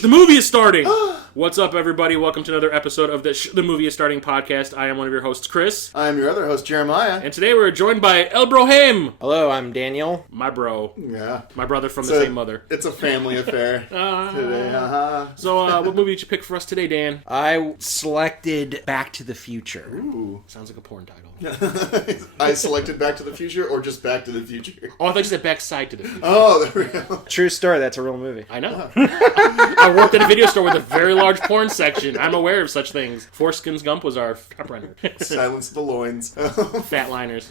The movie is starting! What's up, everybody? Welcome to another episode of the Movie is Starting podcast. I am one of your hosts, Chris. I am your other host, Jeremiah. And today we're joined by El Brohim. Hello, I'm Daniel. My bro. Yeah. My brother from the same mother. It's a family affair today. So, what movie did you pick for us today, Dan? I selected Back to the Future. Ooh. Sounds like a porn title. I selected Back to the Future or just Back to the Future? Oh, I thought you said Backside to the Future. Oh, there we go. True story, that's a real movie. I know. I worked at a video store with a very large porn section. I'm aware of such things. Foreskins Gump was our top runner. Silence the loins. Fatliners.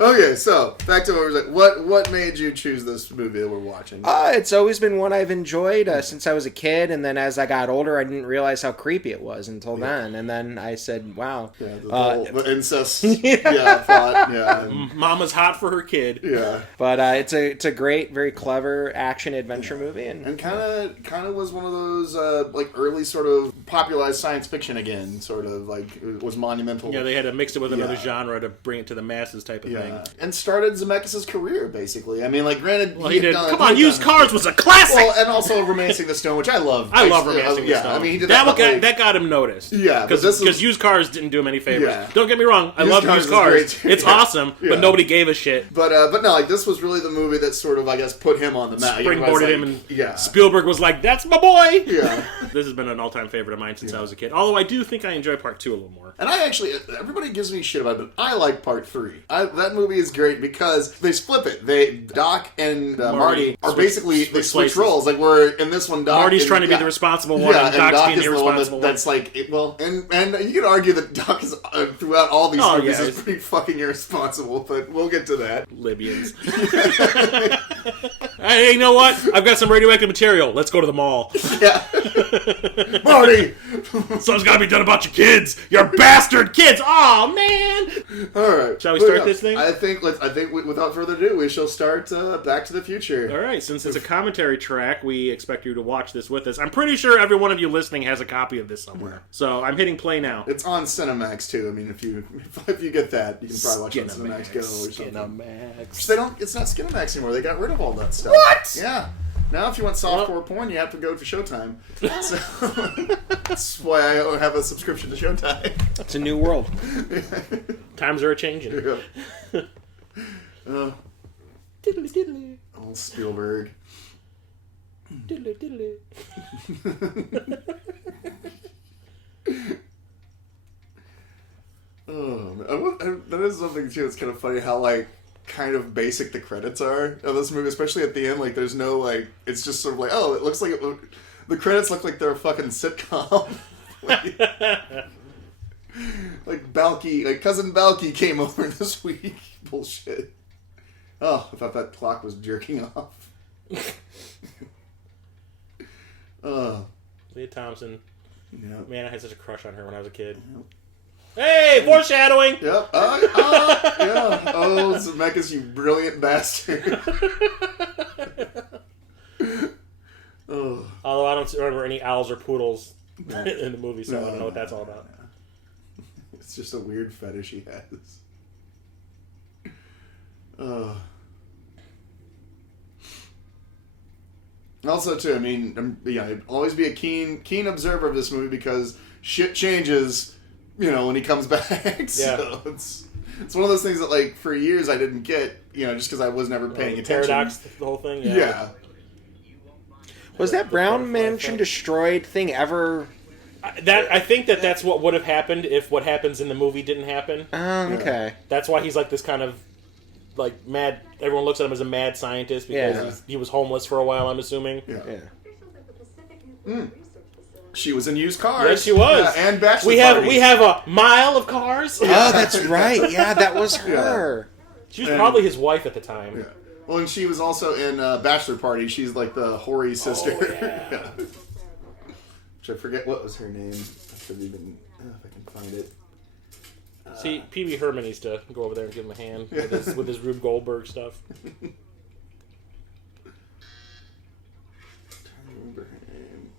Okay, so back to what we were saying. What made you choose this movie that we're watching? It's always been one I've enjoyed since I was a kid, and then as I got older, I didn't realize how creepy it was until then. And then I said, "Wow." Yeah, the incest. Plot. Yeah. Mama's hot for her kid. Yeah. But it's a great, very clever action adventure movie, and kind of was one of those like early sort of popularized science fiction again, sort of like it was monumental. Yeah, they had to mix it with another genre to bring it to the masses type of thing. And started Zemeckis' career basically. I mean, like granted, well, he did. Come on, Used Cars was a classic. Well, and also Romancing the Stone, which I love. I love Romancing the Stone. I mean, he did that got him noticed. Yeah, because Used Cars didn't do him any favors. Yeah. Don't get me wrong, I love Used Cars. It's awesome, but nobody gave a shit. But no, like this was really the movie that sort of, I guess, put him on the map. Springboarded him, and Spielberg was like, "That's my boy." Yeah, this has been an all-time favorite of mine since I was a kid. Although I do think I enjoy Part 2 a little more. And I actually, everybody gives me shit about it, but I like Part 3. That movie is great because they flip it. Doc and Marty are basically they switch roles. Like we're in this one, Doc Marty's trying to be the responsible one, and Doc's being the irresponsible one. That's like and you can argue that Doc is throughout all these movies is pretty fucking irresponsible, but we'll get to that. Libyans. Hey, you know what? I've got some radioactive material. Let's go to the mall. Yeah. Marty! Something's gotta be done about your kids! Your bastard kids! Oh man! Alright. Shall we start this thing? I think without further ado, we shall start Back to the Future. Alright, since it's a commentary track, we expect you to watch this with us. I'm pretty sure every one of you listening has a copy of this somewhere. Yeah. So I'm hitting play now. It's on Cinemax too. I mean, if you get that, you can probably watch it on Cinemax Go or something. Cinemax. It's not Cinemax anymore. They got rid of all that stuff. What? Yeah. Now, if you want softcore porn, you have to go to Showtime. So, that's why I have a subscription to Showtime. It's a new world. Times are a-changing. Yeah. Diddly diddly. Old Spielberg. Diddly diddly. That is something, too, that's kind of funny how, like, kind of basic the credits are of this movie, especially at the end. Like, there's no, like, it's just sort of like, oh, it looks like the credits look like they're a fucking sitcom. like Balky, like Cousin Balky came over this week. Bullshit. Oh, I thought that clock was jerking off. Lea Thompson. Yeah. Man, I had such a crush on her when I was a kid. Yep. Hey, foreshadowing! Yep. Yeah. Oh, Zemeckis, you brilliant bastard. Although I don't remember any owls or poodles in the movie, so I don't know what that's all about. It's just a weird fetish he has. Also, too, I mean, I'd always be a keen observer of this movie because shit changes, when he comes back. So it's one of those things that, like, for years I didn't get, just because I was never paying attention. Paradox, the whole thing? Yeah. Was that Brown Mansion destroyed thing ever... I think that's what would have happened if what happens in the movie didn't happen. Okay. That's why he's like this kind of like mad. Everyone looks at him as a mad scientist because he was homeless for a while. I'm assuming. Yeah. She was in Used Cars. Yes, she was. Yeah, and Bachelor We have a mile of cars. Oh, that's right. Yeah, that was her. She was probably his wife at the time. Yeah. Well, and she was also in Bachelor Party. She's like the hoary sister. Oh, yeah. Which I forget what was her name. I should even if I can find it. See, Pee Wee Herman needs to go over there and give him a hand with his Rube Goldberg stuff. I don't remember her name.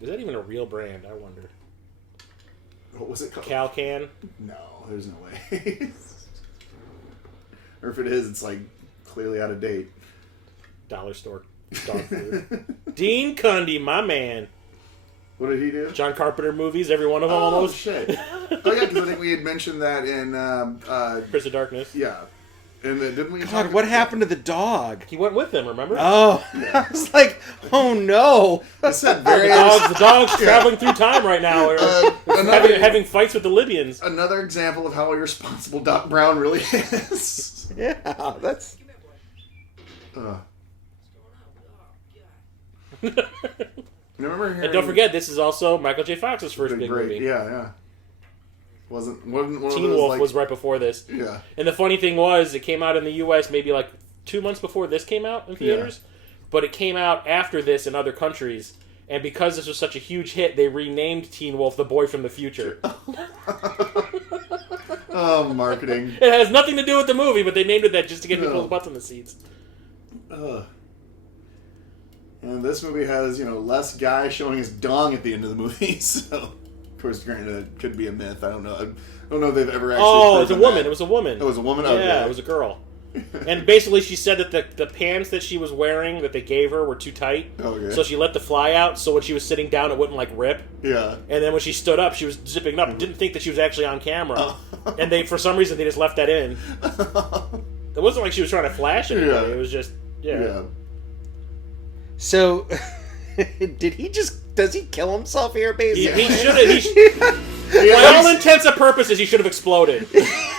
Is that even a real brand? I wonder. What was it called? Calcan? No, there's no way. Or if it is, it's like clearly out of date. Dollar store Dog food. Dean Cundy, my man. What did he do? John Carpenter movies, every one of them Oh, almost. Shit. Oh, yeah, because I think we had mentioned that in... Prince of Darkness. Yeah. And didn't we... God, what happened to the dog? He went with them, remember? Oh, I was like, oh no. I said The dog's traveling through time right now. Having fights with the Libyans. Another example of how irresponsible Doc Brown really is. Yeah, that's... Remember hearing... And don't forget, this is also Michael J. Fox's first big movie. Yeah. Wasn't one of Teen those, Wolf like... was right before this. Yeah. And the funny thing was, it came out in the U.S. maybe like 2 months before this came out in theaters. Yeah. But it came out after this in other countries. And because this was such a huge hit, they renamed Teen Wolf The Boy from the Future. Oh, marketing. It has nothing to do with the movie, but they named it that just to get people's butts in the seats. And this movie has, less guy showing his dong at the end of the movie, so... Of course, granted, it could be a myth. I don't know. I don't know if they've ever actually... Oh, it was a woman. That. It was a woman. It was a woman? Yeah, okay. It was a girl. And basically, she said that the pants that she was wearing, that they gave her, were too tight. Okay. So she let the fly out, so when she was sitting down, it wouldn't, rip. Yeah. And then when she stood up, she was zipping up. Didn't think that she was actually on camera. And for some reason, they just left that in. It wasn't like she was trying to flash anybody. Yeah. It was just, yeah. So, does he kill himself here, basically? He should have. By all intents and purposes, he should have exploded.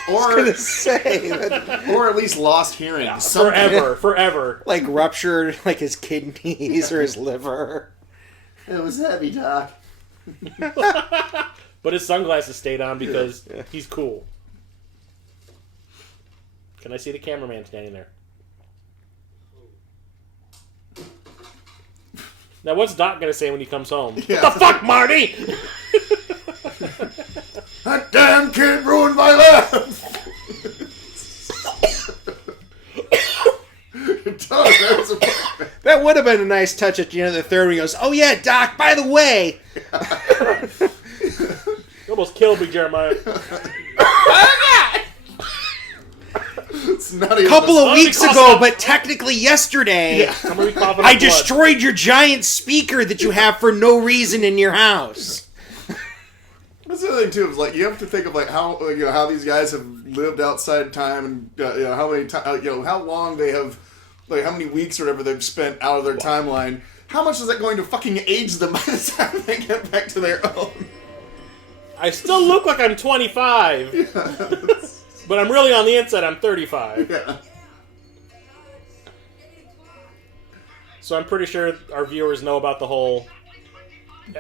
Or at least lost hearing. Yeah, forever. Like ruptured, his kidneys or his liver. It was heavy, Doc. But his sunglasses stayed on because he's cool. Can I see the cameraman standing there? Now, what's Doc going to say when he comes home? Yeah. What the fuck, Marty? That damn kid ruined my life! That would have been a nice touch at the end of the third when he goes, oh yeah, Doc, by the way! You almost killed me, Jeremiah. A couple of weeks ago, but technically yesterday, I destroyed your giant speaker that you have for no reason in your house. That's the other thing too. Is you have to think of how how these guys have lived outside time and how many how long they have how many weeks or whatever they've spent out of their timeline. How much is that going to fucking age them by the time they get back to their own? I still look like I'm 25. Yeah, but I'm really on the inside, I'm 35. Yeah. So I'm pretty sure our viewers know about the whole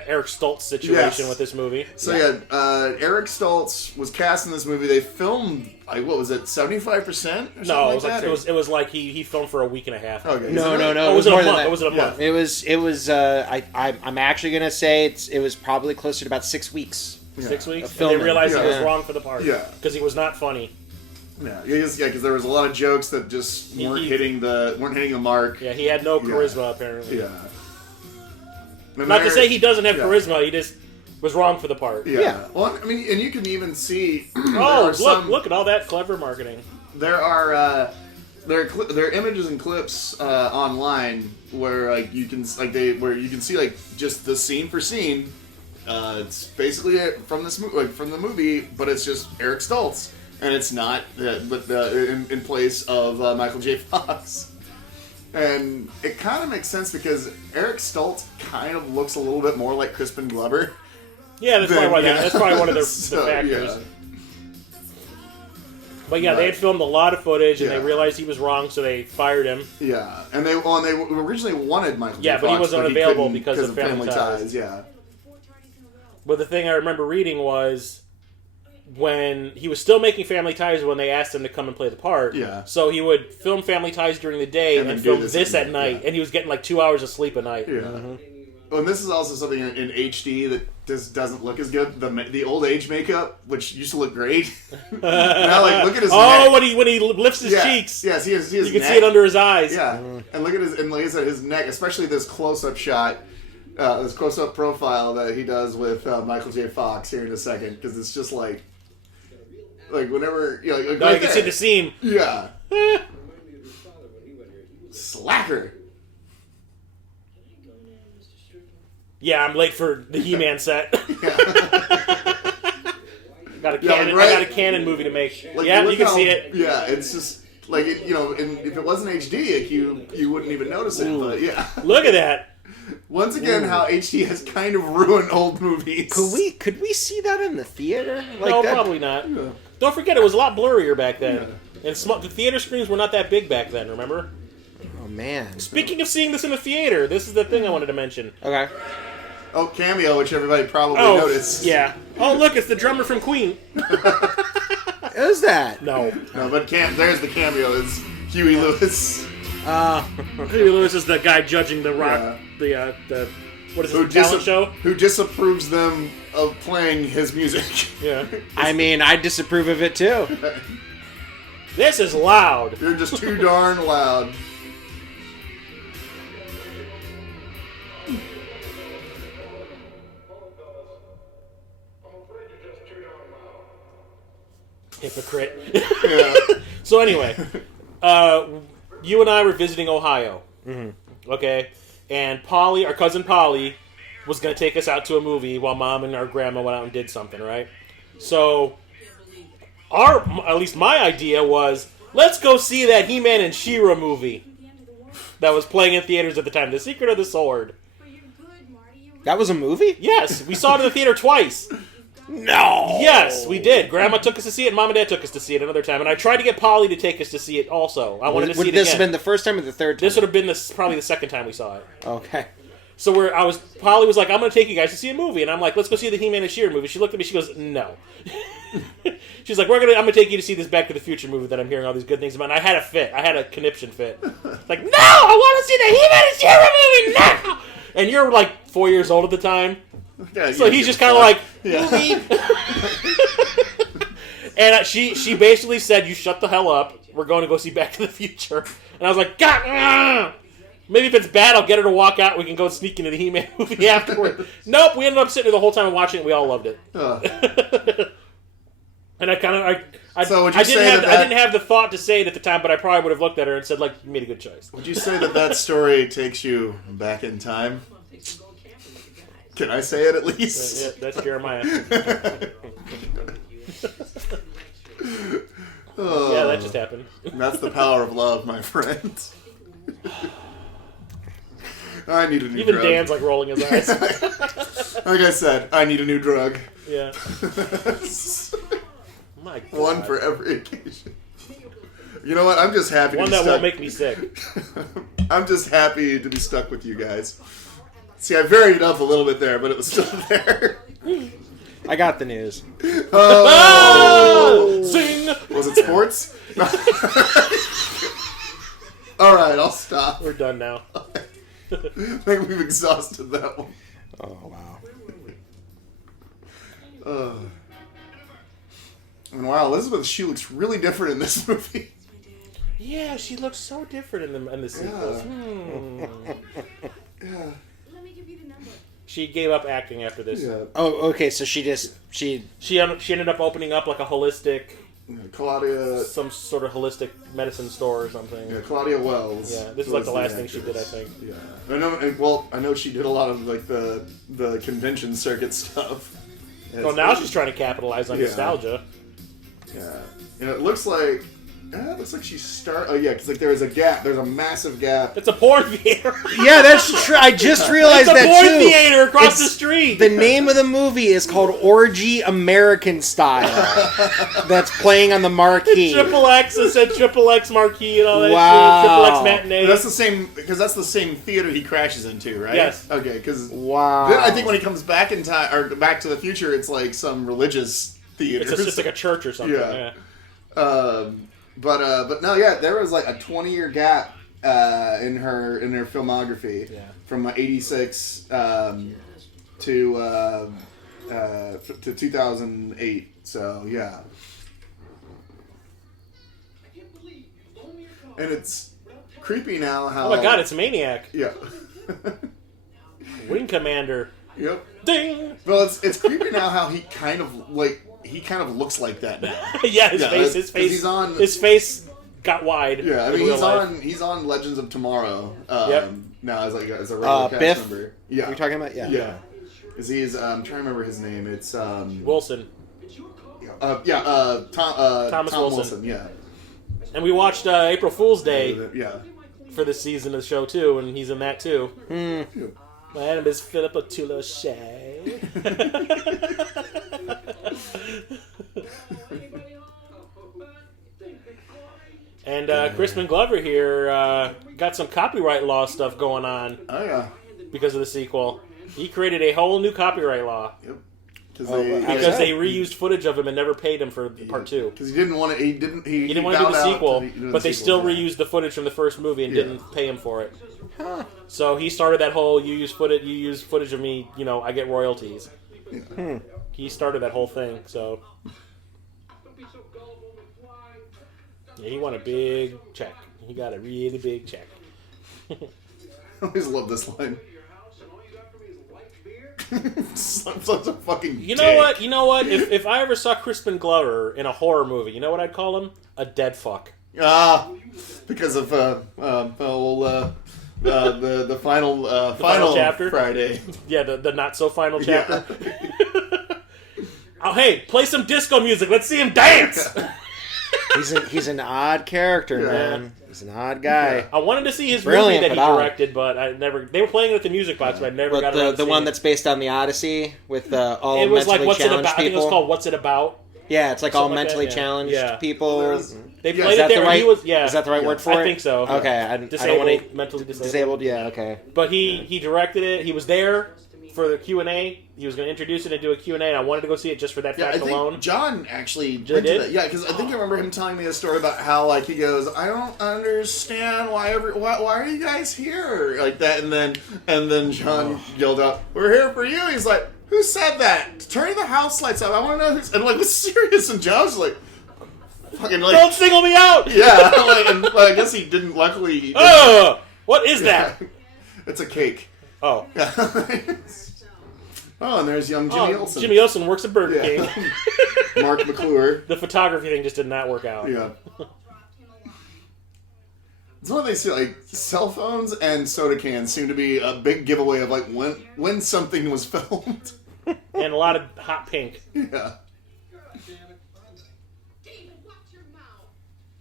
Eric Stoltz situation with this movie. So Eric Stoltz was cast in this movie. They filmed, what was it, 75%? No, it was like he filmed for a week and a half. Okay. No. It was more than that. It was a month. It was. I'm actually gonna say it was probably closer to about 6 weeks. 6 weeks. And they realized he was wrong for the part. Yeah, because he was not funny. Yeah, because there was a lot of jokes that just weren't hitting the mark. Yeah, he had no charisma apparently. Yeah. Not to say he doesn't have charisma, he just was wrong for the part. Yeah. Well, I mean, and you can even see. Look at all that clever marketing. There are images and clips online where you can see just the scene for scene. It's basically from the movie, but it's just Eric Stoltz, and it's not in place of Michael J. Fox. And it kind of makes sense because Eric Stoltz kind of looks a little bit more like Crispin Glover. Yeah, that's probably one of the factors. Yeah. But they had filmed a lot of footage, and they realized he was wrong, so they fired him. Yeah, and they originally wanted Michael J. Fox, but he was unavailable because of family ties. Yeah. But the thing I remember reading was when he was still making Family Ties when they asked him to come and play the part. Yeah. So he would film Family Ties during the day and film this at night, and he was getting 2 hours of sleep a night. Yeah. Mm-hmm. Well, and this is also something in HD that just doesn't look as good. The old age makeup, which used to look great. Now, look at his neck. when he lifts his cheeks. Yes, he has you can see it under his eyes. Yeah, and look at like I said, his neck, especially this close-up shot. This close-up profile that he does with Michael J. Fox here in a second, because it's just whenever you can see the seam. Yeah. Slacker. Yeah, I'm late for the He-Man set. Got a canon. right? I got a canon movie to make. Like, yeah, you can see it. Yeah, it's just like and if it wasn't HD, you wouldn't even notice it. But yeah, look at that. Once again, how HD has kind of ruined old movies. Could we see that in the theater? No, probably not. Yeah. Don't forget, it was a lot blurrier back then, and the theater screens were not that big back then. Remember? Oh man. Speaking of seeing this in the theater, this is the thing I wanted to mention. Okay. Oh, cameo, which everybody probably noticed. Yeah. Oh, look, it's the drummer from Queen. Is that? No, but there's the cameo. It's Huey Lewis. Huey Lewis is the guy judging the rock, the what is it, talent show? Who disapproves them of playing his music. Yeah. I mean, I disapprove of it too. This is loud. You're just too darn loud. Hypocrite. Yeah. So anyway, you and I were visiting Ohio. Mm-hmm. Okay? And Polly, our cousin Polly, was going to take us out to a movie while Mom and our grandma went out and did something, right? So, at least my idea was, let's go see that He-Man and She-Ra movie that was playing in theaters at the time, The Secret of the Sword. That was a movie? Yes, we saw it in the theater twice. No! Yes, we did. Grandma took us to see it, and Mom and Dad took us to see it another time. And I tried to get Polly to take us to see it also. I wanted to see it again. Would this have been the first time or the third time? This would have been probably the second time we saw it. Okay. So Polly was like, I'm going to take you guys to see a movie. And I'm like, let's go see the He-Man and She-Ra movie. She looked at me, she goes, no. She's like, I'm going to take you to see this Back to the Future movie that I'm hearing all these good things about. And I had a fit. I had a conniption fit. Like, no! I want to see the He-Man and She-Ra movie now! And you're like 4 years old at the time. Yeah, so he's just kind of like, movie. And she basically said, you shut the hell up. We're going to go see Back to the Future. And I was like, God, maybe if it's bad, I'll get her to walk out. We can go sneak into the He-Man movie afterward. Nope, we ended up sitting there the whole time and watching it. We all loved it. And I didn't have the thought to say it at the time, but I probably would have looked at her and said, like, you made a good choice. Would you say that story takes you back in time? Can I say it at least? Yeah, that's Jeremiah. Yeah, that just happened. That's the power of love, my friend. I need a new drug. Even Dan's like rolling his eyes. Like I said, I need a new drug. Yeah. My God. One for every occasion. You know what? I'm just happy One to be that won't make me sick. I'm just happy to be stuck with you guys. See, I varied it up a little bit there, but it was still there. I got the news. Oh! Sing! Was it sports? Alright, I'll stop. We're done now. I think we've exhausted that one. Oh, wow. And wow, Elizabeth Shue looks really different in this movie. Yeah, she looks so different in the sequels. Yeah. She gave up acting after this. Yeah. Oh, okay. So she ended up opening up like a holistic, Claudia, some sort of holistic medicine store or something. Yeah, Claudia Wells. Yeah, this is like the last thing she did, I think. Yeah, I know she did a lot of like the convention circuit stuff. Well, now she's trying to capitalize on nostalgia. Yeah, and it looks like she because like there's a gap. There's a massive gap. It's a porn theater. Yeah, that's true. I just realized that too. It's a porn theater across the street. The name of the movie is called Orgy American Style. That's playing on the marquee. Triple X. It said Triple X marquee and all that wow. shit. Triple X matinee. That's the same theater he crashes into, right? Yes. Okay, because wow. Then I think when he comes back in time or Back to the Future, it's like some religious theater. It's just like a church or something. Yeah. But no, yeah, there was like a 20-year gap in her filmography from '86 to 2008. So yeah, and it's creepy now how. Oh my God, it's Maniac. Yeah. Wing Commander. Yep. Ding. Well, it's creepy now how he kind of looks like that now. Yeah, his face got wide. Yeah, I mean he's on Legends of Tomorrow. No, as a regular cast Biff? member. Yeah. You're talking about? Yeah. Yeah. Because he's, I'm trying to remember his name. It's, Wilson. Thomas Wilson. Wilson, yeah. And we watched April Fool's Day Yeah. for this season of the show, too, and he's in that, too. Yeah. My name is Philippa Toulouse. And Crispin Glover here got some copyright law stuff going on. Oh, yeah. Because of the sequel. He created a whole new copyright law. Yep. Because they reused footage of him and never paid him for part 2. Because he didn't want to. He didn't want to do the sequel, but they still reused the footage from the first movie and didn't pay him for it. Huh. So he started that whole you use footage of me, I get royalties. Yeah. He started that whole thing. So yeah, he won a big check. He got a really big check. I always love this line. Such a fucking You know what? If I ever saw Crispin Glover in a horror movie, you know what I'd call him? A dead fuck. Because of the final chapter? Friday. Yeah, the not so final chapter. Oh, hey, play some disco music. Let's see him dance. He's an odd character, man. He's an odd guy. I wanted to see his Brilliant, movie that he but directed, but I never. They were playing it at the music box, but I never got around to the one it. that's based on the Odyssey with all It was mentally like What's It challenged About? I think it was people. called What's It About? Yeah, it's like all Something like mentally that, yeah. challenged Yeah. people. They Yeah, played Is it that there. the and right? he was, yeah. Is that the right word for it? I think so. Okay, I don't Disabled, want to. mentally disabled. Disabled, yeah, okay. But he directed it. He was there for the Q&A. He was going to introduce it and do a Q&A, and I wanted to go see it just for that Yeah, I fact think alone. John actually Did? went to that. Yeah, because I think I remember him telling me a story about how, like, he goes, I don't understand why are you guys here? Like that, and then John yelled out, we're here for you. He's like, who said that? Turn the house lights up. I want to know who's... And, like, was serious, and John was like, fucking, like... Don't single me out! Yeah, like, and I guess he didn't, luckily... He didn't, what is that? It's a cake. Oh. Oh, and there's young Jimmy Olsen. Jimmy Olsen works at Burger King. Mark McClure. The photography thing just did not work out. Yeah. It's what they say, like, cell phones and soda cans seem to be a big giveaway of, like, when something was filmed. And a lot of hot pink. Yeah. David, watch your mouth.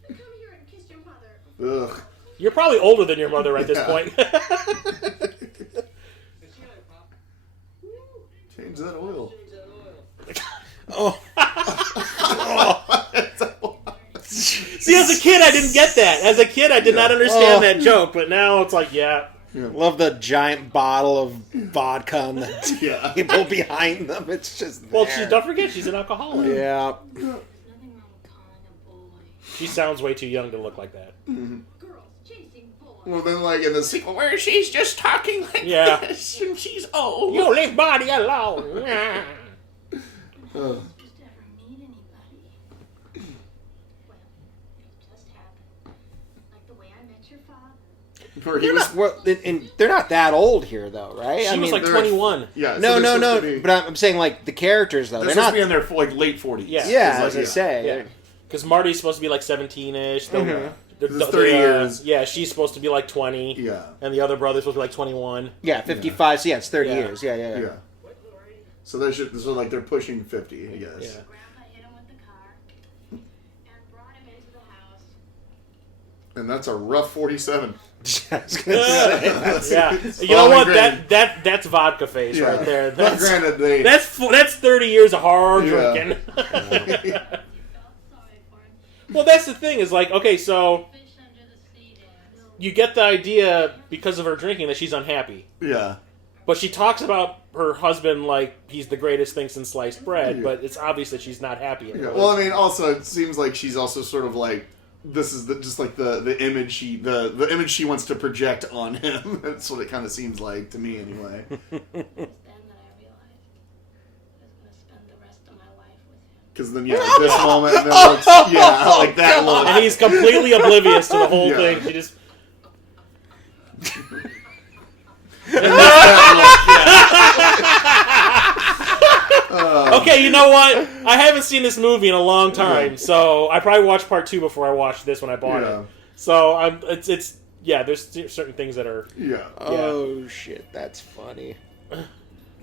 Come here and kiss your mother. Ugh. You're probably older than your mother at this point. Change that oil. Oh. See, as a kid, I didn't get that. As a kid, I did not understand that joke, but now it's like, yeah. Love the giant bottle of vodka on the table behind them. It's just Well, there. don't forget, she's an alcoholic. Yeah. There's nothing wrong with calling a boy. She sounds way too young to look like that. Girls chasing boys. Well, then, like, in the sequel, where she's just talking like this, and she's old. You leave body alone. Just ever meet anybody. Well, it just happened. Like the way I met your father. Or he They're was, not, well, and they're not that old here, though, right? She was like 21. yeah. No. they're supposed to be- But I'm saying, like, the characters, though. They're They're supposed not. to be in their, like, late 40s. Yeah. Yeah, It's as like, I say. Yeah. Because Marty's supposed to be like 17-ish. It's 30 years. Yeah, she's supposed to be like 20. Yeah. And the other brother's supposed to be like 21. Yeah, 55. So, yeah, it's 30 Yeah. years. Yeah. Yeah. So like they're pushing 50, I guess. Yeah. Grandpa hit him with the car and brought him into the house. And that's a rough 47. I was gonna say, Yeah. It's You know what? falling grade. That's vodka face Yeah. right there. But That's, granted, that's 30 years of hard Yeah. drinking. Felt sorry for him. Well, that's the thing is like, okay, so Fish under the sea dance. you get the idea because of her drinking that she's unhappy. yeah. But she talks about her husband like he's the greatest thing since sliced bread, Yeah. but it's obvious that she's not happy. Yeah. Well, I mean, also it seems like she's also sort of like this is just like the image the image she wants to project on him. That's what it kind of seems like to me, anyway. It was then that I realized I was going to spend the rest of my life with him. Because then, this moment, and then looks, like that look. And he's completely oblivious to the whole Yeah. thing. She just Okay, you know what? I haven't seen this movie in a long time, so I probably watched part 2 before I watched this when I bought it. So it's there's certain things that are... Yeah. Oh, shit. That's funny.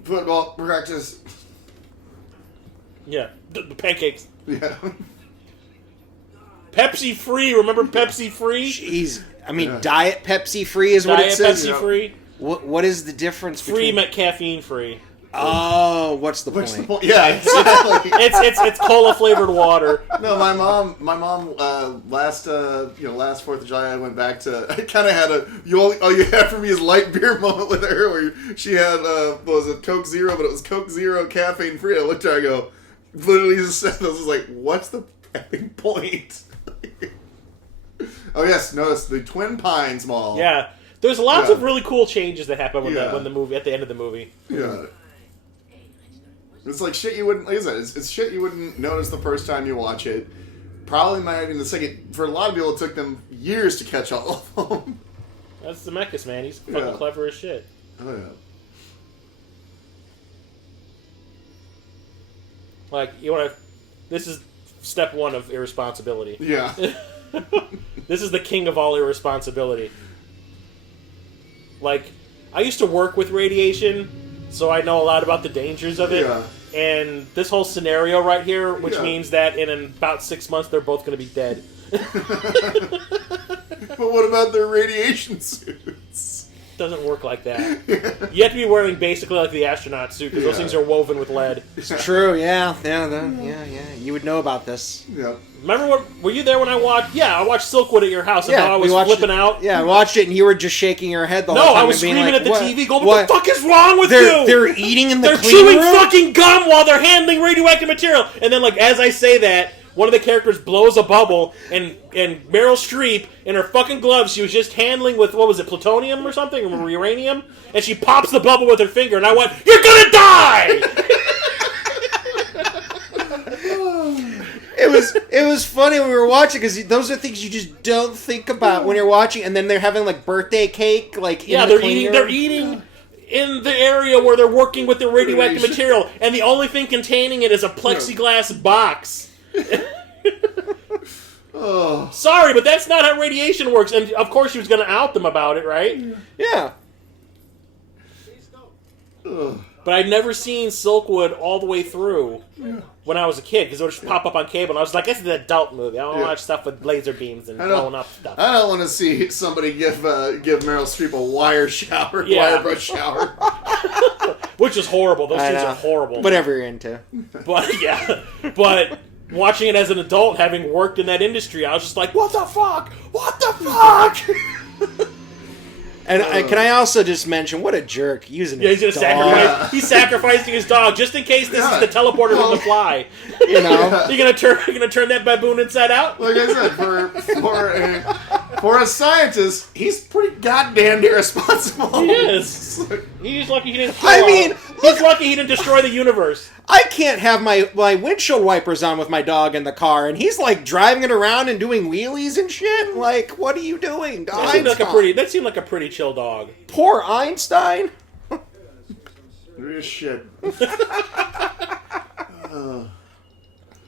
Football practice. Yeah. The pancakes. Yeah. Pepsi free. Remember Pepsi free? Jeez. I mean, Diet Pepsi free is what Diet it says. Pepsi free. What is the difference Free between... meant caffeine free. Oh, what's the What's the point? point? Yeah, exactly. It's cola flavored water. No, my mom, last 4th of July, I went back to, I kind of had all you had for me is light beer moment with her, where she had, what was it, Coke Zero, but it was Coke Zero caffeine free. I looked at her, I go, literally just said, I was like, what's the effing point? Oh yes, notice the Twin Pines Mall. Yeah. There's lots of really cool changes that happen when the movie, at the end of the movie. Yeah. It's like shit you wouldn't, like I said, it's shit you wouldn't notice the first time you watch it. Probably not even the second. For a lot of people, it took them years to catch all of them. That's Zemeckis, man. He's fucking clever as shit. Oh yeah. Like, you want to... This is step one of irresponsibility. Yeah. This is the king of all irresponsibility. Like, I used to work with radiation, so I know a lot about the dangers of it. Yeah. And this whole scenario right here, which means that in about 6 months they're both going to be dead. But what about their radiation suits? Doesn't work like that. You have to be wearing basically like the astronaut suit, because those things are woven with lead. It's true, yeah. You would know about this. Yeah. Remember were you there when I watched? Yeah, I watched Silkwood at your house, and how I was flipping out. Yeah, I watched it, and you were just shaking your head the whole time. No, I was and being screaming like, at the what? TV, going, "What the fuck is wrong with you?" They're eating in the They're clean chewing room? fucking gum while they're handling radioactive material. And then, like, as I say that, one of the characters blows a bubble, and Meryl Streep, in her fucking gloves, she was just handling with, what was it, plutonium or something, or uranium? And she pops the bubble with her finger, and I went, "You're gonna die!" It was funny when we were watching, because those are things you just don't think about when you're watching, and then they're having, like, birthday cake, like, in the they're clean eating. room. They're eating in the area where they're working with the radioactive material, and the only thing containing it is a plexiglass box. Oh. Sorry, but that's not how radiation works. And of course, she was going to out them about it, right? Yeah. Ugh. But I'd never seen Silkwood all the way through when I was a kid, because it would just pop up on cable, and I was like, "This is an adult movie. I don't watch stuff with laser beams and blowing up stuff." I don't want to see somebody give Meryl Streep a wire brush shower. Which is horrible. Those things are horrible. Whatever you're into. But watching it as an adult, having worked in that industry, I was just like, "What the fuck? What the fuck?" And can I also just mention, what a jerk using his he's gonna dog. sacrifice. He's sacrificing his dog just in case this is the teleporter from The Fly. You know, You're gonna turn that baboon inside out. Like I said, for a scientist, he's pretty goddamn irresponsible. He is. He's lucky he didn't. He's lucky he didn't destroy the universe. I can't have my windshield wipers on with my dog in the car, and he's like driving it around and doing wheelies and shit. Like, what are you doing, dog? That seemed like a pretty chill dog. Poor Einstein. Real shit.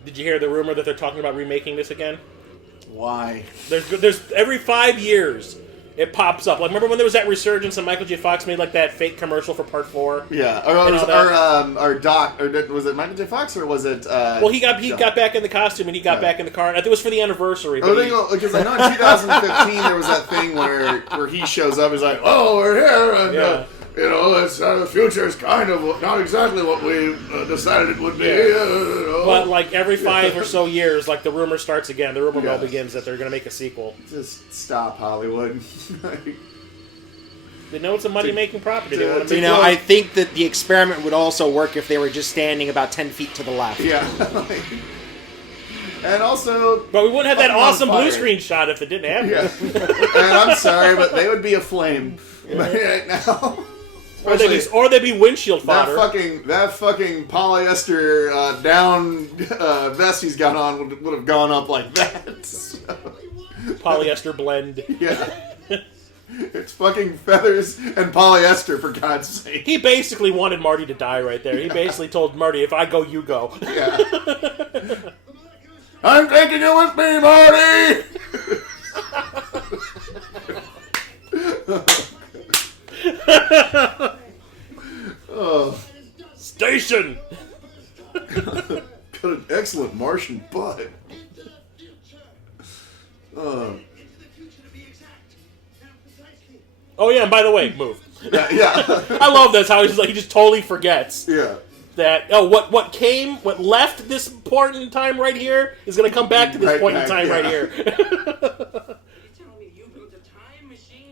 Did you hear the rumor that they're talking about remaking this again? Why? There's every 5 years it pops up. Like, remember when there was that resurgence and Michael J. Fox made like that fake commercial for Part 4? Yeah. Or Doc, or was it Michael J. Fox or was it? Well, he got back in the costume and he got back in the car. I think it was for the anniversary. Because I know in 2015 there was that thing where he shows up. He's like, "Oh, we're here," and it's the future is kind of not exactly what we decided it would be. But like every 5 or so years, like the rumor starts again. The rumor mill begins that they're going to make a sequel. Just stop, Hollywood. They know it's a money-making property. They want to I think that the experiment would also work if they were just standing about 10 feet to the left. Yeah. And also... But we wouldn't have that awesome blue screen shot if it didn't happen. Yeah. And I'm sorry, but they would be aflame right now. Or they'd be windshield fodder. That fucking polyester down vest he's got on would have gone up like that. So. Polyester blend. Yeah. It's fucking feathers and polyester, for God's sake. He basically wanted Marty to die right there. He basically told Marty, "If I go, you go." Yeah. I'm taking you with me, Marty! Oh. Station! Got an excellent Martian butt. Oh yeah, and by the way, move. Yeah. I love this, how he just totally forgets. Yeah. That, what left this point in time right here is going to come back to this point in time right here.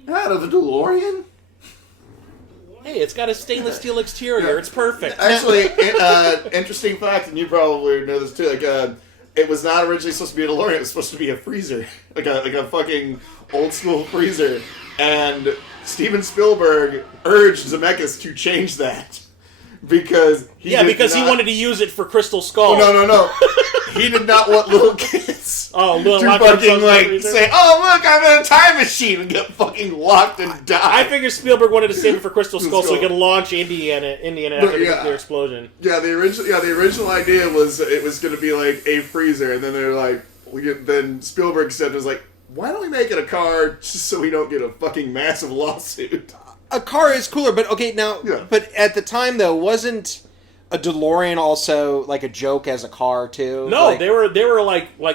Out of a DeLorean? Hey, it's got a stainless steel exterior. Yeah. It's perfect. Actually, interesting fact, and you probably know this too. Like, it was not originally supposed to be a DeLorean. It was supposed to be a freezer, like a fucking old school freezer. And Steven Spielberg urged Zemeckis to change that because he wanted to use it for Crystal Skull. Oh, no. He did not want little kids to fucking like say, "Oh look, I'm in a time machine," and get fucking locked and die. I figured Spielberg wanted to save it for Crystal Skull so he could launch Indiana after the nuclear explosion. Yeah, the original idea was it was going to be like a freezer, and then they're like, then Spielberg said, "Was like, why don't we make it a car just so we don't get a fucking massive lawsuit?" A car is cooler, but okay, now, but at the time though, wasn't a DeLorean also like a joke as a car too? No, like, they were like the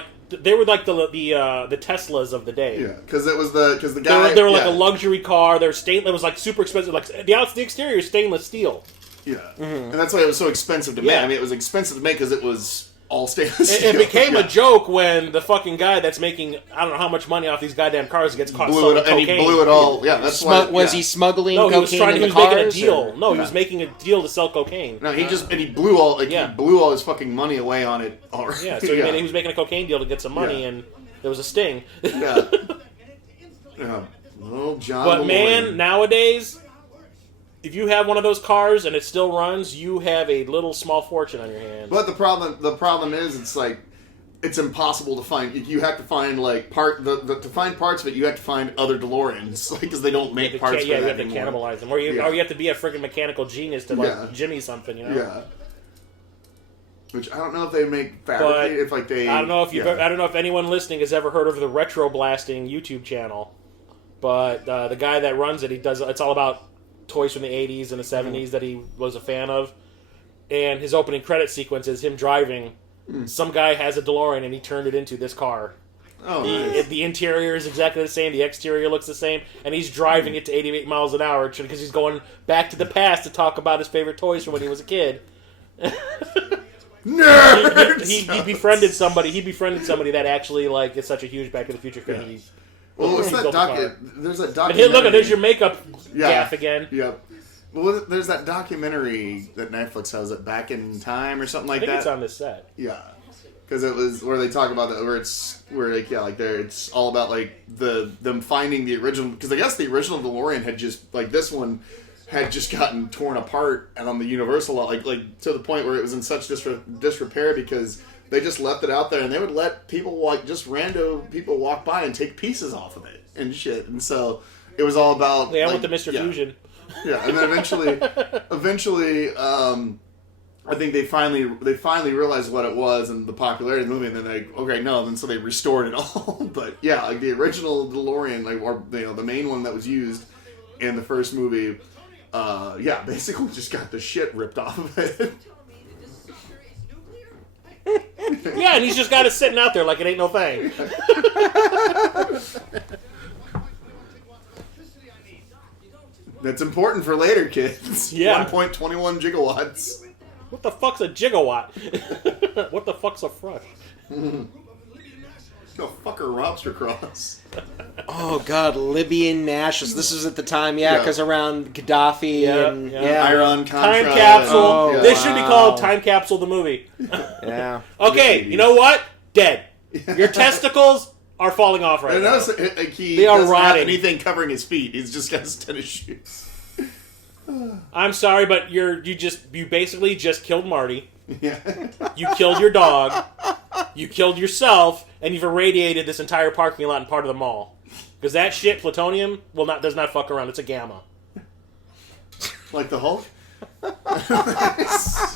Teslas of the day. Yeah, because the guy they were like a luxury car. They're stainless. It was like super expensive. Like the exterior is stainless steel. Yeah, and that's why it was so expensive to make. I mean, it was expensive to make because it was all stainless steel. It became a joke when the fucking guy that's making I don't know how much money off these goddamn cars gets caught selling cocaine. And he blew it all. Yeah, that's why. Was he smuggling cocaine he was making a deal. Or? No, he was making a deal to sell cocaine. No, he blew all he blew all his fucking money away on it already. Yeah, so he was making a cocaine deal to get some money, and there was a sting. Yeah. Little John. But DeLorean. man, nowadays, if you have one of those cars and it still runs, you have a little small fortune on your hands. But the problem is, it's like it's impossible to find. You have to find like to find parts of it. You have to find other DeLoreans, like because they don't make parts. You have to cannibalize them, or you have to be a freaking mechanical genius to jimmy something. You know. Yeah. Which I don't know if they make fabricated. If like they. I don't know if I don't know if anyone listening has ever heard of the Retro Blasting YouTube channel, but the guy that runs it, it's all about toys from the 80s and the 70s that he was a fan of, and his opening credit sequence is him driving. Some guy has a DeLorean and he turned it into this car. Oh, nice. The interior is exactly the same, the exterior looks the same, and he's driving it to 88 miles an hour because he's going back to the past to talk about his favorite toys from when he was a kid. Nerd! He befriended somebody. He befriended somebody that actually like is such a huge Back to the Future fan. Yeah. Well, what's that there's that documentary. Look, there's your makeup gaff again. Yep. Well, there's that documentary that Netflix has, it Back in Time or something like that. I think it's on this set. Yeah, because it was where they talk about that, it's all about like them finding the original. Because I guess the original DeLorean had just like this one had just gotten torn apart and on the Universal lot, like to the point where it was in such disrepair because they just left it out there, and they would let people random people walk by and take pieces off of it and shit. And so it was all about with the Mr. Fusion. Yeah, and then eventually, I think they finally realized what it was and the popularity of the movie, and then so they restored it all. But yeah, like the original DeLorean, the main one that was used in the first movie, basically just got the shit ripped off of it. Yeah, and he's just got it sitting out there like it ain't no thing. That's important for later, kids. Yeah. 1.21 gigawatts. What the fuck's a gigawatt? What the fuck's a frush? No, fuck a lobster cross. Oh god, Libyan Nash. This was at the time, because around Gaddafi and Iran-Contra. Time Capsule. Oh, this should be called Time Capsule the movie. Yeah. Okay, you know what? Dead. Your testicles are falling off right now. They are doesn't rotting. have anything covering his feet. He's just got his tennis shoes. I'm sorry, but you basically just killed Marty. Yeah. You killed your dog. You killed yourself, and you've irradiated this entire parking lot and part of the mall. Because that shit, plutonium, does not fuck around. It's a gamma. Like the Hulk?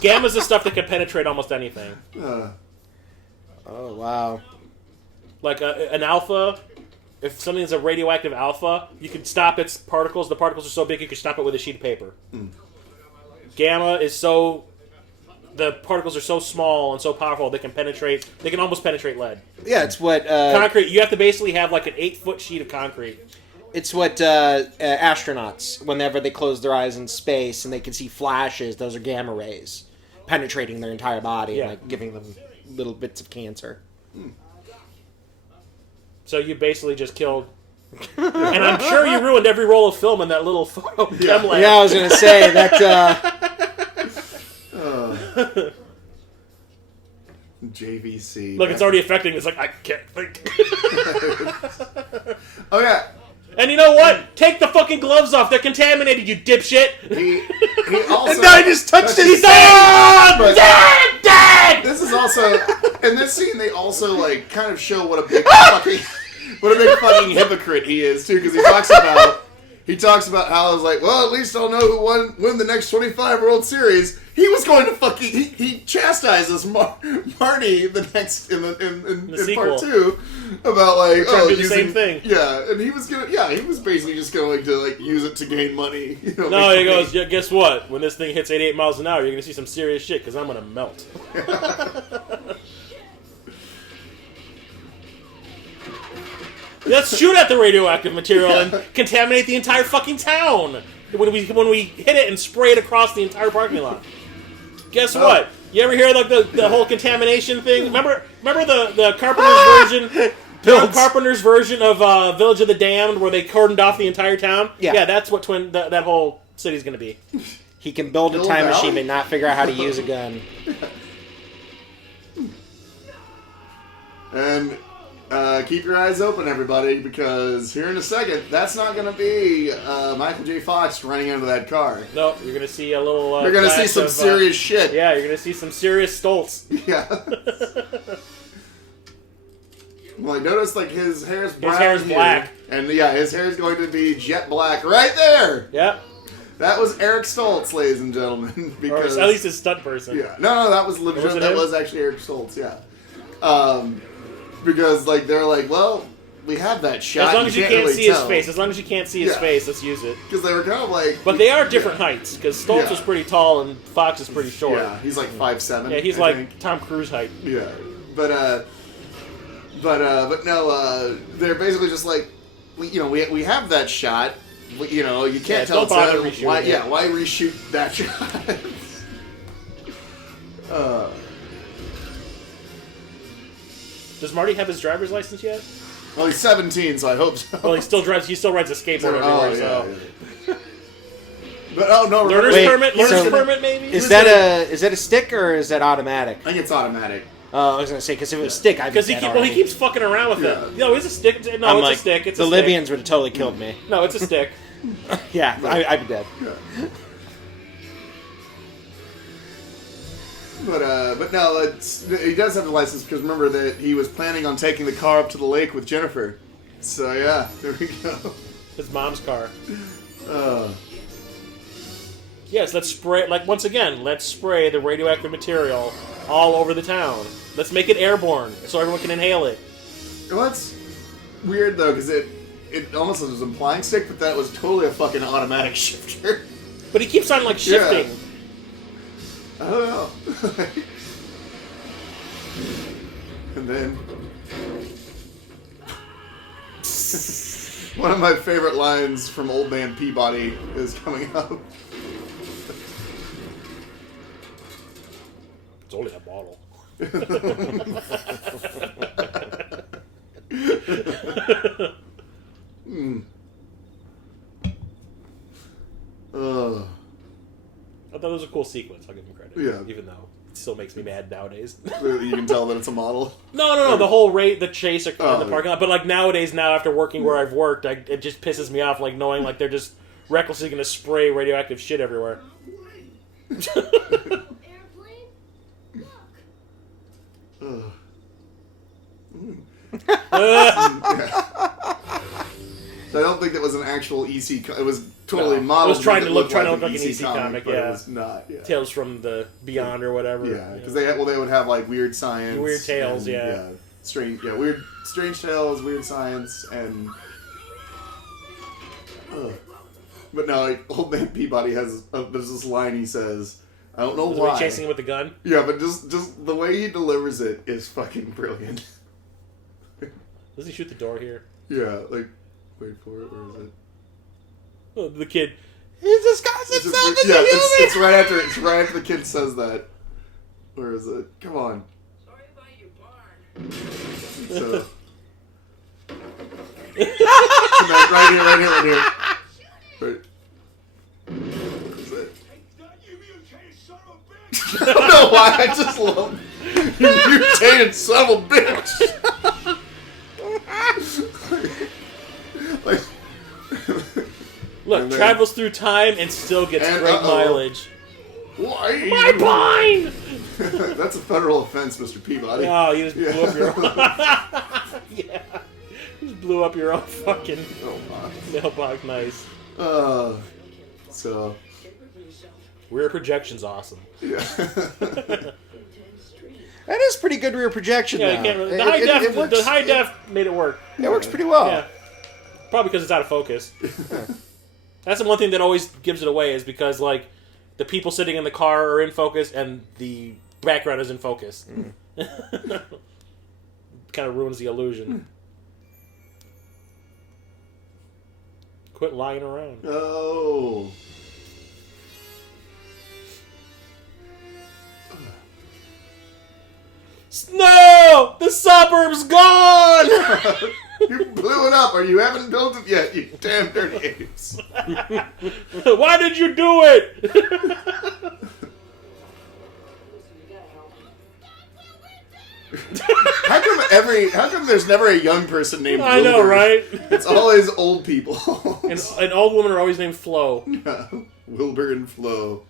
Gamma's the stuff that can penetrate almost anything. Oh wow. Like an alpha if something is a radioactive alpha, you can stop its particles. The particles are so big you can stop it with a sheet of paper. Gamma is so... The particles are so small and so powerful they can penetrate... They can almost penetrate lead. Yeah, it's what... concrete, you have to basically have like an 8-foot sheet of concrete. It's what astronauts, whenever they close their eyes in space and they can see flashes, those are gamma rays penetrating their entire body and like giving them little bits of cancer. So you basically just killed... and I'm sure you ruined every roll of film in that little photo chem lab. Yeah, I was going to say that... JVC. Look, it's already affecting. It's like, I can't think. Oh, yeah. And you know what? Take the fucking gloves off. They're contaminated, you dipshit. He also... And I just touched his Dead! Dead! This is also... In this scene, they also, like, kind of show what a big fucking hypocrite he is, too, because he talks about how I was like, well, at least I'll know who win the next 25 World Series. He was going to fucking... He chastises Marty the next... in part 2 about, like... Trying to do the same thing. Yeah, and he was gonna... Yeah, he was basically just going to, like, use it to gain money. You know, no, he goes, yeah, guess what? When this thing hits 88 miles an hour, you're going to see some serious shit, because I'm going to melt. Let's shoot at the radioactive material and contaminate the entire fucking town when we hit it and spray it across the entire parking lot. Guess what? You ever hear like the whole contamination thing? Remember the Carpenter's version? John Carpenter's version of Village of the Damned, where they cordoned off the entire town. Yeah, that's what that whole city's going to be. He can build a time machine but not figure out how to use a gun. And keep your eyes open, everybody, because here in a second, that's not going to be Michael J. Fox running into that car. No, you're going to see a little... you're going to see some serious shit. Yeah, you're going to see some serious stolts. Yeah. Well, I noticed, like, his hair's brown. His hair's black. And, yeah, his hair's going to be jet black right there. Yep. That was Eric Stoltz, ladies and gentlemen. Because, or at least his stunt person. Yeah. No, that was legit. That was actually Eric Stoltz, yeah. Because, like, they're like, well, we have that shot. As long as you can't really see his face. As long as you can't see his face, let's use it. Because they were kind of like... But they are different heights, because Stoltz was pretty tall and Fox is pretty short. Yeah, he's like 5'7". Yeah, he's like Tom Cruise height. Yeah. But no, they're basically just like, we have that shot. You can't tell. Don't bother reshooting why? it. Yeah, why reshoot that shot? Does Marty have his driver's license yet? Well, he's 17, so I hope so. Well, he still rides a skateboard everywhere. So. Yeah. But no, learner's permit, maybe. Is that a stick or is that automatic? I think it's automatic. I was gonna say because if it was stick, I'd be dead already. He keeps fucking around with it. No, it's a stick. No, it's a stick. It's the Libyans would have totally killed me. No, it's a stick. Yeah, I'd be dead. Yeah. But no, he does have the license because remember that he was planning on taking the car up to the lake with Jennifer. So yeah, there we go. His mom's car. Yes, let's spray. Once again, let's spray the radioactive material all over the town. Let's make it airborne so everyone can inhale it. Well, that's weird though because it almost was implying stick, but that was totally a fucking automatic shifter. But he keeps on shifting. Yeah. I don't know. And then one of my favorite lines from Old Man Peabody is coming up. It's only a bottle. I thought it was a cool sequence. I'll give him credit. Yeah. Even though it still makes me mad nowadays. You can tell that it's a model. No. The whole the chase in the parking lot. But nowadays, after working where I've worked, it just pisses me off. Knowing they're just recklessly going to spray radioactive shit everywhere. Airplane? Look. So I don't think that was an actual EC. It was totally modeled. It was trying to look like an an EC comic. but Yeah, it was not. Yeah. Tales from the Beyond or whatever. Yeah, because they would have weird science, weird tales. and, weird, strange tales, weird science, and. But no, like, Old Man Peabody has there's this line he says. I don't know why. Chasing him with the gun? Yeah, but just the way he delivers it is fucking brilliant. Does he shoot the door here? Yeah, like, wait for it. Where is it? Oh, the kid. He's disguised himself as a human. It's right after the kid says that. Where is it? Come on. Sorry about your barn. So. right here. Right. Is it? I don't know why. I just love you mutated son of a bitch. Look, travels through time and still gets great mileage. Why? My pine! That's a federal offense, Mr. Peabody. Oh, you just blew up your own. Yeah. You just blew up your own fucking mailbox. Nice. So. Rear projection's awesome. Yeah. That is pretty good rear projection. Yeah, though. you can't really, the high def made it work. It works pretty well. Yeah. Probably because it's out of focus. That's the one thing that always gives it away is because, like, the people sitting in the car are in focus and the background is in focus. Kind of ruins the illusion. Quit lying around. Oh. No! The suburb's gone! You blew it up, or you haven't built it yet, you damn dirty apes. Why did you do it? How come there's never a young person named Wilbur? I know, right? It's always old people. And old women are always named Flo. Yeah. Wilbur and Flo.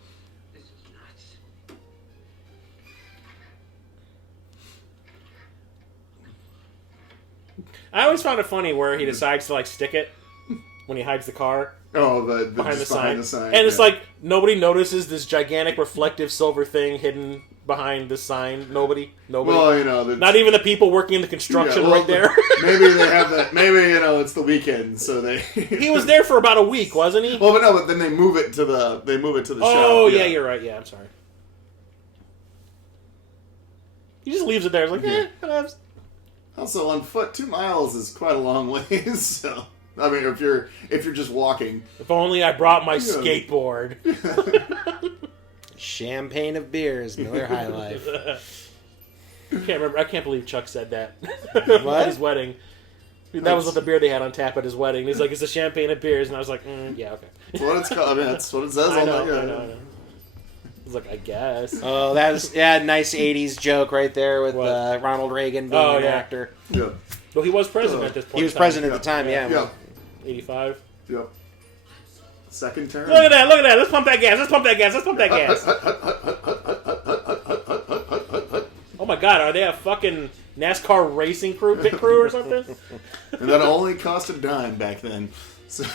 I always found it funny where he decides to, like, stick it when he hides the car. Oh, behind the sign. And it's like, nobody notices this gigantic reflective silver thing hidden behind the sign. Nobody. Well, you know, not even the people working in the construction right there. Maybe they have that. Maybe, you know, it's the weekend, so they. He was there for about a week, wasn't he? Well, but then they move it to the. shop. Oh yeah, you're right. Yeah, I'm sorry. He just leaves it there. It's like, whatever. Also, on foot, 2 miles is quite a long ways. So, I mean, if you're just walking. If only I brought my skateboard. Champagne of beers, Miller High Life. I can't believe Chuck said that. What? At his wedding. That was what the beer they had on tap at his wedding. He's like, it's a champagne of beers. And I was like, yeah, okay. That's what it's called. I mean, that's what it says I on know, that. I know. He's like, I guess. Oh, that was nice 80s joke right there with Ronald Reagan being an actor. Yeah. Well, he was president at this point. He was president at the time, yeah. 85. Yep. Second term. Look at that! Let's pump that gas! Oh my god, are they a fucking NASCAR racing pit crew or something? And that only cost a dime back then. So.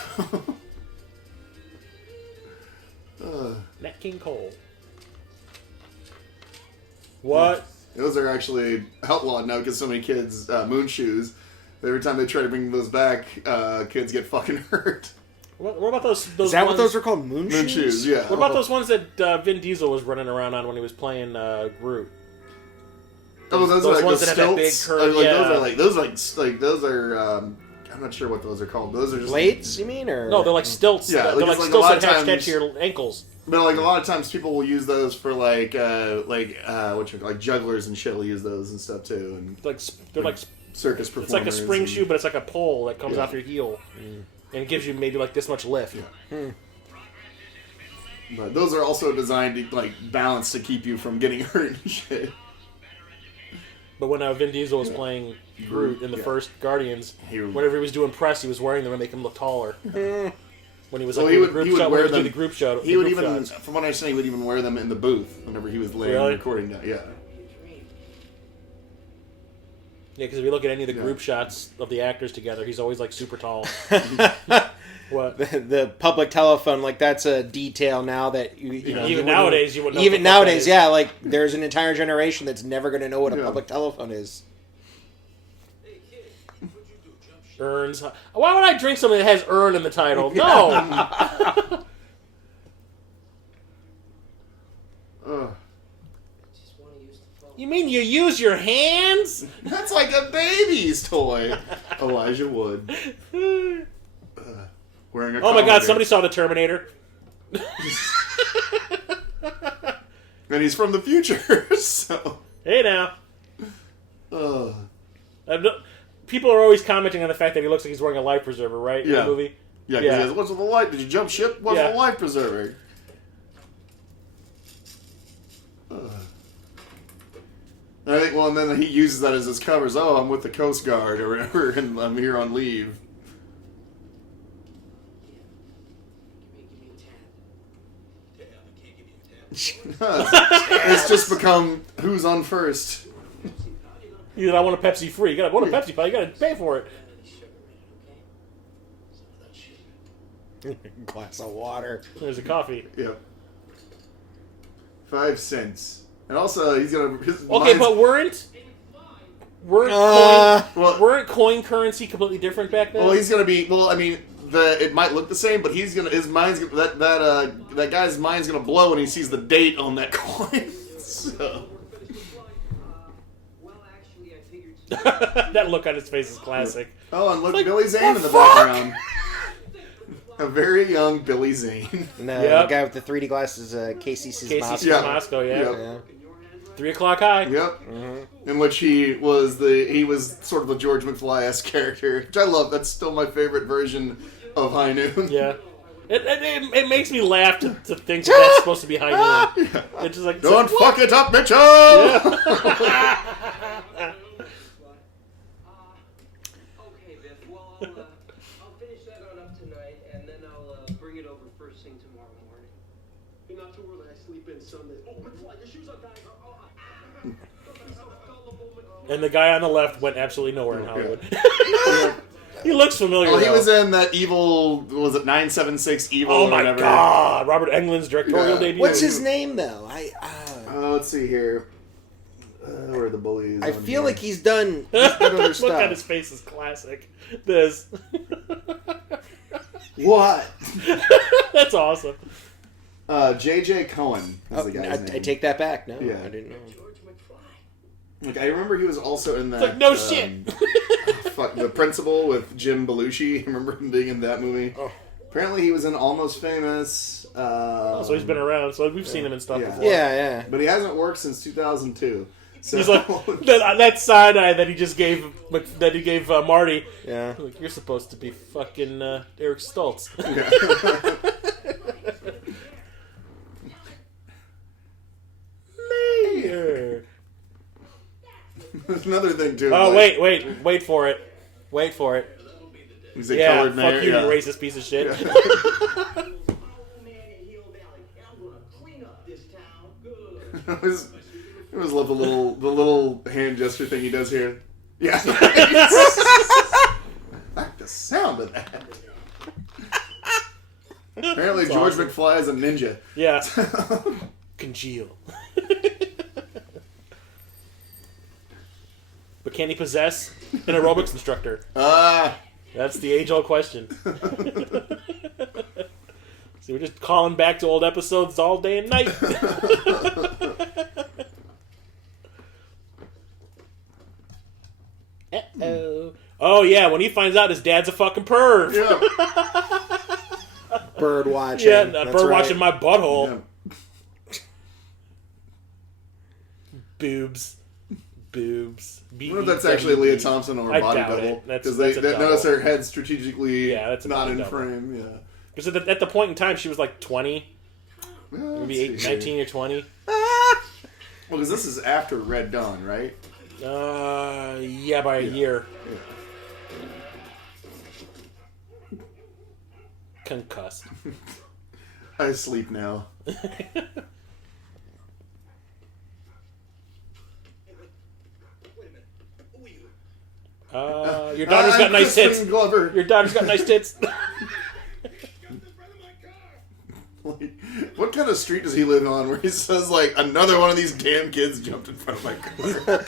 Nat King Cole. What? Those are actually outlawed now because so many kids moon shoes. Every time they try to bring those back, kids get fucking hurt. What about those? Is that what those were called? Moon shoes? Moon shoes, yeah. What about those ones that Vin Diesel was running around on when he was playing Groot? Those are like ones the that have that big stilts. curve. Those are. I'm not sure what those are called. Those are just blades. You mean, or no? They're like stilts. Yeah, they're like stilts that attach to your ankles. But like a lot of times, people will use those for like jugglers and shit will use those and stuff too. And they're like circus performers. It's like a spring shoe, but it's like a pole that comes off your heel, and it gives you maybe like this much lift. Yeah. But those are also designed to like balance to keep you from getting hurt and shit. But when Vin Diesel was playing Groot in the first Guardians, whenever he was doing press, he was wearing them to make him look taller. When he was like the group shot, the group shot, he would even, from what I understand, he would even wear them in the booth whenever he was laying recording that. Yeah. Yeah, because if you look at any of the group shots of the actors together, he's always like super tall. What? The public telephone, like that's a detail now that you know. Even nowadays, you wouldn't know. Even nowadays, yeah, like there's an entire generation that's never going to know what a public telephone is. Earns. Why would I drink something that has "earn" in the title? No. You mean you use your hands? That's like a baby's toy. Elijah Wood. Wearing a Oh my God! Somebody saw the Terminator. And he's from the future, so. Hey now. People are always commenting on the fact that he looks like he's wearing a life preserver, right? In the movie. Yeah. He says, what's with the life? Did you jump ship? What's with the life preserver? And I think, well, and then he uses that as his covers. Oh, I'm with the Coast Guard or whatever, and I'm here on leave. It's just become who's on first. I want a Pepsi free. You want a Pepsi, pal? You gotta pay for it. Glass of water. There's a coffee. Yeah. 5 cents. And also, he's gonna. But weren't coin currency completely different back then? Well, he's gonna be. Well, I mean, it might look the same, but he's gonna. His mind's gonna, that guy's mind's gonna blow when he sees the date on that coin. So. That look on his face is classic. Oh, and look, Billy Zane in the background. A very young Billy Zane. No, the guy with the 3D glasses, Casey Simasko, yeah. 3 o'clock high. Yep. Mm-hmm. In which he was sort of the George McFly-esque character, which I love. That's still my favorite version of High Noon. Yeah. It makes me laugh to think that's supposed to be High Noon. Yeah. It's just like, don't fuck it up, Mitchell! Yeah. Okay, Biff. Well, I'll finish that on up tonight, and then I'll bring it over first thing tomorrow morning. You're not too early. I sleep in Sundays. Oh, McFly, your shoes are dying. And the guy on the left went absolutely nowhere in Hollywood. He looks familiar. Well, he was in that evil. Was it 976 Evil? Oh or my whatever. God! Robert Englund's directorial debut. What's his name though? Let's see here. Where are the bullies? I feel like he's done other stuff. Look at his face is classic. This. What? That's awesome. J.J. Cohen is the guy's name. I take that back. No, Yeah. I didn't know. Like, I remember he was also in that. It's like, no shit. The Principal with Jim Belushi. I remember him being in that movie. Oh. Apparently, he was in Almost Famous. So he's been around. So we've seen him in stuff before. Yeah. But he hasn't worked since 2002. So. He's like that side eye that he just gave Marty. Yeah. Like, you're supposed to be fucking Eric Stoltz. Mayor. There's another thing too. Oh, like, wait for it. Wait for it. He's a colored mayor. Fuck you, you racist piece of shit. Yeah. I always love the little hand gesture thing he does here. Yeah. Like the sound of that. Apparently, That's George awesome. McFly is a ninja. Yeah. Congeal. But can he possess an aerobics instructor? That's the age-old question. See, we're just calling back to old episodes all day and night. Uh-oh. Oh, yeah, when he finds out his dad's a fucking perv. Yeah. Bird watching. Yeah, bird watching my butthole. Yeah. Boobs. I wonder if that's actually Lea Thompson or her body double. Because they notice her head strategically not in frame. Yeah. Because at the point in time, she was like 20. Yeah, Maybe 19 or 20. Well, because this is after Red Dawn, right? Yeah, by a year. Yeah. Concussed. I sleep now. Your daughter's got nice tits. Crispin Glover. Your daughter's got nice tits. What kind of street does he live on where he says, like, another one of these damn kids jumped in front of my car?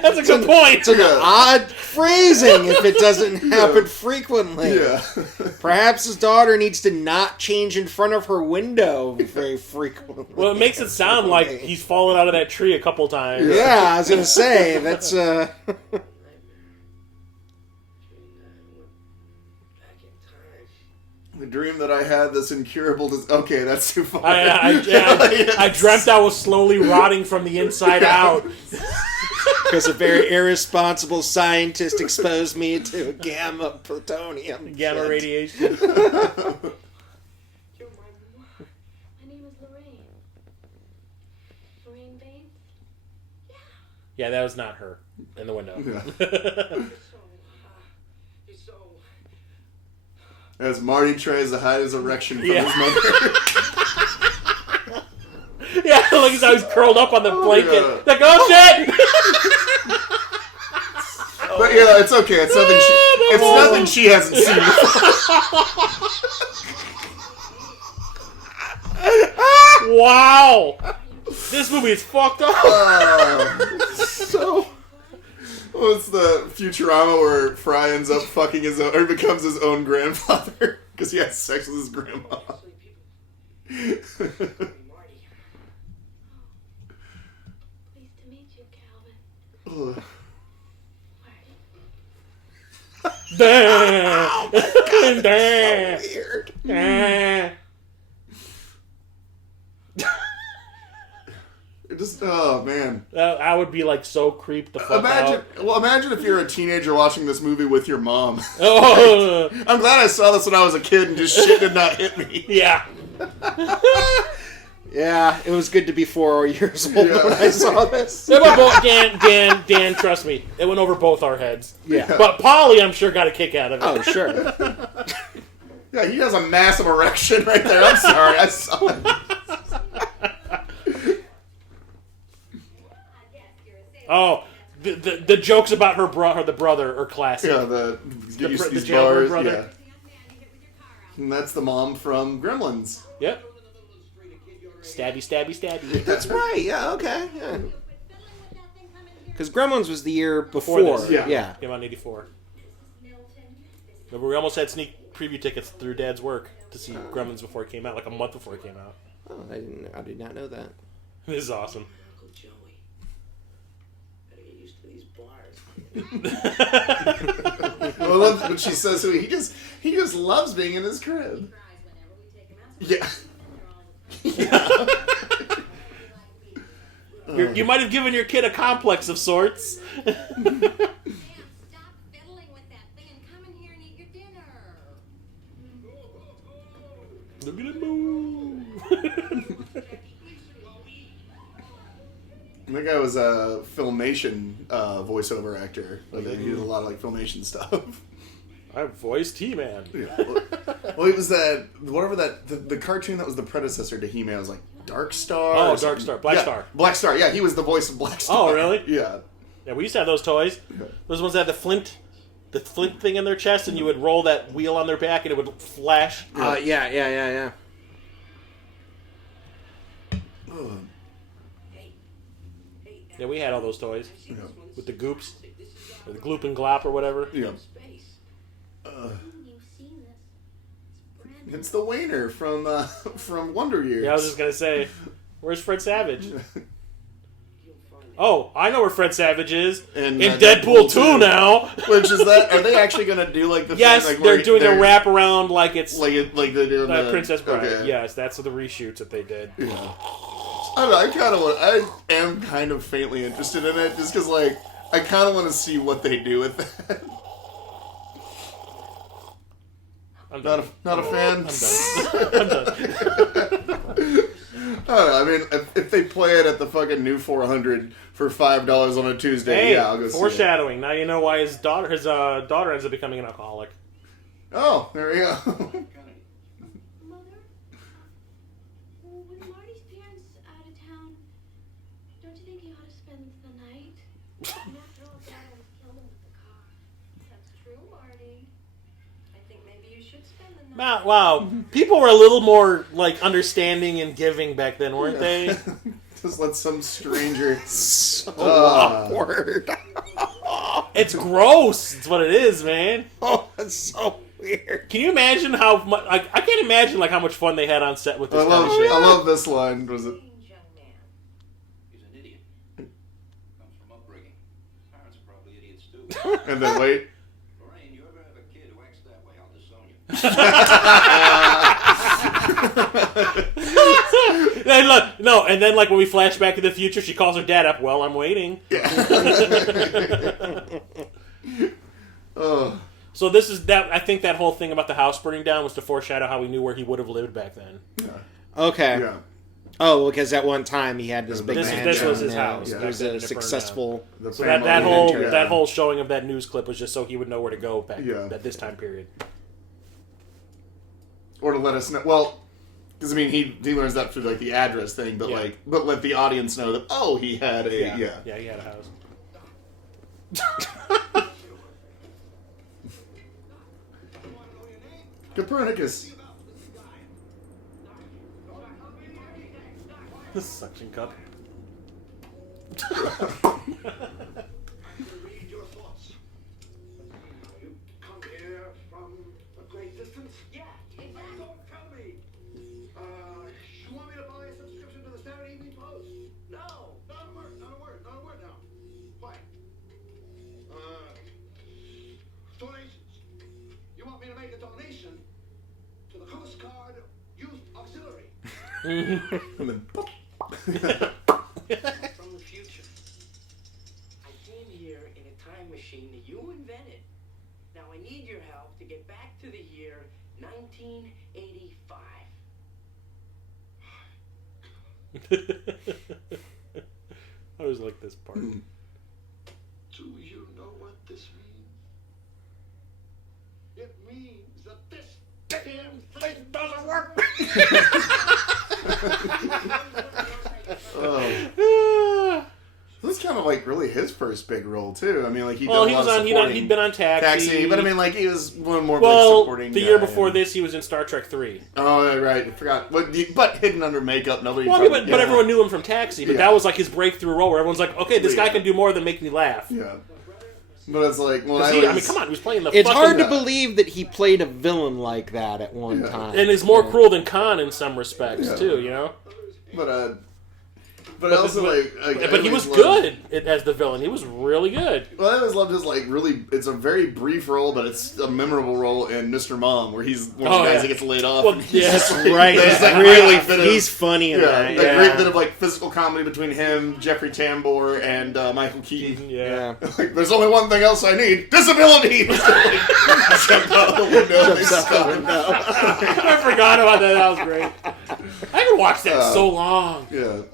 That's a good point. It's an odd phrasing if it doesn't happen frequently. Yeah. Perhaps his daughter needs to not change in front of her window very frequently. Well, it makes it sound like he's fallen out of that tree a couple times. Yeah, I was going to say, that's... The dream that I had, this incurable... Okay, that's too far. I dreamt I was slowly rotting from the inside out. Because a very irresponsible scientist exposed me to gamma plutonium. Gamma shit. radiation. My name is Lorraine. Lorraine Bates? Yeah, that was not her in the window. Yeah. You're so... As Marty tries to hide his erection from Yeah. his mother. Yeah, look at how he's curled up on the blanket. yeah. Like, oh shit! But yeah, it's okay. It's nothing she hasn't seen. Wow! This movie is fucked up. So, what's the Futurama where Fry ends up fucking his own, or becomes his own grandfather because he has sex with his grandma? Pleased to meet you, Calvin. Ugh. Damn! Damn! Weird. Damn. It just, oh man. I would be like so creeped the fuck out. Imagine if you're a teenager watching this movie with your mom. Oh, I'm glad I saw this when I was a kid and just shit did not hit me. yeah. Yeah, it was good to be 4 years old when I saw this. They were both, Dan, trust me, it went over both our heads. Yeah. But Polly, I'm sure, got a kick out of it. Oh, sure. Yeah, he has a massive erection right there. I'm sorry, I saw it. Oh, the jokes about the brother are classic. Yeah, the jailbird bars, brother. yeah. And that's the mom from Gremlins. Yep. Stabby, stabby, stabby. That's right, yeah, okay. Yeah. Because Gremlins was the year before. Before this, yeah. Came out in '84. Remember, we almost had sneak preview tickets through Dad's work to see Gremlins before it came out, like a month before it came out. Oh, I did not know that. This is awesome. Uncle Joey. Better get used to these bars. Well, I love what she says to me. He just loves being in his crib. Yeah. You might have given your kid a complex of sorts. Stop fiddling with that thing and come in here and eat your dinner. Look at it move. That guy was a Filmation voiceover actor. Like, he did a lot of like Filmation stuff. I voiced He-Man. Yeah. Well, it was the cartoon that was the predecessor to He-Man was like Dark Star. Oh, or Dark something. Star. Black Yeah, Star. Black Star. Yeah, he was the voice of Black Star. Oh, really? Yeah. Yeah, we used to have those toys. Those ones that had the flint thing in their chest, and you would roll that wheel on their back, and it would flash. Yeah. Ugh. Yeah, we had all those toys Yeah. with the goops, or the gloop and glop, or whatever. Yeah. You've seen this. It's brand new. It's the Wayner from Wonder Years. Yeah, I was just gonna say, where's Fred Savage? Oh, I know where Fred Savage is. In Deadpool 2 now. Which is that? Are they actually gonna do like the Yes, thing, like, they're where doing a wraparound like it's like they're doing the Princess Bride. okay. Yes, that's the reshoots that they did. Yeah. I don't know. I am kind of faintly interested in it, just because like I kind of want to see what they do with that. I'm Not done. a fan. I'm done. I don't know. I mean, if they play it at the fucking new 400 for $5 on a Tuesday, Hey, yeah, I'll go see it. foreshadowing. Now you know why his daughter ends up becoming an alcoholic. Oh, there we go. Mother? With Marty's parents out of town, don't you think you ought to spend the night? And after all, Dad almost killed him with the car. That's true, Marty. I think maybe you should spend the night. Wow, people were a little more like understanding and giving back then, weren't they? Just let some stranger. So awkward. It's gross. It's what it is, man. Oh, that's so weird. Can you imagine how much? I can't imagine like how much fun they had on set with this kind of shit. I love this line. Was it? Young man. He's an idiot. Comes from upbringing. Parents are probably idiots too. And then wait. Lorraine, you ever have a kid who acts that way, I'll disown you. Then look, no, and then like when we flash back to the future, she calls her dad up. Well, I'm waiting. Oh. So this is that. I think that whole thing about the house burning down was to foreshadow how we knew where he would have lived back then. Okay. Yeah. Oh, because at one time he had this big mansion. This was his yeah. house. He Yeah. was It a burned successful. So that whole showing of that news clip was just so he would know where to go back at this time period. Or to let us know. Well, because I mean, he learns that through like the address thing, but but let the audience know that he had a he had a house. Copernicus. The suction cup. Read your thoughts. You come here from a great distance? Yeah, exactly. Don't tell me. You want me to buy a subscription to the Saturday Evening Post? No. Not a word now. Why? Donations. You want me to make a donation to the Coast Guard Youth Auxiliary? And then, pop. From the future. I came here in a time machine that you invented. Now I need your help to get back to the year 1985. I always like this part. Do you know what this means? It means that this damn thing doesn't work. This is kind of like really his first big role too. I mean, like he'd been on Taxi, but I mean, like he was one more well, supporting. The year before this, he was in Star Trek 3. Oh, right, I forgot. But hidden under makeup, nobody. Well, but everyone knew him from Taxi. But that was like his breakthrough role, where everyone's like, "Okay, this guy can do more than make me laugh." Yeah. But it's like, well, I mean, come on, he was playing the. It's fucking hard to believe that he played a villain like that at one time, and is more cruel than Khan in some respects too. You know. But also but he was good as the villain. He was really good. Well, I always loved his it's a very brief role, but it's a memorable role in Mr. Mom, where he's one of the guys that gets laid off. Well, that's right. He's funny in that. A great bit of like physical comedy between him, Jeffrey Tambor, and Michael Keaton. Yeah. Like, there's only one thing else I need: disability. Jump out the window. I forgot about that. That was great. I could watch that so long. Yeah.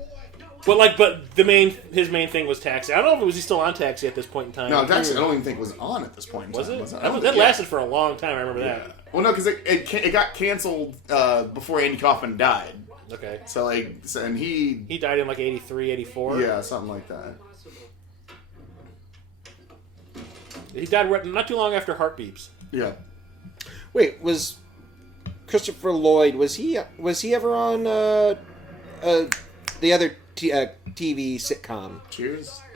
But his main thing was Taxi. I don't know if he still on Taxi at this point in time. No, Taxi I don't even think was on at this point in time. Was it? That lasted for a long time. I remember that. Well, no, because it got canceled before Andy Kaufman died. Okay. So and he died in like 83, 84. Yeah, something like that. He died not too long after Heartbeeps. Yeah. Wait, was Christopher Lloyd? Was he ever on the other TV sitcom?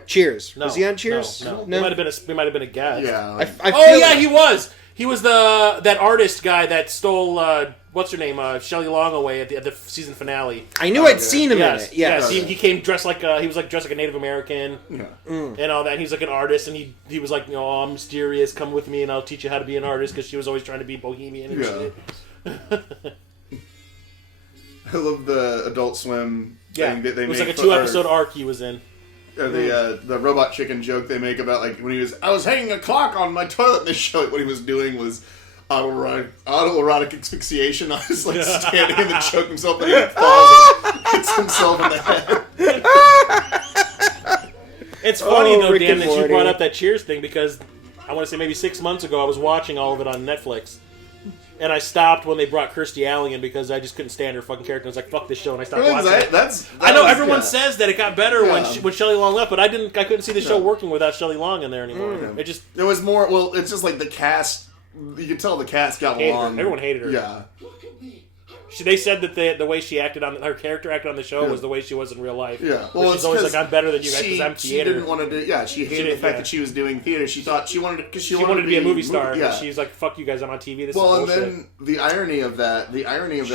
Cheers. No, was he on Cheers? No. He might have been a guest. Yeah. He was. He was that artist guy that stole what's her name, Shelley Long away at the season finale. I knew I'd seen him in it. Yes. He came dressed like he was dressed like a Native American. Yeah. And all that. And he's like an artist, and he was like, oh, I'm mysterious. Come with me, and I'll teach you how to be an artist, because she was always trying to be bohemian and shit. I love the Adult Swim thing that they made. It was like a 2-episode arc he was in. The robot chicken joke they make about when I was hanging a clock on my toilet, and they show what he was doing was autoerotic asphyxiation. I was standing in the choke himself, and he falls and hits himself in the head. It's funny though, Dan, that you brought up that Cheers thing, because I want to say maybe 6 months ago I was watching all of it on Netflix. And I stopped when they brought Kirstie Alley in, because I just couldn't stand her fucking character. I was like, "Fuck this show," and I stopped watching it. I know everyone says that it got better when Shelley Long left, but I couldn't see the show working without Shelley Long in there anymore. It was more. Well, it's just like the cast. You could tell the cast got along. Everyone hated her. Yeah. Look at me. I'm They said that the way she acted on her character acted on the show was the way she was in real life. Yeah, well, she's always like, I'm better than you guys because I'm theater. She didn't want to do. Yeah, she hated the fact that she was doing theater. She thought she wanted because she wanted to be a movie star. Yeah, she's like, fuck you guys, I'm on TV. This is and bullshit. then the irony of that she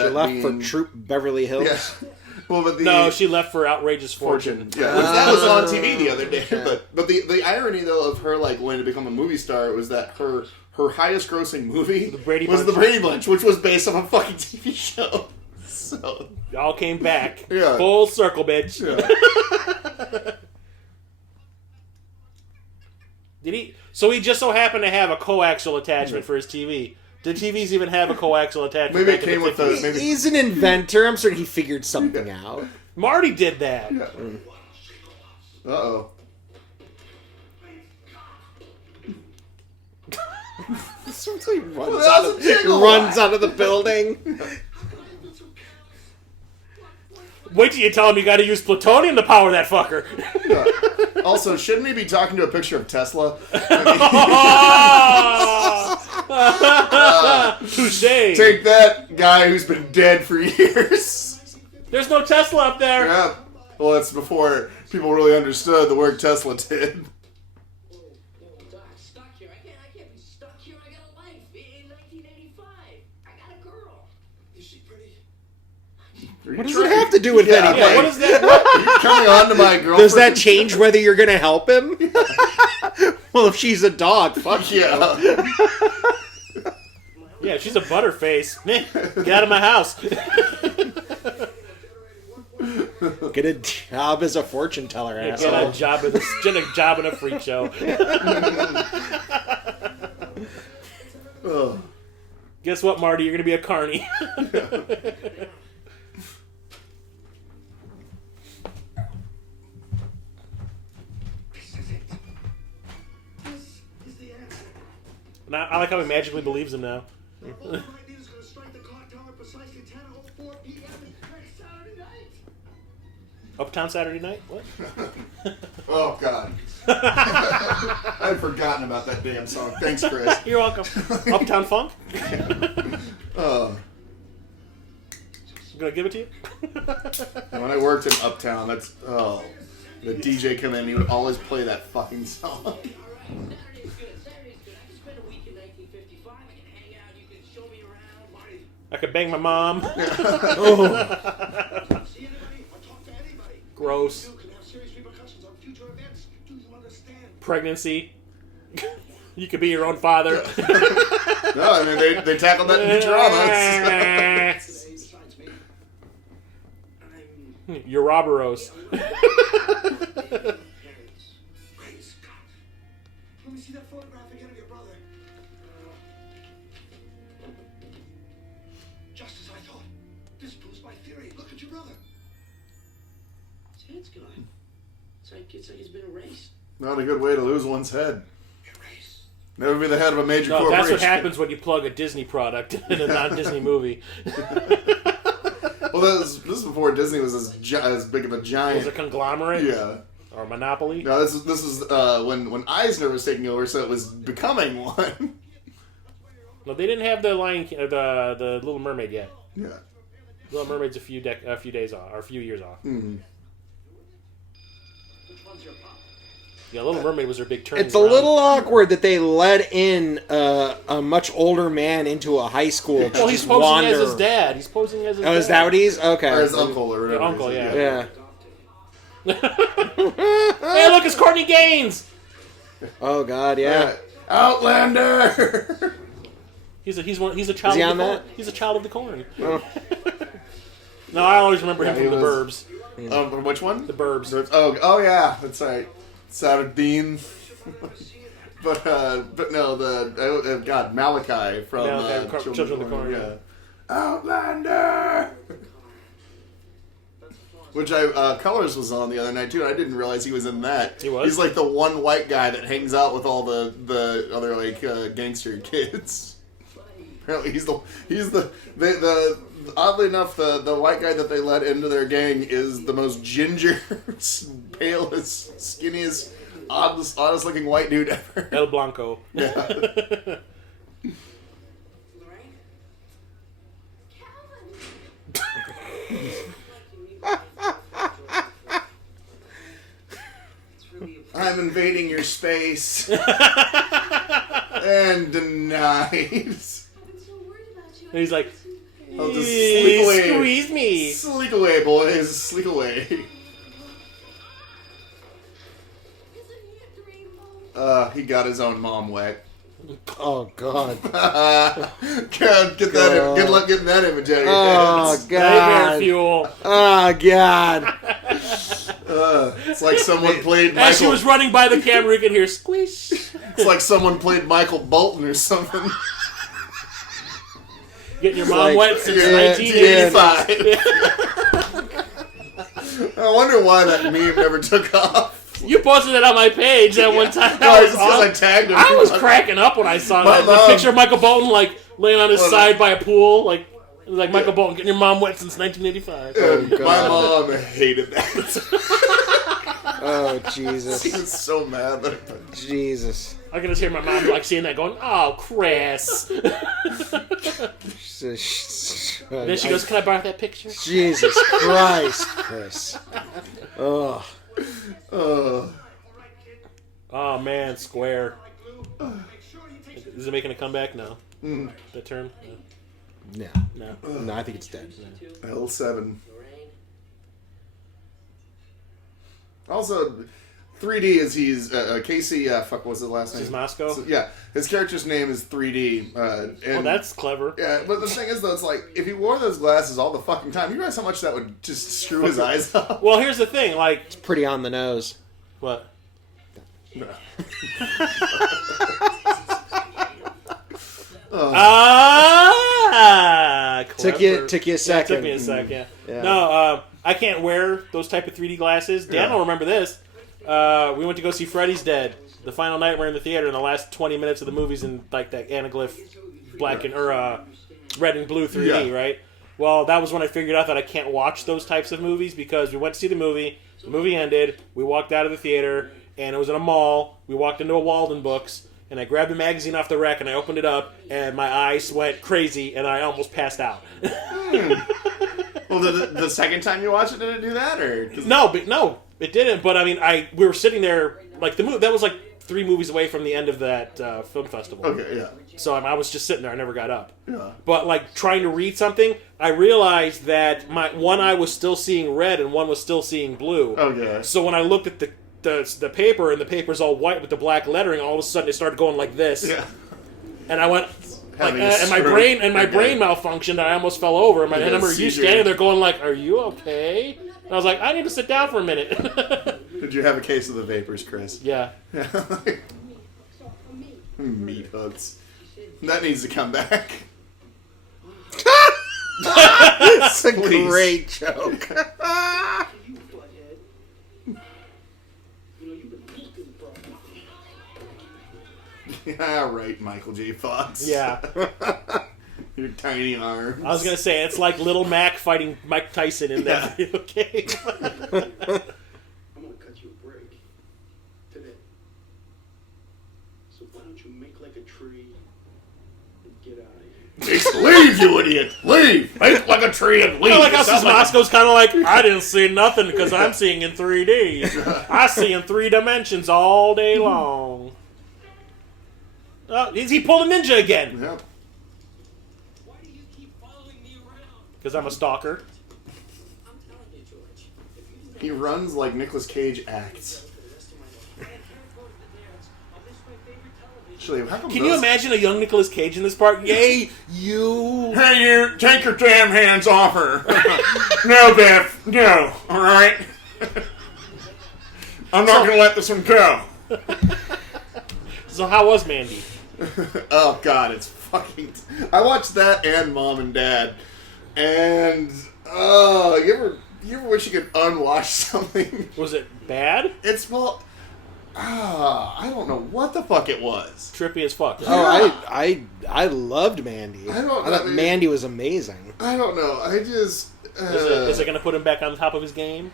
left for Troop Beverly Hills. Yeah. Well, but no, she left for Outrageous Fortune. Yeah, which that was on TV the other day. Yeah. But the irony though of her like wanting to become a movie star was that her highest grossing movie was The Brady Bunch, which was based on a fucking TV show. So it all came back. Yeah. Full circle, bitch. Yeah. So he just so happened to have a coaxial attachment for his TV. Did TVs even have a coaxial attachment? Maybe it came with those. He's an inventor. I'm certain he figured something out. Marty did that. Yeah. Uh-oh. Somebody runs out of the building. Wait till you tell him you got to use plutonium to power that fucker. Yeah. Also, shouldn't he be talking to a picture of Tesla? Touche. Take that, guy who's been dead for years. There's no Tesla up there. Yeah. Well, that's before people really understood the work Tesla did. Doc, stuck here. I can't be stuck here. I got a life. In 1985, I got a girl. Is she pretty? What does it have to do with anything? Yeah, what is that? What? You're coming on to my girlfriend. Does that change whether you're going to help him? Well, if she's a dog, fuck yeah. Yeah, she's a butterface. Get out of my house. Get a job as a fortune teller, Yeah, asshole. get a job in a freak show. Oh. Guess what, Marty? You're going to be a carny. And I like how he magically believes him now. Uptown Saturday Night? What? Oh, God. I'd forgotten about that damn song. Thanks, Chris. You're welcome. Uptown Funk? Oh. I'm going to give it to you? When I worked in Uptown, the DJ come in, he would always play that fucking song. Saturday's good. I can spend a week in 1955. I can hang out. You can show me around. Marty. I could bang my mom. Oh. See anybody or talk to anybody. Gross. Can have serious repercussions on future events. Do you understand? Pregnancy. You could be your own father. No, I mean, they tackled that in Futurama. Besides me, I'm... You're Roberos. Great Scott. Let me see that photograph again of your brother. Just as I thought. This proves my theory. Look at your brother. His head's gone. It's like he's been erased. Not a good way to lose one's head. Never be the head of a major No, corporation. that's what happens when you plug a Disney product in a non-Disney movie. Well, this is before Disney was as big of a giant. It was a conglomerate? Yeah. Or a monopoly? No, this is when Eisner was taking over, so it was becoming one. No, they didn't have the the Little Mermaid yet. Yeah. Little Mermaid's a few days off, or a few years off. Mm-hmm. Which one's your pop? Yeah, Little Mermaid was their big turn. It's a little awkward that they let in a much older man into a high school to Well, he's just posing wander. as his dad. He's posing as his dad. Oh, is that what he's? Okay. Or his uncle or whatever. Your uncle, it is. yeah. Yeah. Hey, look, it's Courtney Gaines! Oh, God, yeah. Outlander! He's a child Is he of the on corn. that? He's a child of the corn. Oh. No, I always remember him Yeah, from The he was- Burbs. Which one? The Burbs. Oh yeah, that's right. Saturday. but no, God, Malachi from Children of the Corn. Yeah. Outlander. Which Colors was on the other night too, and I didn't realize he was in that. He was? He's like the one white guy that hangs out with all the other like gangster kids. Apparently, he's the oddly enough the white guy that they let into their gang is the most ginger, palest, skinniest, oddest looking white dude ever. El Blanco. Yeah. Calvin! I'm invading your space. And denied. I've been so worried about you. And he's like, I'll just sleep away. squeeze me. Sleep away, boys. Sleep away. Isn't he a dreamboat? He got his own mom wet. Oh God. God, get that. Good luck getting that image out of your Oh heads. Nightmare God. fuel. Oh God. It's like someone played Michael. As she was running by the camera, you can hear squish. It's like someone played Michael Bolton or something. Getting your mom like- wet since yeah, 1985. I wonder why that meme never took off. You posted it on my page that one time. No, it's because I tagged him. I was cracking up when I saw My that. The mom- picture of Michael Bolton like laying on his Well, side by a pool, like it was like Michael Bolton getting your mom wet since 1985. My mom hated that. Oh She Jesus. was so mad that Jesus. I can just hear my mom like seeing that, going, "Oh, Chris." Then she goes, "Can I borrow that picture?" Jesus Christ, Chris. Oh. Oh man, Square. Is it making a comeback? No. The term? No. No. No, I think it's dead. L7. Also, 3D is he's Casey. Fuck, what was his last name? Is Moscow? So, yeah, his character's name is 3D. Oh, And that's clever. yeah, but the thing is though, it's like if he wore those glasses all the fucking time, you realize how much that would just screw his eyes up. Well, here's the thing. Like, Pretty on the nose. what? Took you a second. Took me a sec, yeah. Yeah. No, I can't wear those type of 3D glasses. Dan will remember this. We went to go see Freddy's Dead, the final nightmare in the theater, in the last 20 minutes of the movies in like that anaglyph black and red and blue 3D, right? Well, that was when I figured out that I can't watch those types of movies because we went to see the movie ended, we walked out of the theater, and it was in a mall. We walked into a Walden Books, and I grabbed the magazine off the rack and I opened it up, and my eyes went crazy, and I almost passed out. Well, the second time you watched it, did it do that, or No, it didn't. But I mean, we were sitting there like the movie that was like 3 movies away from the end of that film festival. Okay, yeah. So I was just sitting there. I never got up. Yeah. But like trying to read something, I realized that my one eye was still seeing red and one was still seeing blue. Okay. So when I looked at the paper and the paper's all white with the black lettering, all of a sudden it started going like this. Yeah. And I went. Like, Having a and my stroke. brain malfunctioned. I almost fell over. And I remember you seizure. standing there going like, "Are you okay?" And I was like, "I need to sit down for a minute." Did you have a case of the vapors, Chris? Yeah. Meat hooks. That needs to come back. It's a Please. great joke. Yeah, right, Michael J. Fox. Yeah. Your tiny arms. I was gonna say it's like Little Mac fighting Mike Tyson in that video game. I'm gonna cut you a break today. So why don't you make like a tree and get out of here? Leave, you idiot! Leave! Make like a tree and leave! I like how It sounds since Moscow's kind of like, I didn't see nothing because I'm seeing in 3D. I see in 3 dimensions all day long. Oh, he pulled a ninja again. Yeah. Why do you keep following me around? Because I'm a stalker. I'm telling you, George. If you He runs like Nicolas Cage acts. for the rest of my life, I can't go to the dance. I'll miss my favorite television. Actually, how come Can you imagine a young Nicolas Cage in this part? Yay, you. Hey, you! Take your damn hands off her! No, Biff! No, alright? I'm not gonna let this one go! So how was Mandy? Oh god, it's fucking... I watched that and Mom and Dad, and... Oh, you ever wish you could unwatch something? Was it bad? It's, well... I don't know what the fuck it was. Trippy as fuck. Oh, I loved Mandy. I don't I thought know. Mandy was amazing. I don't know, I just... Is it going to put him back on the top of his game?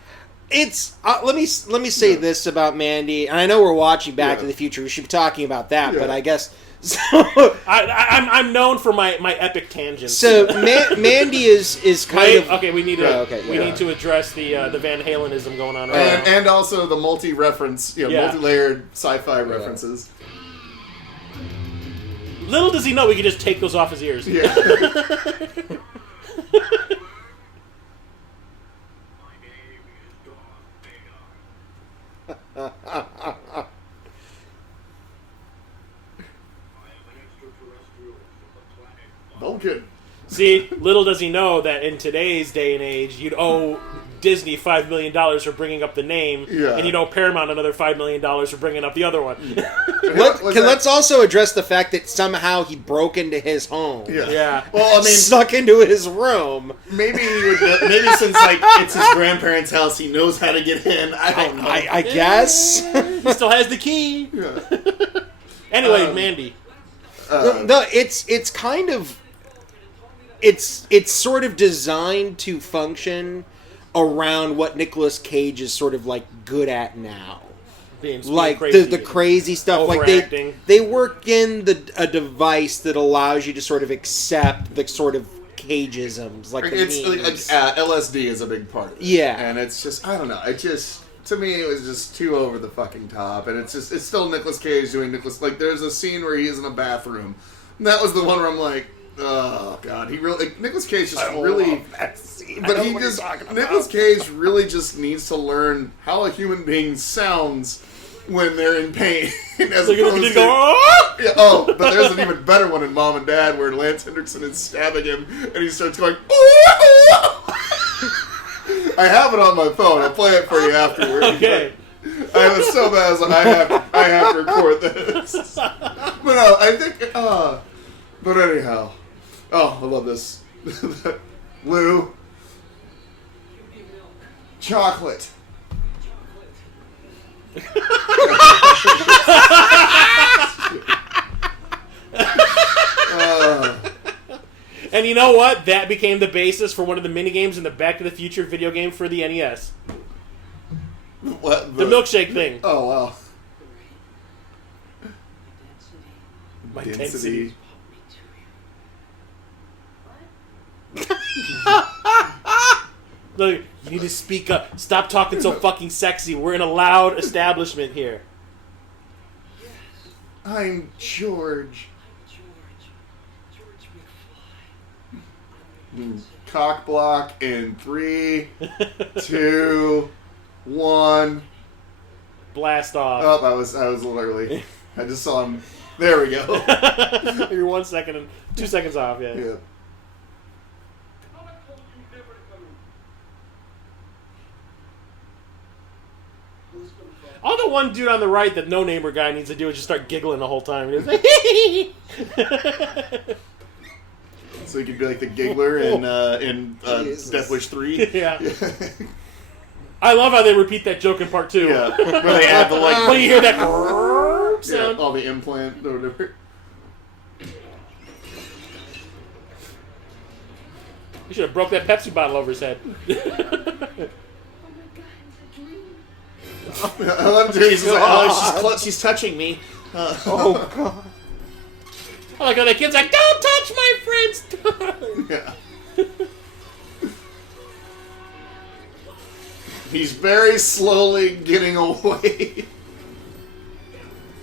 It's let me say this about Mandy, and I know we're watching Back to the Future. We should be talking about that, but Yeah. I guess So I'm known for my epic tangents. So Mandy is kind of okay. We need to yeah. need to address the Van Halenism going on right now. And also the multi-reference, multi-layered sci-fi references. Little does he know we can just take those off his ears. Yeah. Vulcan. See, little does he know that in today's day and age, you'd owe Disney $5 million for bringing up the name, and you'd owe Paramount another $5 million for bringing up the other one. Let's also address the fact that somehow he broke into his home. Yeah. Well, I mean, snuck into his room. Maybe since it's his grandparents' house, he knows how to get in. I don't know. I guess he still has the key. Yeah. Anyway, Mandy. No, it's kind of it's sort of designed to function around what Nicolas Cage is sort of like good at now. Being Like crazy. the crazy stuff, like Overacting. they work in a device that allows you to sort of accept the sort of cageisms, like the memes. LSD is a big part of it. Yeah. And it's just, I don't know, to me it was just too over the fucking top, and it's still Nicolas Cage doing like there's a scene where he is in a bathroom, and that was the one where I'm like, oh god, he really, Nicolas Cage just really, but he just, Nicolas Cage really just needs to learn how a human being sounds when they're in pain. As So opposed to, go, yeah, but there's an even better one in Mom and Dad where Lance Henriksen is stabbing him and he starts going, I have it on my phone. I'll play it for you afterwards. Okay. I was so bad. I was like, I have to record this. But no, I think. But anyhow, I love this. Lou, chocolate. And you know what? That became the basis for one of the minigames in the Back to the Future video game for the NES. What, The milkshake thing. Oh wow. My density. Look, you need to speak up. Stop talking so fucking sexy. We're in a loud establishment here. I'm George. Cock block in 3, 2, 1. Blast off. Oh, I was a little early. I just saw him. There we go. You're 1 second and 2 seconds off. Yeah. Yeah. All the one dude on the right that no namer guy needs to do is just start giggling the whole time. He's like, So he could be like the giggler in Death Wish 3. Yeah. I love how they repeat that joke in part 2. Yeah. Where they add the like. When you hear that sound. All the implant or whatever. You should have broke that Pepsi bottle over his head. I love Terry's just like, she's touching me. Oh god. I like how that kid's like, don't touch my friend's tongue. Yeah. He's very slowly getting away.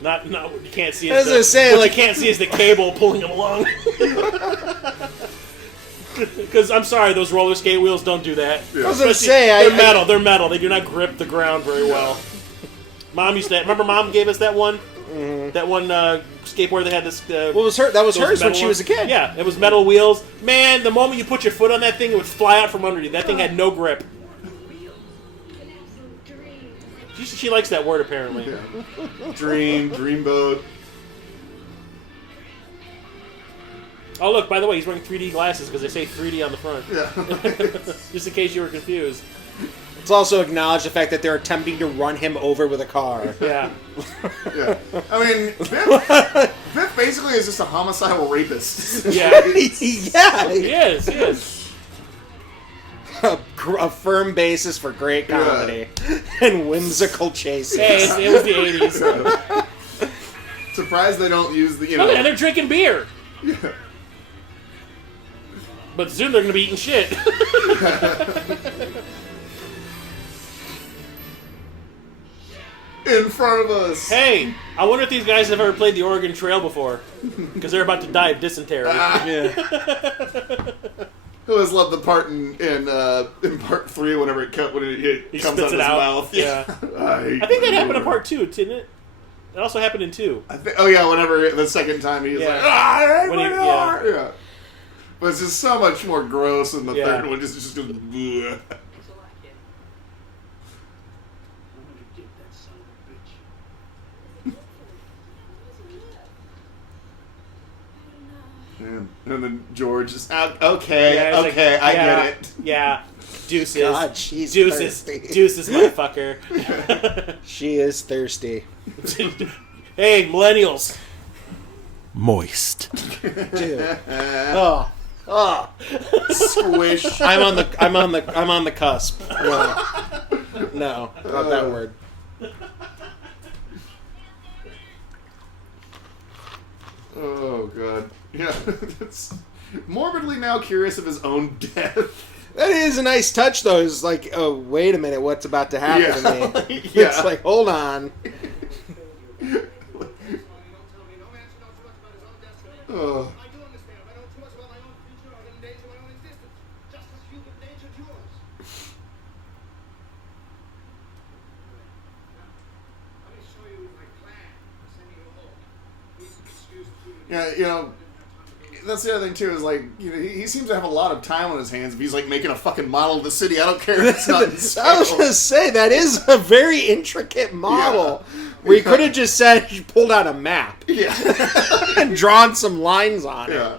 Not what you can't see. As I say, what like, you can't see is the cable pulling him along. Because I'm sorry, those roller skate wheels don't do that. Yeah. I was gonna say, they're metal. They're metal. They do not grip the ground very well. Mom used to. Remember, Mom gave us that one. Mm-hmm. That one skateboard that had this. What was her? That was hers when she was a kid. Yeah, it was metal wheels. Man, the moment you put your foot on that thing, it would fly out from under you. That thing had no grip. She likes that word apparently. Yeah. Dreamboat. Oh look! By the way, he's wearing 3D glasses because they say 3D on the front. Yeah. Just in case you were confused. Let's also acknowledge the fact that they're attempting to run him over with a car. Yeah. Yeah. I mean, Vic basically is just a homicidal rapist. Yeah. Yeah. He is. A firm basis for great comedy and whimsical chases. Hey, it was the 80s. To Surprised they don't use the, Oh, yeah, they're drinking beer. Yeah. But soon they're going to be eating shit. In front of us. Hey, I wonder if these guys have ever played the Oregon Trail before. Because they're about to die of dysentery. Yeah. I always loved the part in part 3 whenever it comes He out of spits his it out. mouth. Yeah. I think that happened in part 2, didn't it? It also happened in 2. Oh yeah, whenever the second time he's like, yeah. But it's just so much more gross in the third one. Just goes, bleh. And then George is okay, I get it. Yeah. Deuces. God, she's Deuces. thirsty. Deuces, motherfucker. She is thirsty. Hey, millennials. Moist. Dude. Oh. Squish. I'm on the cusp. No, not that word. Oh god. Yeah. It's morbidly now curious of his own death. That is a nice touch, though. It's like, oh, wait a minute, what's about to happen to me? Yeah. It's like, hold on. Oh. I do understand. I know too much about my own future. I'm in danger of my own existence. Just as you've endangered yours. Let me show you my plan for sending you home. Please excuse me. Yeah, that's the other thing too. Is like, he seems to have a lot of time on his hands. If he's like making a fucking model of the city, I don't care if it's not in I was scale. going to say, that is a very intricate model. Yeah. Where you could have just said, he pulled out a map Yeah. and drawn some lines on it. Yeah.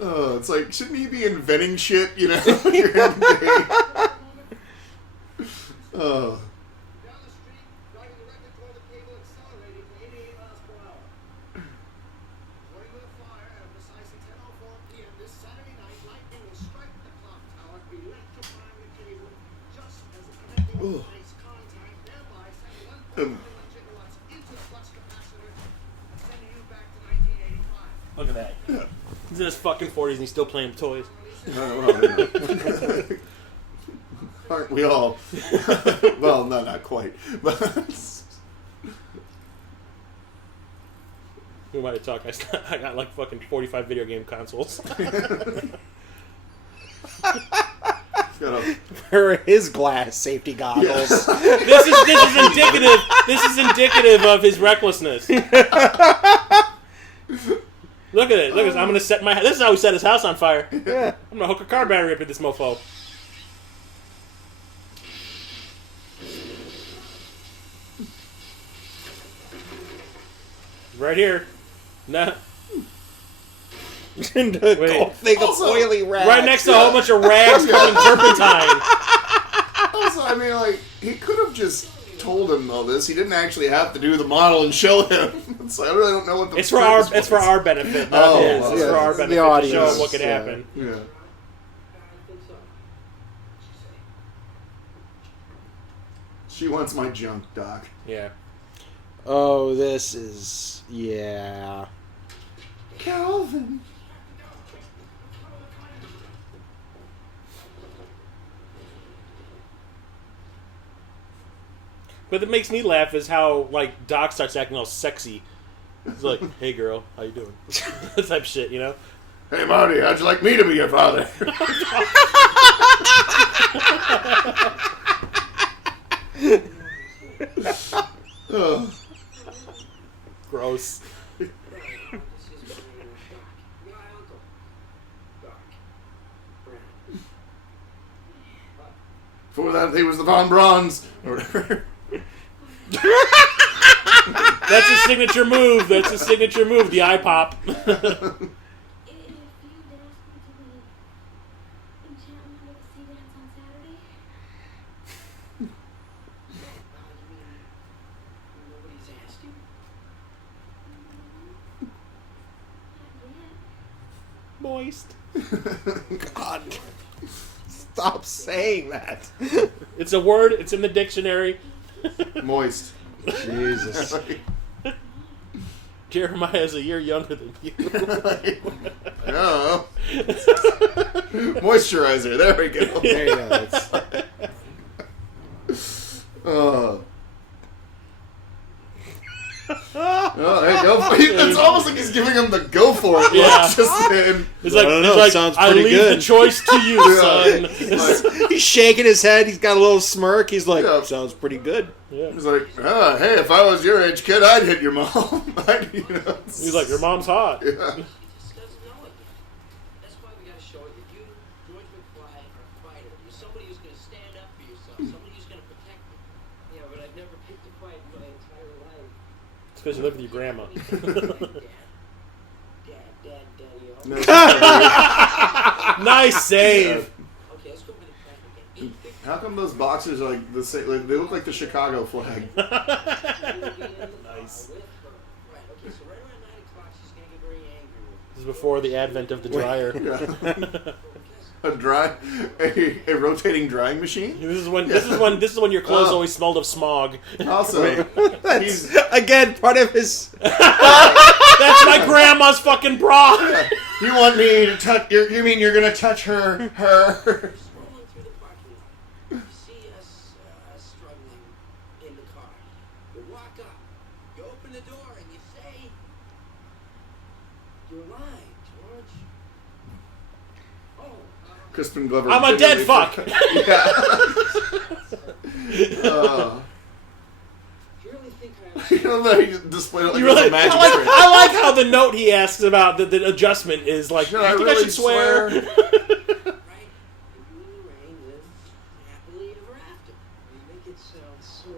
It's like, shouldn't he be inventing shit? You're in the day. Oh. Down the street, driving directly toward the cable, accelerating to 88 miles per hour. Going with a flyer at precisely 10:04 p.m. this Saturday night, lightning will strike the clock tower, electrifying the cable just as the connecting device contact, thereby sending 1.1 gigawatts into the flux capacitor, sending you back to 1985. Look at that. He's in his fucking 40s and he's still playing with toys. Aren't we all? Well, no, not quite. But Who am I to talk? I got like fucking 45 video game consoles. For his glass safety goggles. This is indicative. This is indicative of his recklessness. Look at it. Look at this. I'm gonna set my. This is how he set his house on fire. Yeah. I'm gonna hook a car battery up in this mofo. Right here. Nah. And a Wait. gold thing of Also, oily rags. Right next to a whole bunch of rags covered in turpentine. also, I mean, like, he could have just told him all this. He didn't actually have to do the model and show him. So I really don't know what the It's for our benefit. Not Oh, his. It's yeah, for our the benefit to audience, show him what could yeah. happen. Yeah. I think so. She wants my junk, Doc. Yeah. Oh, this is... Yeah. Calvin. But it makes me laugh is how like Doc starts acting all sexy. He's like, "Hey girl, how you doing?" That type of shit, you know. Hey, Marty, how'd you like me to be your father? Oh. Gross. This is my uncle, Doc Brown. Before that, he was the Von Brauns. Or whatever. That's his signature move. That's his signature move. The eye pop. If you'd asked me to leave enchantment with the sea dance on Saturday, Nobody's asked you? not yet. Moist. God. Stop saying that. It's a word. It's in the dictionary. Moist. Jesus. Jeremiah is a year younger than you. Oh. Moisturizer. There we go. There you go. Oh. Oh, hey, go for it. It's almost like he's giving him the go for it. Yeah. Just then. He's like, I don't know, he's like, sounds I pretty leave good. the choice to you, son. Like, He's shaking his head. He's got a little smirk. He's like, Yeah. sounds pretty good. Yeah. he's like, hey, if I was your age kid, I'd hit your mom. He's like, your mom's hot. Yeah. He just doesn't know it. That's why we gotta show it that you, George McFly, are a fighter. You're somebody who's gonna stand up for yourself. Somebody who's gonna protect you. Yeah, but I've never picked a fight in my entire life. It's because you live with your grandma. Daddy. No, Nice save. Okay, let's go for the plan again. how come those boxers are like the same? Like, they look like the Chicago flag. Nice. Right, okay, so right around 9 o'clock, she's gonna get very angry with This is before the advent of the dryer. A rotating drying machine. This is when your clothes always smelled of smog. Also, That's, again, part of his... That's my grandma's fucking bra. you want me to touch? You mean you're gonna touch her? Scrolling through the parking lot, you see us struggling in the car. You walk up, you open the door, and you say, "You're lying, George." Oh, Crispin Glover. I'm a dead fuck. Yeah. do you really think I You know that he displayed it like You it was really, a magic I trick. like how the note he asks about the adjustment is like, Should I I think I really should swear. right? If you and Lorraine live happily ever after, you make it sound so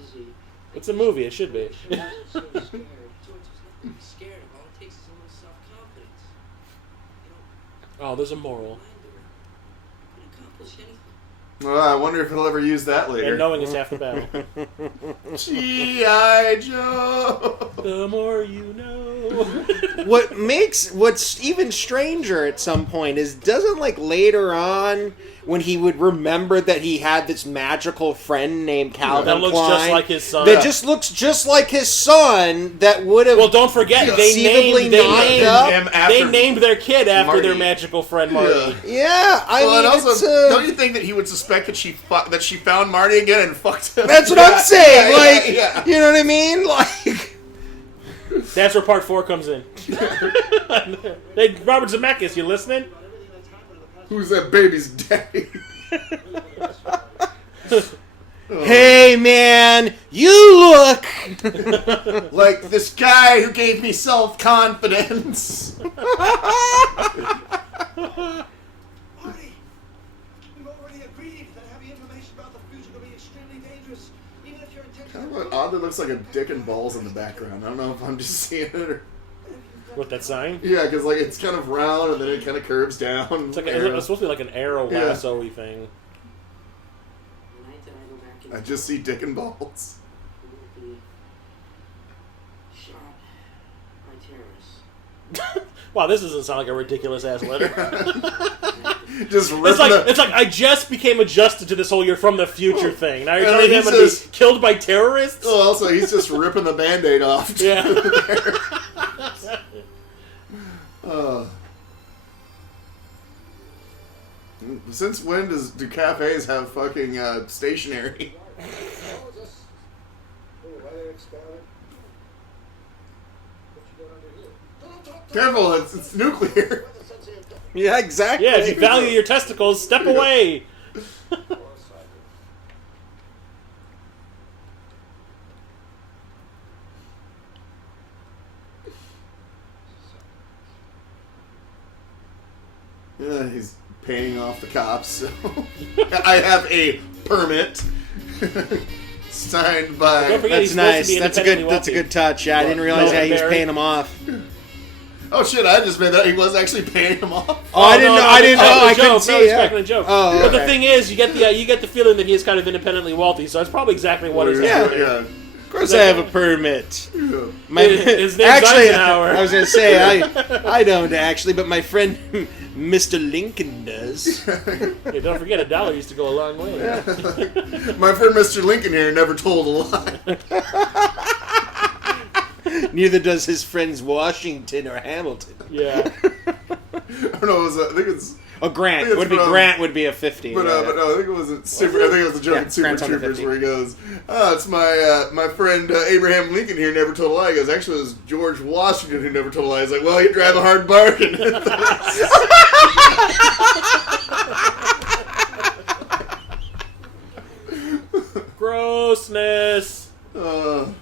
easy. It's a movie, it should be. So scared. George, there's nothing to be scared of. All it takes is a little self-confidence. You Oh, there's a know, moral. mind her. You can accomplish anything. Well, I wonder if he'll ever use that later. And knowing is half the battle. G.I. Joe. The more you know. What's even stranger at some point is doesn't like later on when he would remember that he had this magical friend named Calvin That looks Klein just like his son. that just looks just like his son that would have Well, don't forget, conceivably knocked up. Him after they named their kid after their Marty. magical friend Marty. Yeah, I Well, mean, and also, it's, don't you think that he would suspect that she found Marty again and fucked him? that's what I'm saying. Yeah, Like, yeah. you know what I mean? Like, That's where part 4 comes in. Hey, Robert Zemeckis, you listening? Who's that baby's daddy? hey man, you look. Like this guy who gave me self-confidence. Marty, we've already agreed that having information about the future will be extremely dangerous, even if your intentions Kind of oddly looks like a dick and balls in the background. I don't know if I'm just seeing it or... What, that sign? Yeah, because like it's kind of round and then it kind of curves down. It's supposed to be like an arrow Yeah. lasso-y thing. The night that I go back I into just see dick and balls. will be shot by terrorists. Wow, this doesn't sound like a ridiculous ass letter. Just ripping It's like I just became adjusted to this whole "you're from the future" thing. Now you're And telling me he I'm going to be says- killed by terrorists? Oh, also, he's just ripping the Band-Aid off. Yeah. Since when do cafes have fucking stationery? Careful, it's nuclear. Yeah, exactly. Yeah, if you value your testicles, step away. Yeah, he's paying off the cops, so I have a permit signed by... Don't forget, he's That's supposed to nice. be That's a independently good. That's a wealthy. good touch. Yeah, I didn't realize No, how he was Barry. paying him off. Oh shit, I just made that. He was actually paying him off. Oh, I didn't know. I didn't know. I I couldn't was see. expecting Yeah. a joke. Oh, But the okay. thing is, you get the feeling that he is kind of independently wealthy, so that's probably exactly what is Yeah. happening. Yeah. course, I have a permit. My, His name's actually, Eisenhower. I was going to say I don't actually, but my friend Mr. Lincoln does. Yeah, don't forget, $1 used to go a long way. My friend Mr. Lincoln here never told a lie. Neither does his friends Washington or Hamilton. Yeah. I don't know. I think it's. Oh, Grant it's would be from- Grant would be a 50. But yeah. but no, I think it was a super. I think it was a joke Yeah, in Super Grant's on the Troopers 50. where he goes, "It's my friend Abraham Lincoln here never told a lie." He goes, "Actually, it was George Washington who never told a lie." He's like, "Well, he'd drive a hard bargain." Grossness. Moist.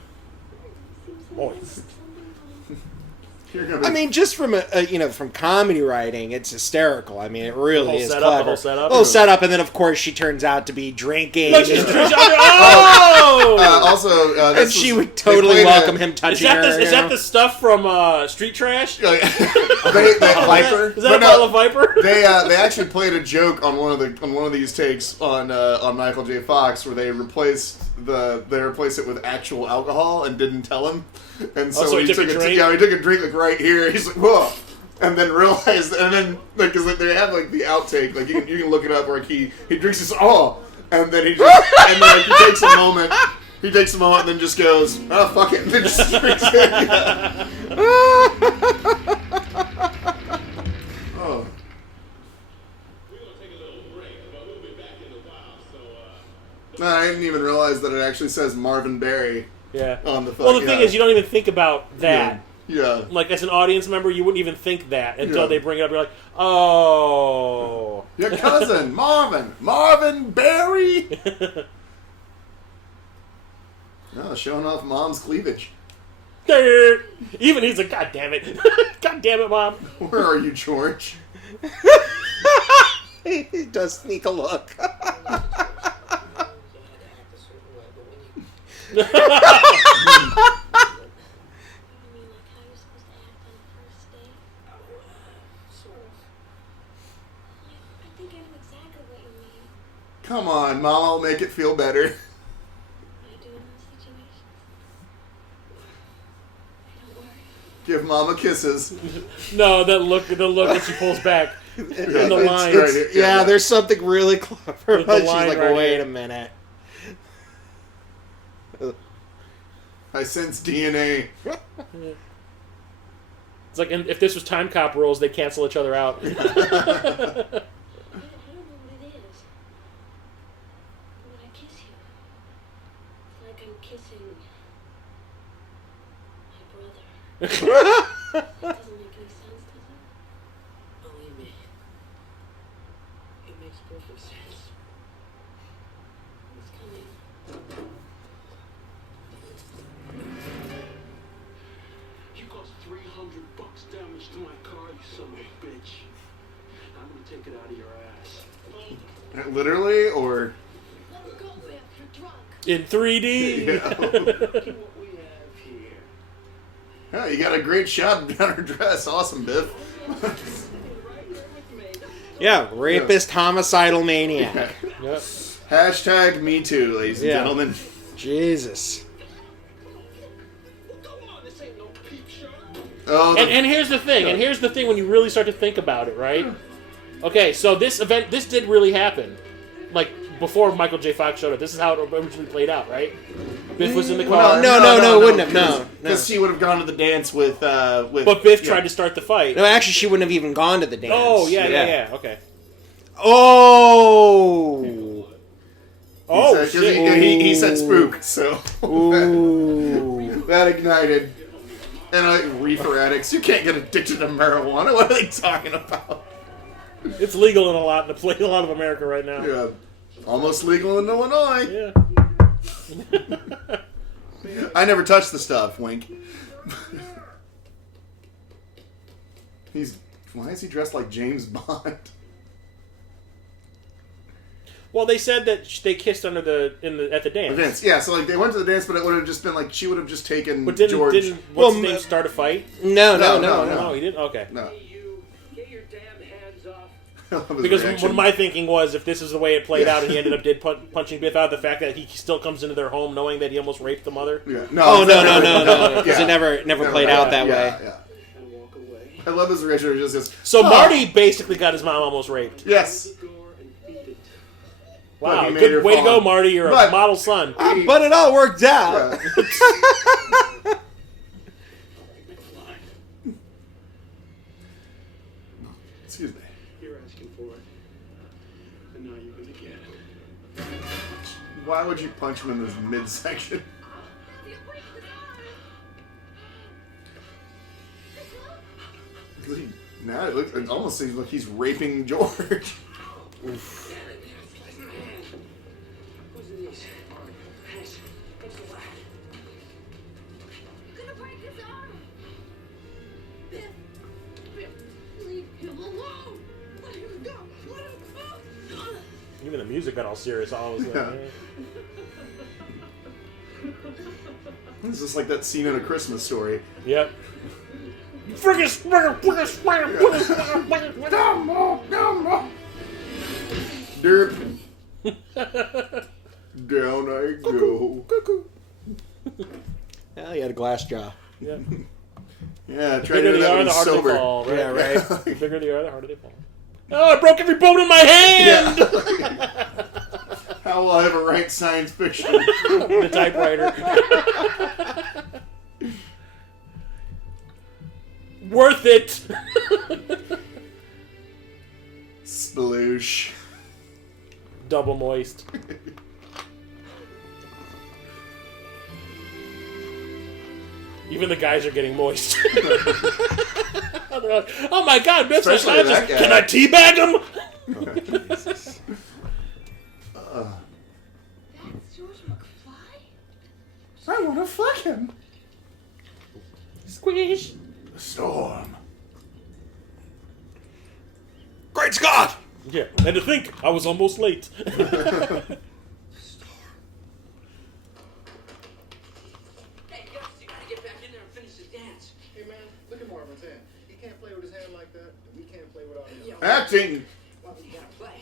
I mean, just from from comedy writing, it's hysterical. I mean, it really is setup, clever. the whole setup. The whole setup, and then of course she turns out to be drinking. Look, oh! Also, And she would totally welcome him touching her. Is that the stuff from Street Trash? Viper. Is that a bottle of Viper? They actually played a joke on one of these takes on Michael J. Fox where they replaced it with actual alcohol and didn't tell him, and so, he took a drink. he took a drink like right here. He's like, whoa. And then realized, and then like, cause they have like the outtake, like you can look it up, where he drinks his and then he he takes a moment, and then just goes, oh fuck it, and then just drinks it. Oh. No, I didn't even realize that it actually says Marvin Berry. Yeah. On the well, the thing is, you don't even think about that. Yeah. Like, as an audience member, you wouldn't even think that until they bring it up. You're like, oh. Your cousin, Marvin Berry. Oh, showing off mom's cleavage. Even he's like, God damn it. God damn it, Mom. Where are you, George? He does sneak a look. Come on, Mom, I'll make it feel better. Give Mama kisses. No, the look that she pulls back in the line. Yeah, there's something really clever. The She's line like, right wait here. a minute. I sense DNA. It's like, if this was Time Cop rules, they cancel each other out. I don't know what it is. When I kiss you, it's like I'm kissing my brother. That doesn't make any sense, does it? Believe me, it makes perfect sense. It's coming. You caused $300 damage to my car, you son of a bitch. I'm gonna take it out of your ass. Literally, or? Let's go, Biff. You're drunk. In 3D. Yeah. Look at what we have here. Oh, you got a great shot down her dress. Awesome, Biff. Yeah, rapist, homicidal maniac. Yep. Hashtag me too, ladies and gentlemen. Jesus. Come on, this ain't no peep show. Oh, And here's the thing. And here's the thing when you really start to think about it, right? Okay, so this did really happen. Like, before Michael J. Fox showed up. This is how it originally played out, right? Biff was in the car. No, it wouldn't have. No. Because she would have gone to the dance with. But Biff tried to start the fight. No, actually, she wouldn't have even gone to the dance. Oh, yeah. Okay. Oh! Oh, He said- shit. He said spook, so. Ooh. That ignited. And like reefer addicts, you can't get addicted to marijuana. What are they talking about? It's legal in a lot of America right now. Yeah, almost legal in Illinois. Yeah. I never touched the stuff. Wink. Why is he dressed like James Bond? Well, they said that they kissed at the dance. The dance, yeah. So like they went to the dance, but it would have just been like she would have just taken But didn't George. what's his name start a fight? No. No, he didn't. Okay. No. Hey, you, get your damn hands off. Because reaction. what my thinking was, if this is the way it played out and he ended up punching Biff out, the fact that he still comes into their home knowing that he almost raped the mother. Yeah. No, because it never played out that way. Yeah. And walk away. I love his reaction. It just goes, So Marty basically got his mom almost raped. Yes. The door and beat it. Wow, he made good her way to fall. go, Marty. You're a But- model son. But it all worked out. Yeah. Excuse me. You're asking for it. And now you're gonna get it. Why would you punch him in this midsection? Now it almost seems like he's raping George. Who's in these? Thanks. Thanks a lot. You're gonna break his arm. Biff, leave him alone. Let him go. Let him go. Even the music got all serious. All was like, Yeah. It's just like that scene in A Christmas Story. Yep. Derp. Down I go. Well, he had a glass jaw. Yeah. Yeah, try to Bigger do they that are, when the he's harder they sober. fall. Right? Yeah, right. The bigger they are, the harder they fall. Oh, I broke every bone in my hand! Yeah. How will I ever write science fiction? The typewriter. Worth it! Sploosh. Double moist. Even the guys are getting moist. They're like, oh my god, Biff's Especially that guy. can I teabag him? That's George McFly? I want to fuck him. Squish. Storm. Great Scott! Yeah, and to think, I was almost late. Hey, Gus, you gotta get back in there and finish the dance. Hey man, look at Marvin's hand. He can't play with his hand like that, and we can't play without him. Yeah, Acting. well, you gotta play.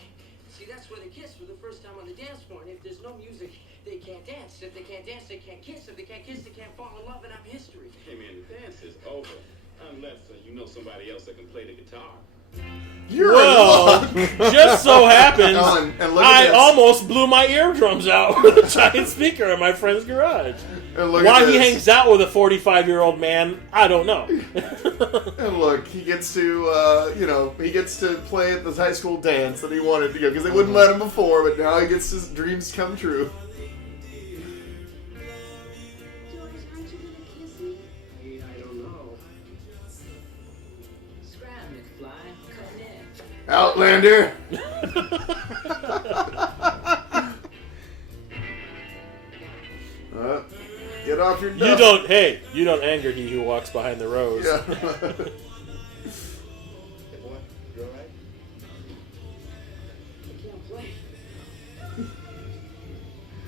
See, that's where they kiss for the first time on the dance floor. And if there's no music, they can't dance. If they can't dance, they can't kiss. If they can't kiss, they can't fall in love and have history. Hey man, the dance is over. Unless you know somebody else that can play the guitar. You're Well, in luck. just so happens, Oh, and look I at this. almost blew my eardrums out with a giant speaker in my friend's garage. And look Why at he this. hangs out with a 45-year-old man, I don't know. And look, he gets to, he gets to play at this high school dance that he wanted to go because they wouldn't let him before, but now he gets his dreams come true. George, aren't you gonna kiss me? Hey, I don't know. Scram, McFly. Come in. Outlander. Get off your duff. You don't anger he who walks behind the rose. Yeah. Hey boy, you alright? I can't play.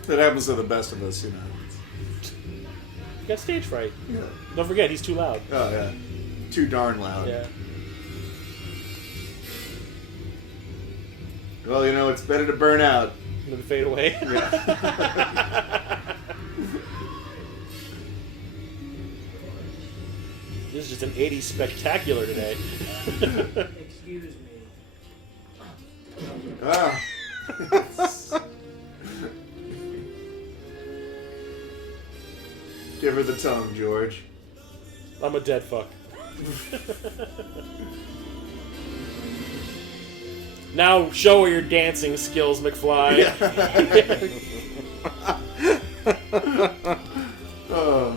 That happens to the best of us, You got stage fright. Yeah. Don't forget, he's too loud. Oh, yeah. Too darn loud. Yeah. Well, it's better to burn out. And then fade away. Yeah. This is just an 80s spectacular today. Excuse me. Ah. Give her the tongue, George. I'm a dead fuck. Now show her your dancing skills, McFly. Oh.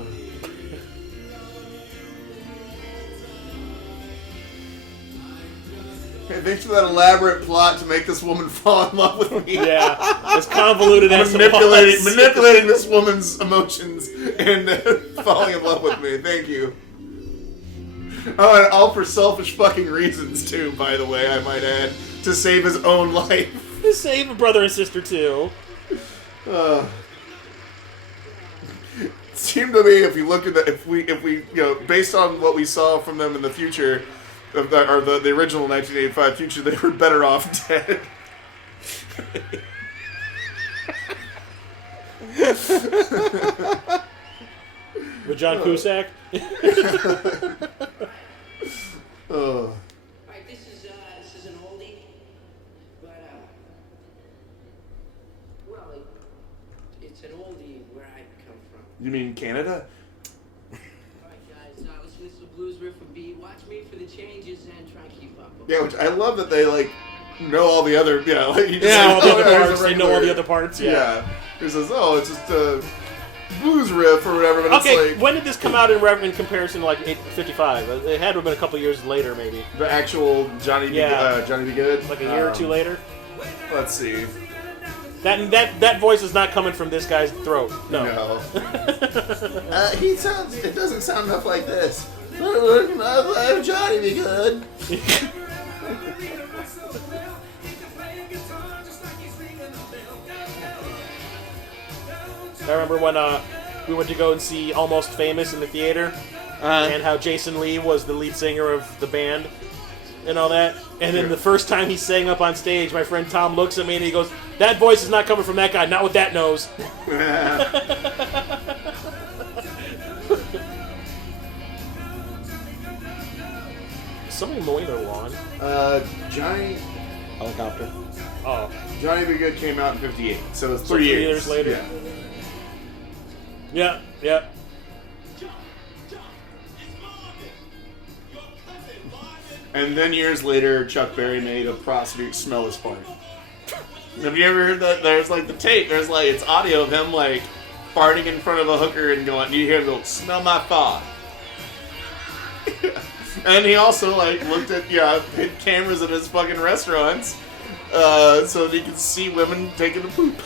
Hey, thanks for that elaborate plot to make this woman fall in love with me. Yeah, as convoluted as it was. Manipulating this woman's emotions and falling in love with me. Thank you. Oh, and all for selfish fucking reasons too, by the way, I might add, to save his own life. Save a brother and sister too. It seemed to me, if you look at if we based on what we saw from them in the future, or the original 1985 future, they were better off dead. With John Cusack. Oh. Alright, this is an oldie, but well, it's an oldie where I come from. You mean Canada? Alright, guys, listen. This is a blues riff from B. Watch me for the changes and try and keep up. Yeah, which I love that they like know all the other. Yeah, like, you just Yeah, like, all the other there's a parts. They know all the other parts. Yeah. He says, "Oh, it's just a blues riff or whatever." But Okay, it's like when did this come out in comparison to like 55? It had to have been a couple years later, maybe. the actual Johnny B. Johnny B. Good, Like a year or two later. Let's see. That voice is not coming from this guy's throat. No. He sounds. It doesn't sound enough like this. Johnny B. Good. I remember when we went to go and see Almost Famous in the theater, and how Jason Lee was the lead singer of the band and all that. And then the first time he sang up on stage, my friend Tom looks at me and he goes, "That voice is not coming from that guy, not with that nose." Is somebody mowing their lawn? Johnny Helicopter. Oh. Johnny B. Good came out in '58, so it's So 3 3 years. years later. Yeah. Yeah. And then years later, Chuck Berry made a prostitute smell his fart. Have you ever heard that? There's like the tape. There's like it's audio of him like farting in front of a hooker and going. You hear him go, "Smell my fart." And he also like looked at hid cameras in his fucking restaurants, so that he could see women taking a poop.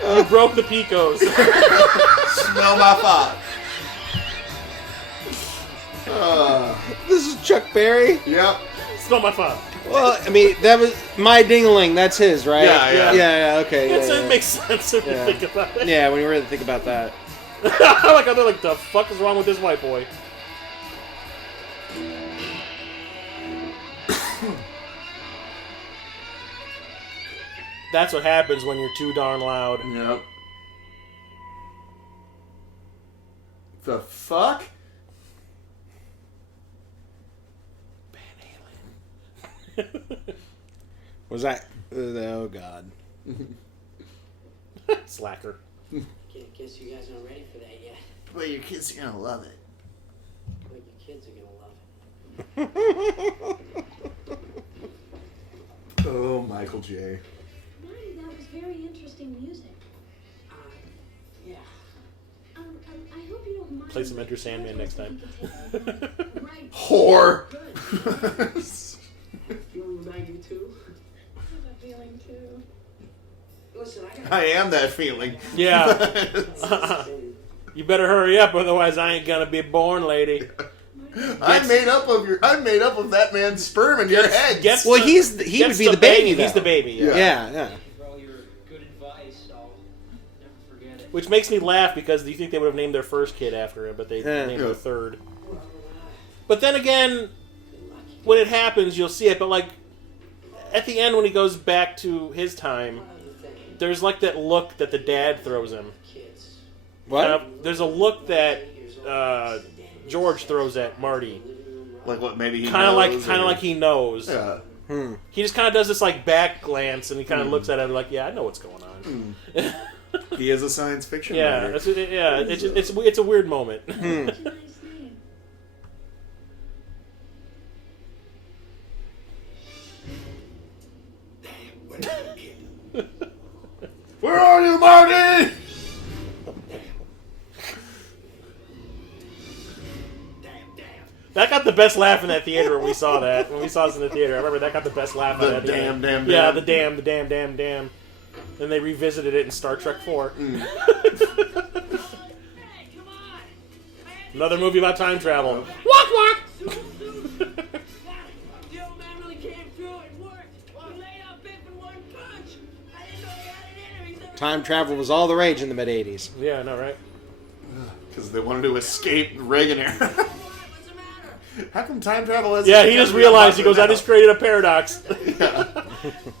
You broke the Picos. Smell my fart. This is Chuck Berry? Yep. Smell my fart. Well, I mean, that was My Ding-a-ling. That's his, right? Yeah. Okay. It makes sense if you think about it. Yeah, when you really think about that. They're like, the fuck is wrong with this white boy? That's what happens when you're too darn loud. Yep. The fuck? Was that... oh, God. Slacker. Guess you guys aren't ready for that yet. Well, your kids are gonna love it. But your kids are gonna love it. Oh, Michael J. Marty, that was very interesting music. Yeah. I hope you don't mind. Play some Enter Sandman next time. Right. Whore! Feeling about you too? I have a feeling too. Listen, I am that feeling. Yeah. You better hurry up, otherwise I ain't gonna be born, lady. I'm made up of that man's sperm in your head. Well, he would be the baby. He's the baby. Yeah. For all your good advice, I'll never forget it. Which makes me laugh because you think they would have named their first kid after him, but they named their third. But then again, when it happens, you'll see it. But like at the end, when he goes back to his time, there's like that look that the dad throws him. What? There's a look that George throws at Marty. Like what? Maybe he kind of knows, like he knows. Yeah. He just kind of does this like back glance, and he kind of looks at him like, "Yeah, I know what's going on." He is a science fiction Yeah, writer. it's a weird moment. Such a nice name. Where are you, Marty? That got the best laugh in that theater when we saw that. When we saw this in the theater, I remember that got the best laugh. The out of that damn, theater. damn, Yeah, damn. the damn. Then they revisited it in Star Trek 4. Another movie about time travel. Walk, walk. The old man really came through. It worked. He laid out Biff in one punch. I didn't know he had it in him. He's never Time travel was all the rage in the mid '80s. Yeah, I know, right? Because they wanted to escape Reagan era. How come time travel has... Yeah, he just realized, he goes, I just created a paradox. Yeah.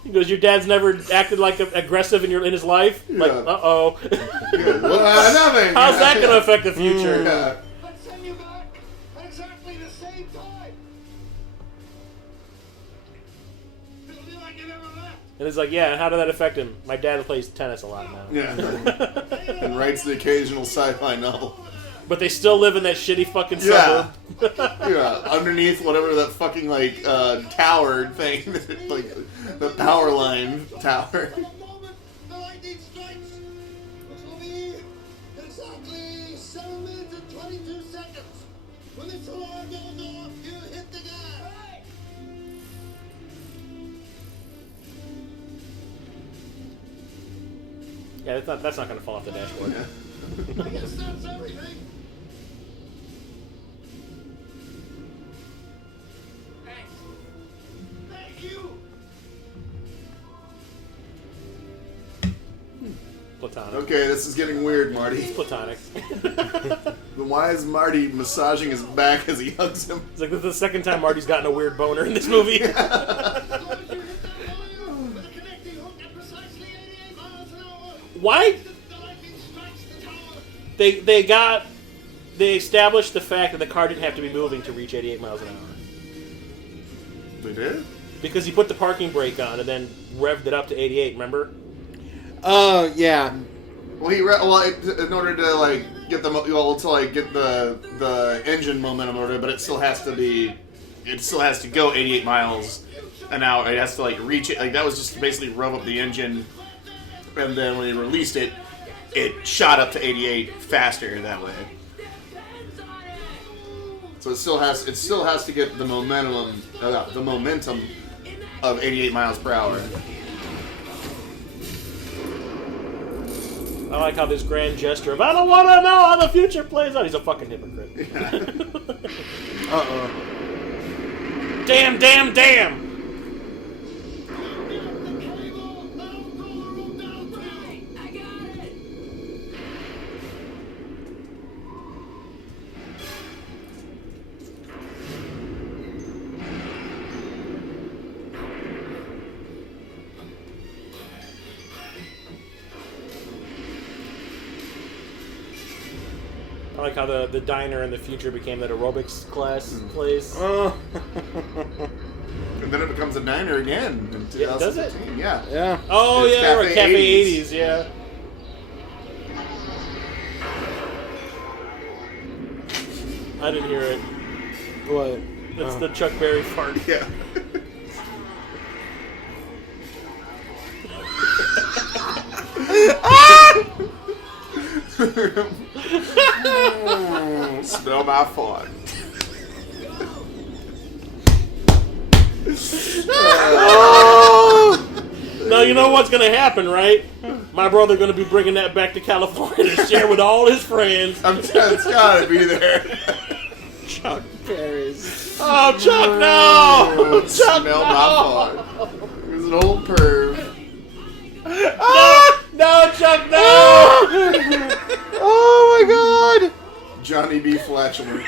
He goes, your dad's never acted like aggressive in his life? Yeah. Like, uh-oh. Nothing. How's that going to affect the future? Yeah. Let's send you back at exactly the same time. It'll be like you never left. And it's like, yeah, and how did that affect him? My dad plays tennis a lot now. Yeah. And writes the occasional sci-fi novel. But they still live in that shitty fucking suburb. Yeah, underneath whatever that fucking, like, tower thing, like, the power line tower. For the moment the lightning strikes, which will be exactly 7 minutes and 22 seconds. When this alarm goes off, you hit the gas. Yeah, that's not going to fall off the dashboard. Yeah. I guess that's everything. Thank you. Platonic. Okay, this is getting weird, Marty. It's platonic. Then why is Marty massaging his back as he hugs him? It's like this is the second time Marty's gotten a weird boner in this movie. Why? They established the fact that the car didn't have to be moving to reach 88 miles an hour. They did? Because he put the parking brake on and then revved it up to 88, remember? Oh, yeah. Well, in order to like get the get the engine momentum order, but it still has to go 88 miles an hour. It has to like reach it. Like that was just to basically rev up the engine, and then when he released it, it shot up to 88 faster that way. So it still has to get the momentum of 88 miles per hour. I like how this grand gesture of, I don't want to know how the future plays out. He's a fucking hypocrite. Yeah. Uh-oh. Damn, damn, damn! I like how the diner in the future became that aerobics class place. Oh. And then it becomes a diner again in 2015. Yeah, does it? Yeah. Yeah. Oh, It's yeah, Cafe Cafe 80s. 80s, yeah. I didn't hear it. What? It's the Chuck Berry fart. Yeah. Smell my fart. Now you know what's gonna happen, right? My brother gonna be bringing that back to California to share with all his friends. It's gotta be there. Chuck Berry's. Oh, Chuck, no! Chuck, Smell no! my fart. It was an old perv. No, Chuck, no! Oh my god! Johnny B. Flatulent.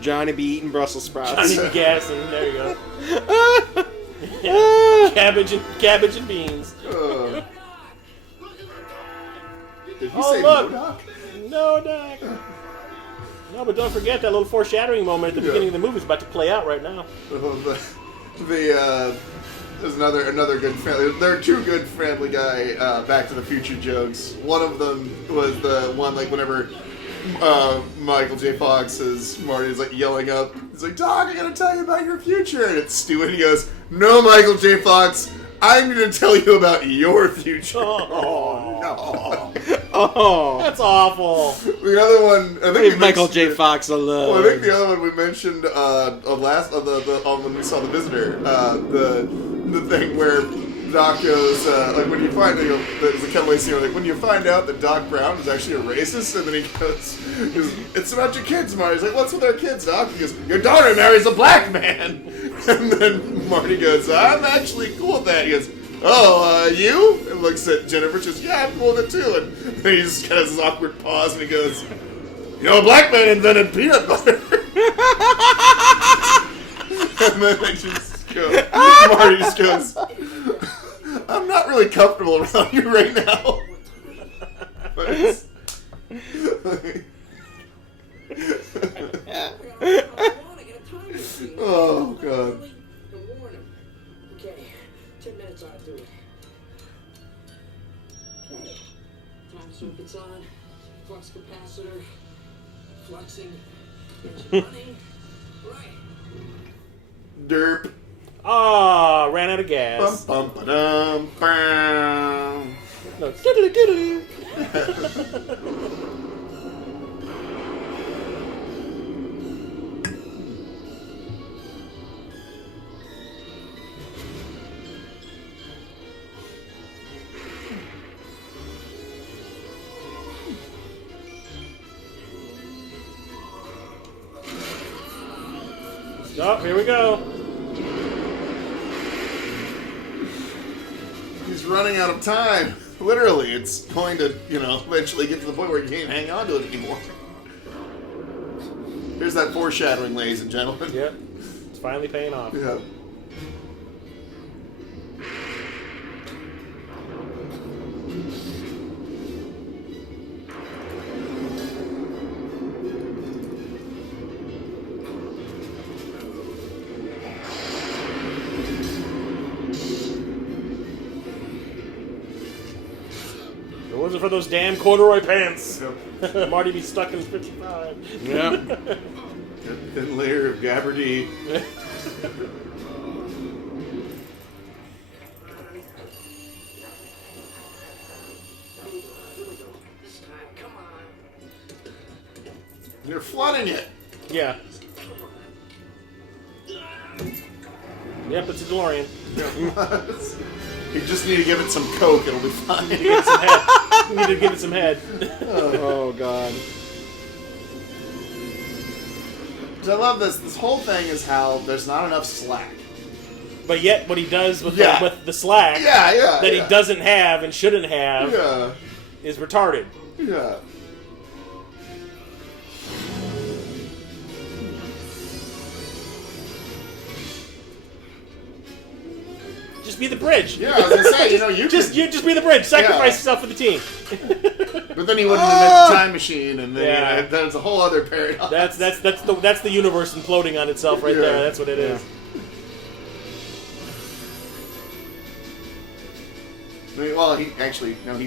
Johnny be eating Brussels sprouts. Johnny B. gassing. There you go. Yeah. Cabbage and beans. Did he Oh, say look. Modoc? No, Doc. No, but don't forget that little foreshadowing moment at the beginning of the movie is about to play out right now. There's another good family. There are two good Family Guy Back to the Future jokes. One of them was the one like whenever Michael J. Fox is Marty's like yelling up. He's like, "Doc, I gotta tell you about your future," and it's Stu, and he goes, "No, Michael J. Fox, I'm gonna tell you about your future." Oh, no! Oh, that's awful. The other one, I think leave Michael J. Fox alone. Well, I think the other one we mentioned when we saw The Visitor, the thing where Doc goes like when you find there's a cutaway scene like when you find out that Doc Brown is actually a racist, and then he goes, "It's about your kids, Marty." He's like, "What's with our kids, Doc?" He goes, "Your daughter marries a black man," and then Marty goes, I'm actually cool with that. He goes, oh, you? And looks at Jennifer. She goes, yeah, I'm cool with it too. And then he just kind of has this awkward pause, and he goes, you know, a black man invented peanut butter. And then they just go, Marty just goes, I'm not really comfortable around you right now. But it's, oh, God. Okay, 10 minutes ought to do it. Time circuit's on. Flux capacitor. Fluxing. Engine running. Right. Derp. Ah, ran out of gas. Bum, bum, ba-dum, bam. No. Diddly-diddly. Oh, here we go. He's running out of time. Literally, it's going to, eventually get to the point where you can't hang on to it anymore. Here's that foreshadowing, ladies and gentlemen. Yep. It's finally paying off. Yeah. If it wasn't for those damn corduroy pants, Yep. Marty be stuck in 55. Yep. That thin layer of gabardine. Come on. They're flooding it. Yeah. Yep, it's a DeLorean. You just need to give it some Coke, it'll be fine. You need to give it some head. You need to give it some head. Oh, God. I love this. This whole thing is how there's not enough slack. But yet, what he does with, Yeah. with the slack that he yeah. doesn't have and shouldn't have Yeah. is retarded. Yeah. Just be the bridge. Yeah, I was gonna say, you just be the bridge. Sacrifice yourself for the team. But then he wouldn't invent the time machine, and then that's a whole other paradox. That's the universe imploding on itself right there. That's what it is. I mean, well, he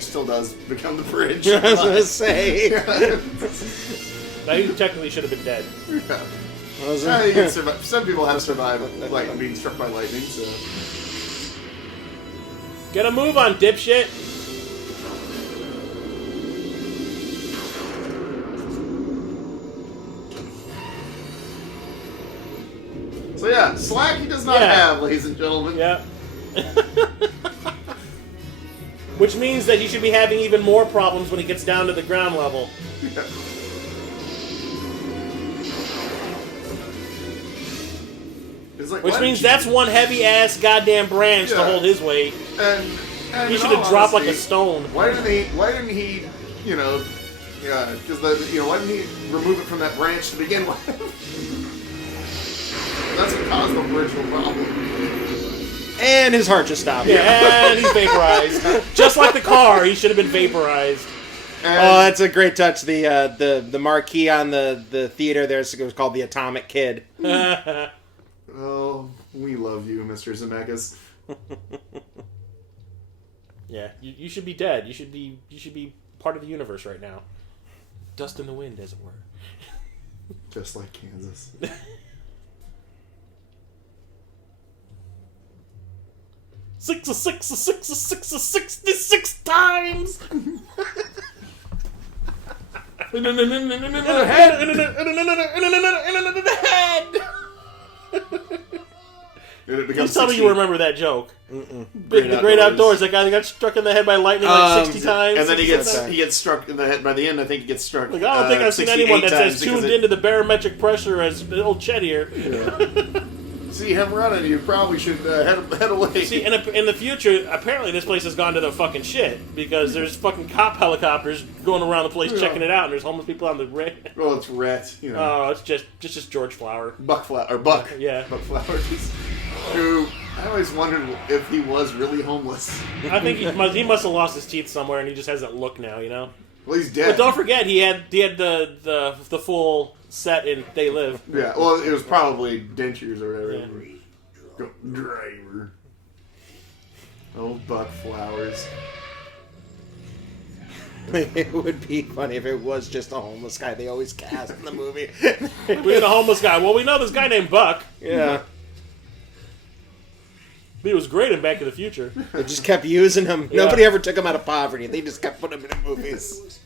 still does become the bridge. I was gonna say. Now he technically should have been dead. Yeah. You can survive. Some people have survived being struck by lightning. So Get a move on, dipshit. So yeah, slack he does not have, ladies and gentlemen. Yeah. Which means that he should be having even more problems when he gets down to the ground level. Yeah. Which means that's one heavy-ass goddamn branch to hold his weight. And he should have dropped like a stone. Why didn't he? Why didn't he remove it from that branch to begin with? That's what caused the original problem. And his heart just stopped. Yeah, and he's vaporized. Just like the car, he should have been vaporized. Oh, that's a great touch. The marquee on the theater there was called the Atomic Kid. Oh, we love you, Mr. Zemeckis. Yeah, you should be dead. You should be part of the universe right now. Dust in the wind, as it were. Just like Kansas. 66 times. Please tell me you remember that joke. The Great Outdoors. That guy that got struck in the head by lightning like 60 times. And then he gets struck in the head. By the end, I think he gets struck. Like, I don't think I've seen anyone that's as tuned into the barometric pressure as old Chet here. Yeah. see him running, you probably should head away. See, in the future, apparently this place has gone to the fucking shit because there's fucking cop helicopters going around the place checking it out, and there's homeless people on the Well, it's Rhett, you know. Oh, it's just George Flower. Buck. Yeah. Buck Flowers. Who, I always wondered if he was really homeless. I think he must have lost his teeth somewhere, and he just has that look now, you know? Well, he's dead. But don't forget, he had the full set in They Live. Yeah, well, it was probably dentures or whatever. Yeah. Driver. Oh, Buck Flowers. It would be funny if it was just a homeless guy they always cast in the movie. We had a homeless guy. Well, we know this guy named Buck. Yeah. He was great in Back to the Future. They just kept using him. Yeah. Nobody ever took him out of poverty. They just kept putting him in movies.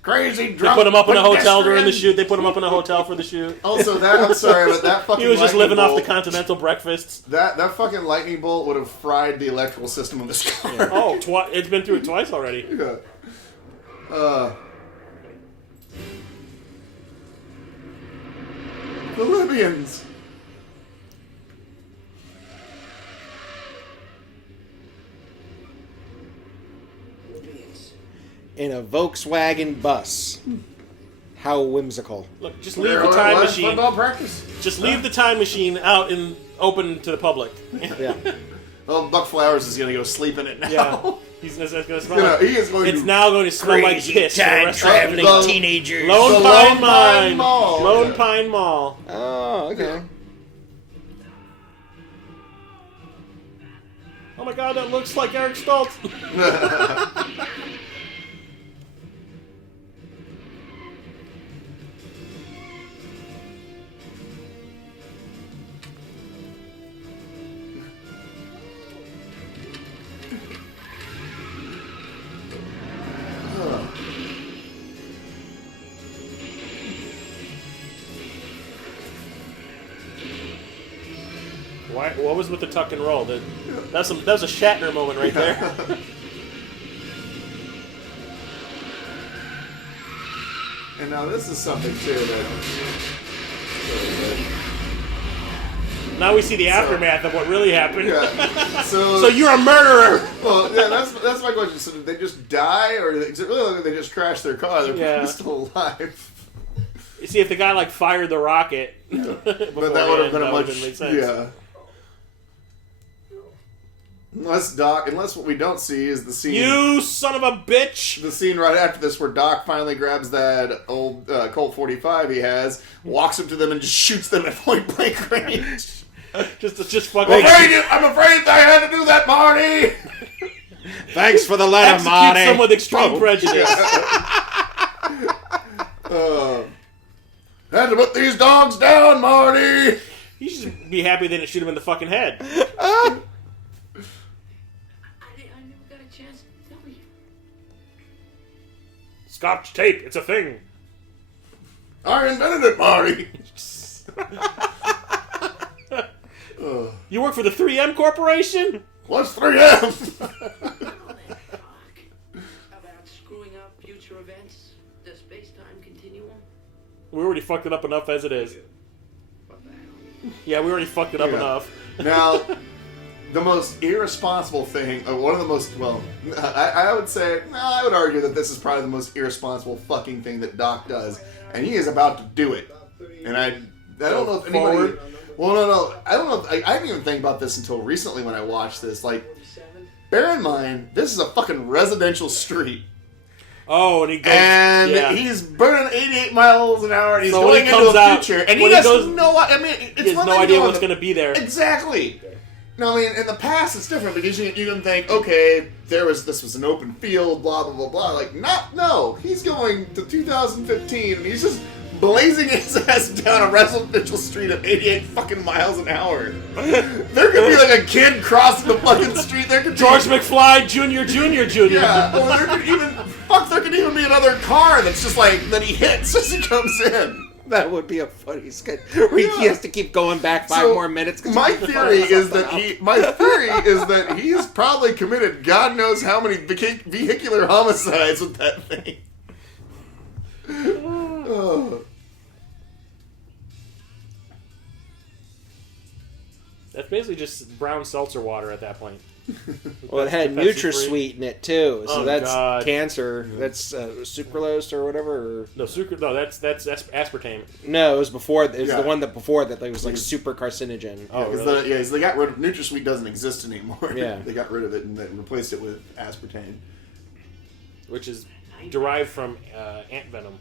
Crazy drunk. They put him up in a hotel during the shoot. They put him up in a hotel for the shoot. Also, I'm sorry, but that fucking he was just living bolt, off the continental breakfasts. That fucking lightning bolt would have fried the electrical system of this car. Yeah. Oh, it's been through it twice already. Yeah. The Libyans. In a Volkswagen bus. How whimsical. Look, just leave the time machine. Football practice. Just leave the time machine out and open to the public. Yeah. Well, Buck Flowers is going to go sleep in it now. Yeah. He's going to smell it's now going to smell like piss. Time-traveling teenagers. Lone Pine Mall. Lone Pine Mall. Oh, okay. Oh my god, that looks like Eric Stoltz. What was with the tuck and roll? That was a Shatner moment right there. And now this is something too that. Now we see the aftermath of what really happened. Yeah. So you're a murderer. Well, yeah, that's my question. So did they just die, or is it really like they just crashed their car? They're probably still alive. You see, if the guy fired the rocket, but that would have been a much made sense. Yeah. Unless what we don't see is the scene. You son of a bitch! The scene right after this where Doc finally grabs that old Colt 45 he has, walks up to them, and just shoots them at point blank range. just fucking. I'm afraid I had to do that, Marty. Thanks for the letter, Marty. Execute someone with extreme prejudice. Had to put these dogs down, Marty. You should be happy they didn't shoot him in the fucking head. Scotch tape, it's a thing. I invented it, Marty. You work for the 3M Corporation? What's 3M? How about screwing up future events? The space-time continuum? We already fucked it up enough as it is. Yeah, we already fucked it up enough. Now, the most irresponsible thing, one of the most, I would say, I would argue that this is probably the most irresponsible fucking thing that Doc does, and he is about to do it. And I don't know if anybody, I don't know, I didn't even think about this until recently when I watched this. Bear in mind, this is a fucking residential street. Oh, and he goes, and he's burning 88 miles an hour, and he's going into the future, and he has no idea what's going to be there. Exactly. No, I mean, in the past it's different because you can think, okay, this was an open field, blah blah blah blah. No, he's going to 2015 and he's just blazing his ass down a residential street at 88 fucking miles an hour. There could be a kid crossing the fucking street. There could George McFly Jr. Yeah, or there could even be another car that's just that he hits as he comes in. That would be a funny sketch where he has to keep going back 5 more minutes. My theory is that he's probably committed God knows how many vehicular homicides with that thing. basically just brown seltzer water at that point. Well, it had Pepsi-free. NutraSweet in it too, so Oh, that's God. cancer. That's sucralose or whatever. Or... No, that's aspartame. No, it was before. It was Yeah. the one that before that was like super carcinogen. Oh, Because really? they got rid of NutraSweet. Doesn't exist anymore. Yeah. They got rid of it and then replaced it with aspartame. Which is derived from ant venom.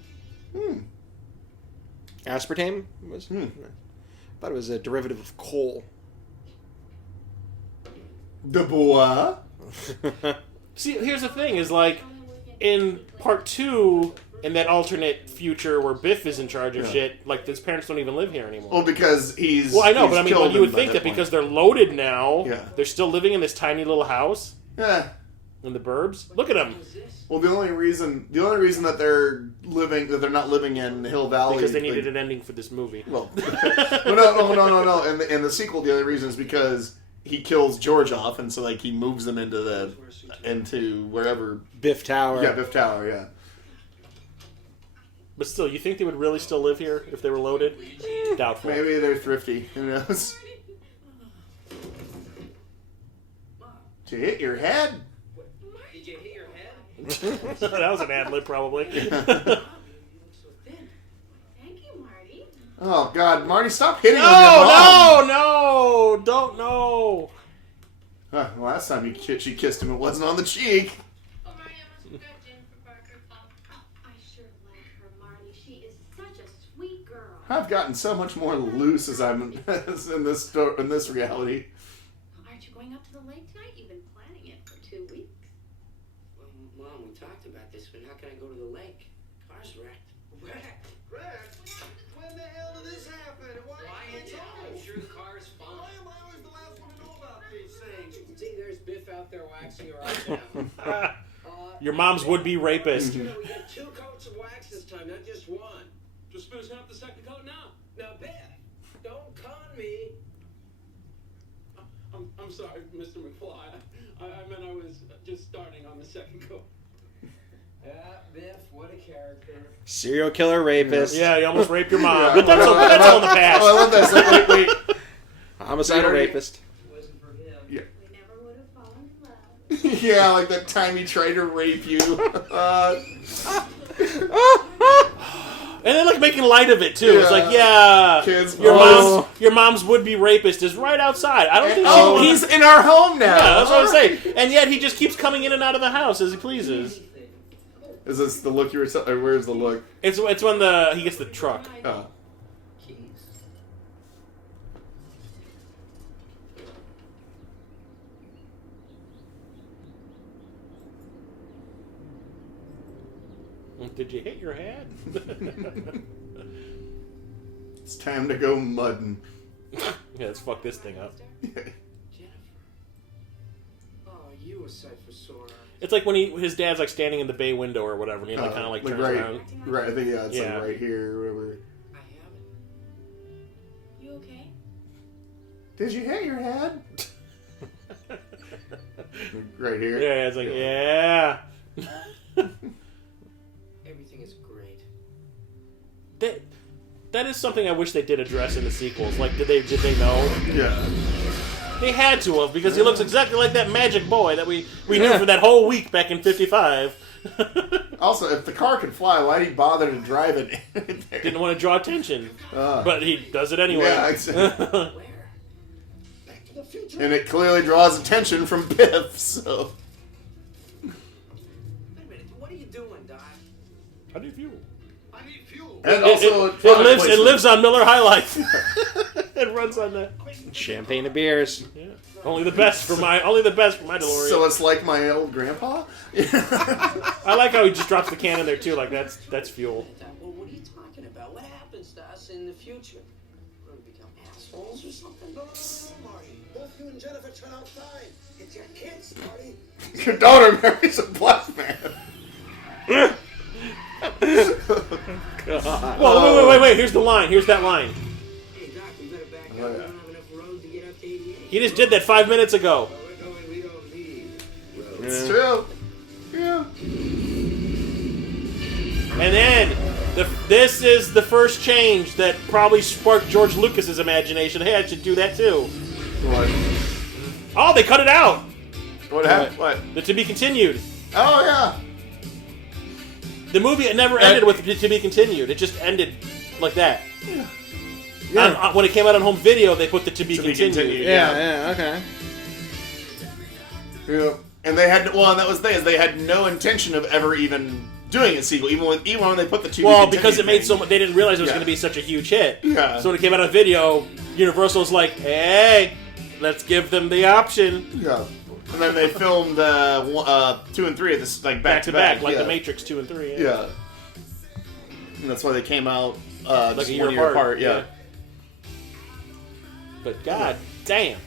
Aspartame was. I thought it was a derivative of coal. The bois. See, here's the thing: is like in part 2, in that alternate future where Biff is in charge of shit, like his parents don't even live here anymore. Well, because he's. Well, I know, he's but I mean, killed well, you would him by think that point. because they're loaded now, Yeah. they're still living in this tiny little house Yeah. in the burbs. Look at them, Well, the only reason that they're not living in Hill Valley because they needed an ending for this movie. Well, no. In the sequel, the only reason is because he kills George off, and so like he moves them into wherever. Biff Tower. Yeah, Biff Tower. Yeah. But still, you think they would really still live here if they were loaded? Doubtful. Maybe they're thrifty. Who knows? Did you hit your head? Did you hit your head? That was an ad lib, probably. Thank you, Marty. Oh God, Marty, stop hitting on your mom. No, don't know. Huh, last time she kissed him, it wasn't on the cheek. Oh, Marty, I must have got Jennifer Barker. I sure like her, Marty. She is such a sweet girl. I've gotten so much more loose as I'm in this reality. Aren't you going up to the lake tonight? You've been planning it for 2 weeks. Well, Mom, we talked about this, but how can I go to the lake? Car's wrecked. Wrecked? When the hell did this happen? Why Quiet didn't you down. tell I'm me? sure the car's Why fine. am I always the last one to know about these things? See, there's Biff out there waxing her up now. Your mom's would-be rapist. We got 2 coats of wax this time, not just one. Just finishing up the second coat now. Now, Biff, don't con me. I'm sorry, Mr. McFly. I meant I was just starting on the second coat. Yeah, Biff, what a character. Serial killer rapist. Yeah, you almost raped your mom. Yeah. But that's all in the past. Oh, I love this. Like, wait. Homicidal rapist. It wasn't for him. Yeah. We never would have fallen in love. Yeah, like that time he tried to rape you. And then like making light of it too. It's Yeah. like, yeah, Kids, your mom's would-be rapist is right outside. I don't think oh, she. he's in our home now. Yeah, that's what I'm saying. And yet he just keeps coming in and out of the house as he pleases. Is this the look you were? Or where's the look? It's when he gets the truck. Oh. Keys. Did you hit your head? It's time to go mudding. Yeah, let's fuck this thing up. Jennifer. Oh, you a sight for sore eyes. It's like when his dad's like standing in the bay window or whatever, and he like kind of like turns right, around. right. I think it's Yeah. like right here, or whatever. I haven't. You okay? Did you hit your head? Right here. Yeah, it's like yeah. Everything is great. That is something I wish they did address in the sequels. Like, did they know? Yeah. They had to have, because he looks exactly like that magic boy that we knew for that whole week back in '55. Also, if the car could fly, why'd he bother to drive it in there? Didn't want to draw attention, but he does it anyway. Yeah, exactly. Where? Back to the future. And it clearly draws attention from Biff, so... Wait a minute. What are you doing, Doc? How do you feel? I need fuel. And also, it lives on Miller High Life. It runs on that. Champagne and beers. Yeah. Only the best for my DeLorean. So it's like my old grandpa? I like how he just drops the can in there too. Like that's fuel. Well, what are you talking about? What happens to us in the future? We're going to become assholes or something? No, Marty. Both you and Jennifer turn out fine. It's your kids, Marty. Your daughter marries a black man. Whoa, wait. Here's the line. Here's that line. Hey, Doc, we better back up. We don't have enough road to get up to 88. He just did that 5 minutes ago. We're going, we don't need roads. It's true. Yeah. And then this is the first change that probably sparked George Lucas's imagination. Hey, I should do that too. What? Oh, they cut it out. What happened? What? The to be continued. Oh yeah. The movie never ended with to be continued. It just ended like that. Yeah. When it came out on home video, they put the to be continued. Yeah, okay. Yeah. And they had and that was the thing, is they had no intention of ever even doing a sequel, even when they put the two. Well, because it made so much, they didn't realize it was going to be such a huge hit. Yeah. So when it came out on video, Universal's like, hey, let's give them the option. Yeah. And then they filmed 2 and 3 at this back to back, like The Matrix 2 and 3. Yeah. And that's why they came out like a year apart. Yeah. But god damn.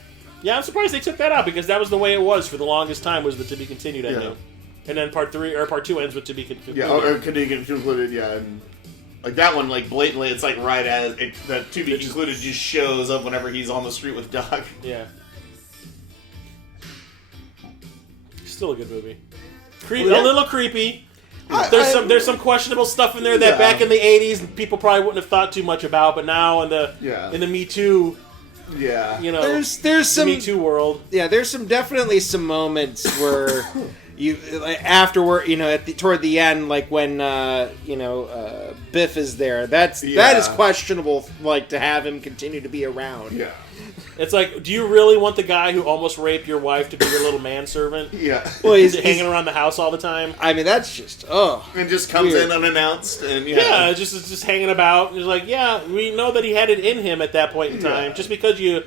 Yeah, I'm surprised they took that out because that was the way it was for the longest time, was the to be continued ending. And then part 2 ends with to be concluded. Yeah, or could be concluded, yeah. And like that one, like blatantly, it's like right as the to be concluded just shows up whenever he's on the street with Doc. Yeah. Still a good movie. A little creepy. There's some questionable stuff in there that back in the 80s people probably wouldn't have thought too much about, but now in the Me Too, there's some Me Too world. Yeah, there's definitely some moments where you afterward, toward the end, like when Biff is there. That is questionable, like to have him continue to be around. Yeah. It's like, do you really want the guy who almost raped your wife to be your little manservant? Yeah. Well, he's hanging around the house all the time. I mean, that's just and just comes weird. in unannounced and just hanging about. And he's like, yeah, we know that he had it in him at that point in time. Just because you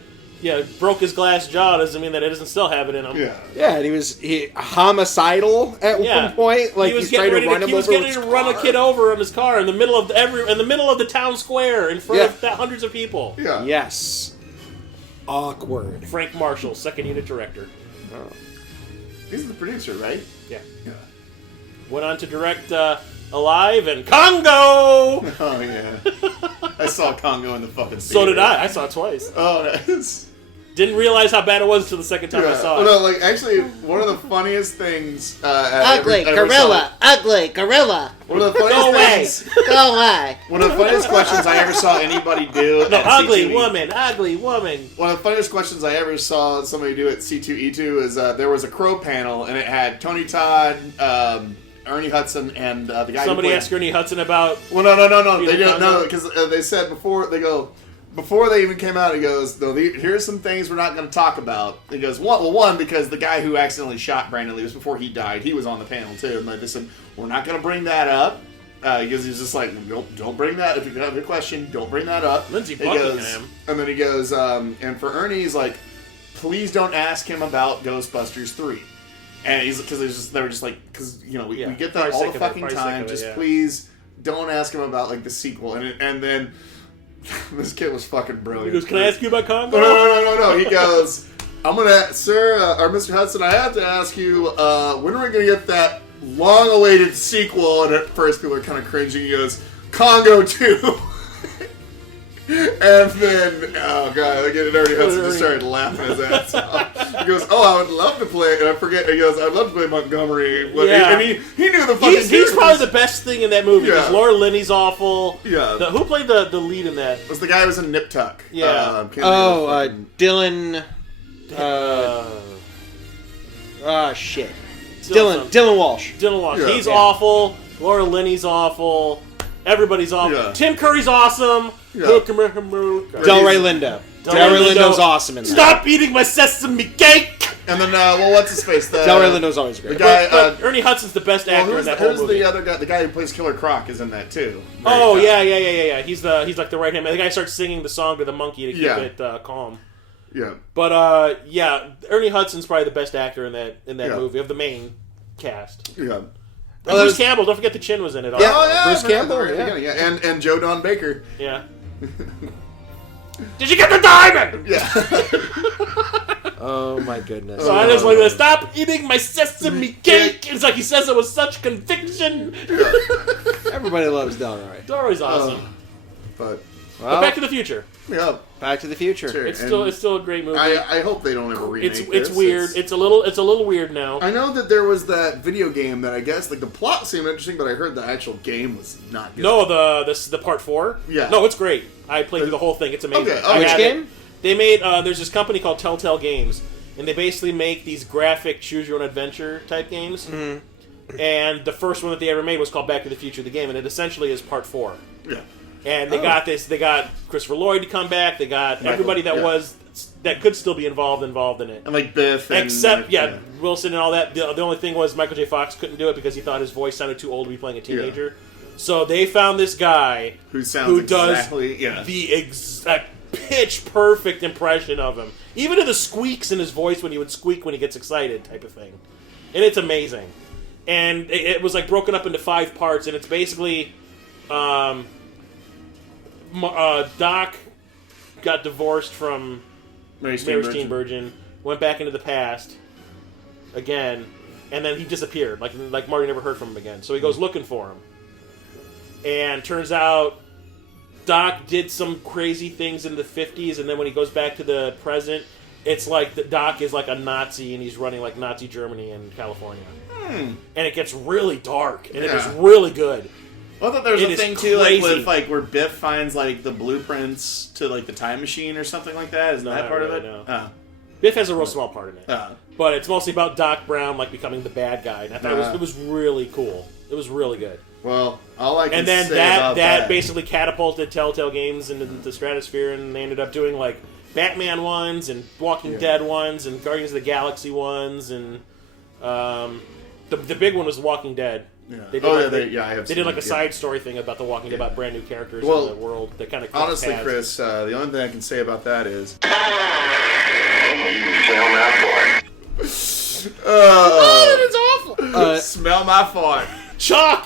broke his glass jaw doesn't mean that it doesn't still have it in him. Yeah, and he was homicidal at one point. Like he was getting ready to run a kid over in his car in the middle of the town square in front of hundreds of people. Yeah. Yes. Awkward. Frank Marshall, second unit director. Oh. He's the producer, right? Yeah. Went on to direct Alive and Congo! Oh, yeah. I saw Congo in the fucking theater. So did I. I saw it twice. Oh, nice. Didn't realize how bad it was until the second time I saw it. Well, no, actually, one of the funniest things... ugly gorilla! Ugly gorilla! One of the funniest things... Go away! One of the funniest questions I ever saw anybody do No, at ugly C2E. woman, ugly woman. One of the funniest questions I ever saw somebody do at C2E2 is there was a Crow panel, and it had Tony Todd, Ernie Hudson, and the guy Somebody who played... asked Ernie Hudson about... Well, no. They didn't know, because they said before they even came out, he goes, here's some things we're not going to talk about. He goes, one, because the guy who accidentally shot Brandon Lee, before he died, he was on the panel too. And they said, we're not going to bring that up. Because he's just like, don't bring that. If you have a question, don't bring that up. Lindsey Buckingham. And then he goes, and for Ernie, he's like, please don't ask him about Ghostbusters 3. And they were just like, because, we get that all the fucking time. Please don't ask him about, like, the sequel. And then... This kid was fucking brilliant. He goes, can I ask you about Congo? No. He goes, I'm going to, sir, or Mr. Hudson, I have to ask you, when are we going to get that long-awaited sequel? And at first people are kind of cringing. He goes, Congo 2. And then, oh god, Ernie Hudson just started laughing his ass off. He goes, I would love to play, and I forget, he goes, I'd love to play Montgomery. And he knew the fucking He's probably the best thing in that movie, because Laura Linney's awful. Yeah. Who played the lead in that? It was the guy who was in Nip Tuck. Yeah. Dylan... shit. Dylan Walsh. Dylan Walsh. Yeah. He's awful. Laura Linney's awful. Everybody's awful. Yeah. Tim Curry's awesome. Yeah. Delray Lindo. Delray Lindo's awesome in that. Stop eating my sesame cake! And then, what's his face? Delray Lindo's always great. The guy, but Ernie Hudson's the best actor in that whole movie. Who's the other guy? The guy who plays Killer Croc is in that too. Yeah. He's like the right hand man. The guy starts singing the song to the monkey to keep it calm. Yeah. But Ernie Hudson's probably the best actor in that movie of the main cast. Yeah. Bruce Campbell, don't forget the chin was in it. Yeah, Bruce Campbell, and Joe Don Baker. Yeah. Did you get the diamond? Yeah. Oh my goodness. So I just like to stop eating my sesame cake. It's like he says it with such conviction. Yeah. Everybody loves Delroy. Delroy's awesome. But Back to the Future. Yeah. Back to the Future. Sure. It's still a great movie. I hope they don't ever remake It's weird. It's a little weird now. I know that there was that video game that I guess the plot seemed interesting, but I heard the actual game was not good. No, the part 4. Yeah. No, it's great. I played through the whole thing. It's amazing. Okay. Which game? They made there's this company called Telltale Games, and they basically make these graphic choose your own adventure type games. Mm-hmm. And the first one that they ever made was called Back to the Future, the game, and it essentially is part 4. Yeah. And they got this. They got Christopher Lloyd to come back. They got everybody that could still be involved in it. And like Biff. Except Wilson and all that. The only thing was Michael J. Fox couldn't do it because he thought his voice sounded too old to be playing a teenager. Yeah. So they found this guy who does the exact pitch perfect impression of him, even to the squeaks in his voice when he would squeak when he gets excited, type of thing. And it's amazing. And it was like broken up into 5 parts, and it's basically Doc got divorced from Mary Steenburgen, went back into the past again, and then he disappeared. Like Marty never heard from him again. So he goes looking for him, and turns out Doc did some crazy things in the 50s, and then when he goes back to the present, it's like the Doc is like a Nazi, and he's running like Nazi Germany in California. And it gets really dark, and it is really good. Well, I thought there was a thing too, like with where Biff finds like the blueprints to like the time machine or something like that. Isn't that part of it? No. Oh. Biff has a real small part in it, but it's mostly about Doc Brown like becoming the bad guy, and I thought it was really cool. It was really good. Well, all I can and then say that about that basically catapulted Telltale Games into the stratosphere, and they ended up doing like Batman ones and Walking Dead ones and Guardians of the Galaxy ones, and the big one was The Walking Dead. Yeah. They did like a side story thing about The Walking Dead, about brand new characters in the world. That kind of honestly, Chris, the only thing I can say about that is. That is awful. Smell my fart. Chuck.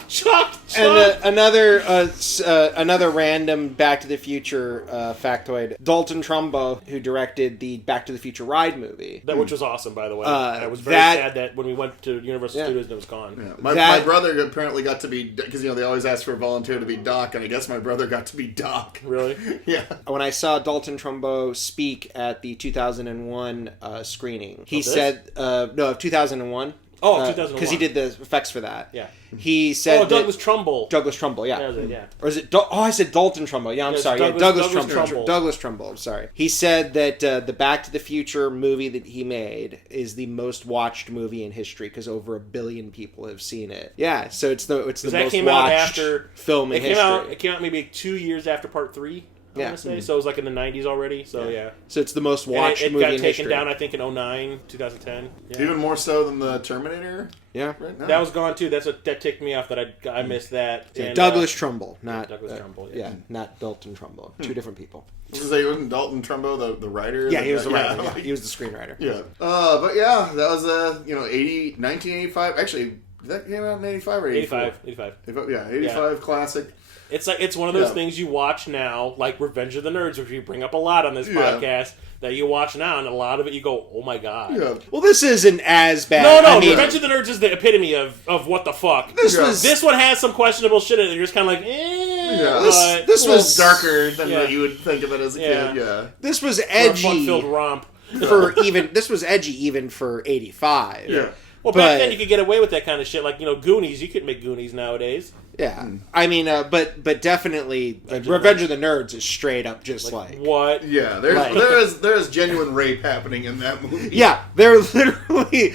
And another random Back to the Future factoid. Dalton Trumbo, who directed the Back to the Future ride movie. Which was awesome, by the way. I was very sad that when we went to Universal Studios, it was gone. Yeah. My brother apparently got to be, because they always ask for a volunteer to be Doc, and I guess my brother got to be Doc. Really? Yeah. When I saw Dalton Trumbo speak at the 2001 screening, he said, of 2001. Oh, 2001. Because he did the effects for that. Yeah. He said Douglas Trumbull. Douglas Trumbull, yeah. Yeah. Or is it... I said Dalton Trumbull. Yeah, I'm sorry. Douglas Trumbull. Douglas Trumbull, I'm sorry. He said that the Back to the Future movie that he made is the most watched movie in history because over 1 billion people have seen it. Yeah, so it's the most watched film in history. It came out maybe 2 years after Part 3. I want to say. So it was like in the 90s already. So yeah. So it's the most watched movie in history. It got taken down, I think, in 2009, 2010. Yeah. Even more so than the Terminator? Yeah. Right now. That was gone too. That ticked me off that I missed that. And, Douglas Trumbull, not Douglas Trumbull. Yeah, not Dalton Trumbull. Two different people. Wasn't Dalton Trumbo the writer? Yeah, he was the writer. Yeah. He was the screenwriter. Yeah. But yeah, that was 1985. Actually, that came out in 85 or 84? 85. Yeah, 85 classic. It's one of those things you watch now, like Revenge of the Nerds, which we bring up a lot on this podcast, that you watch now, and a lot of it you go, oh my god. Yeah. Well, this isn't as bad. No, Revenge of the Nerds is the epitome of what the fuck. This one has some questionable shit in it. You're just kind of like, Yeah. This was darker than what you would think of it as a kid. Yeah. This was edgy. Fun-filled romp. This was edgy even for 85. Yeah. Well, back then you could get away with that kind of shit. Like, Goonies. You could make Goonies nowadays. Yeah. I mean, but definitely, Revenge of the Nerds is straight up just like what? Yeah, there is genuine rape happening in that movie. Yeah, they're literally.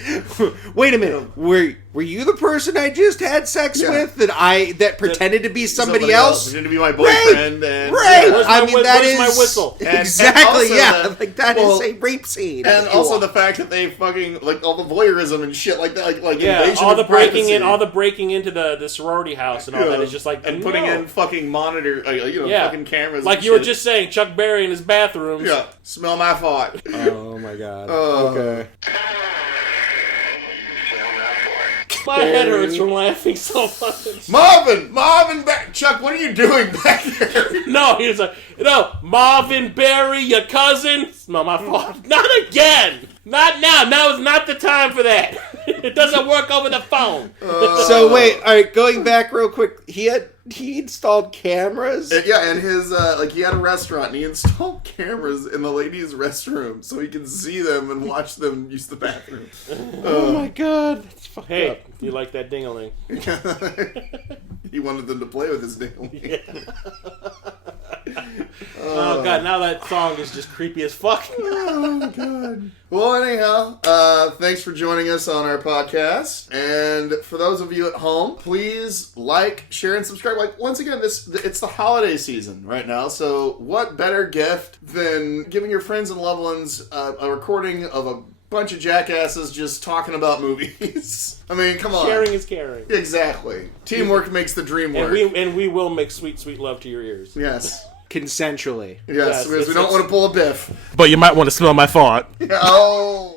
Wait a minute, were you the person I just had sex with that pretended to be somebody else? Pretended to be my boyfriend. Right. Where's my whistle? Exactly. That is a rape scene. And also the fact that they fucking all the voyeurism and shit like that, like invasion all the of privacy. breaking into the sorority house and all that is just like putting in fucking monitor, fucking cameras. Like you were just saying, Chuck Berry in his bathrooms. Yeah, smell my fart. Oh my god. Okay. My head hurts from laughing so much. Marvin, Chuck, what are you doing back there? No, he was like, Marvin Berry, your cousin. Smell my fart. Not again. Not now. Now is not the time for that. It doesn't work over the phone. So wait, all right. Going back real quick, he installed cameras. And his he had a restaurant and he installed cameras in the ladies' restroom so he can see them and watch them use the bathroom. Oh my god, that's fucked up. You like that ding-a-ling? He wanted them to play with his ding-a-ling. Yeah. Oh god, now that song is just creepy as fuck. Oh god. Well, anyhow, thanks for joining us on our podcast. And for those of you at home, please like, share, and subscribe. Like, once again, it's the holiday season right now, so what better gift than giving your friends and loved ones a recording of a bunch of jackasses just talking about movies. I mean, come on. Sharing is caring. Exactly. Teamwork makes the dream work. And we will make sweet, sweet love to your ears. Yes. Consensually. Yes, because we don't want to pull a Biff. But you might want to smell my fart. Oh.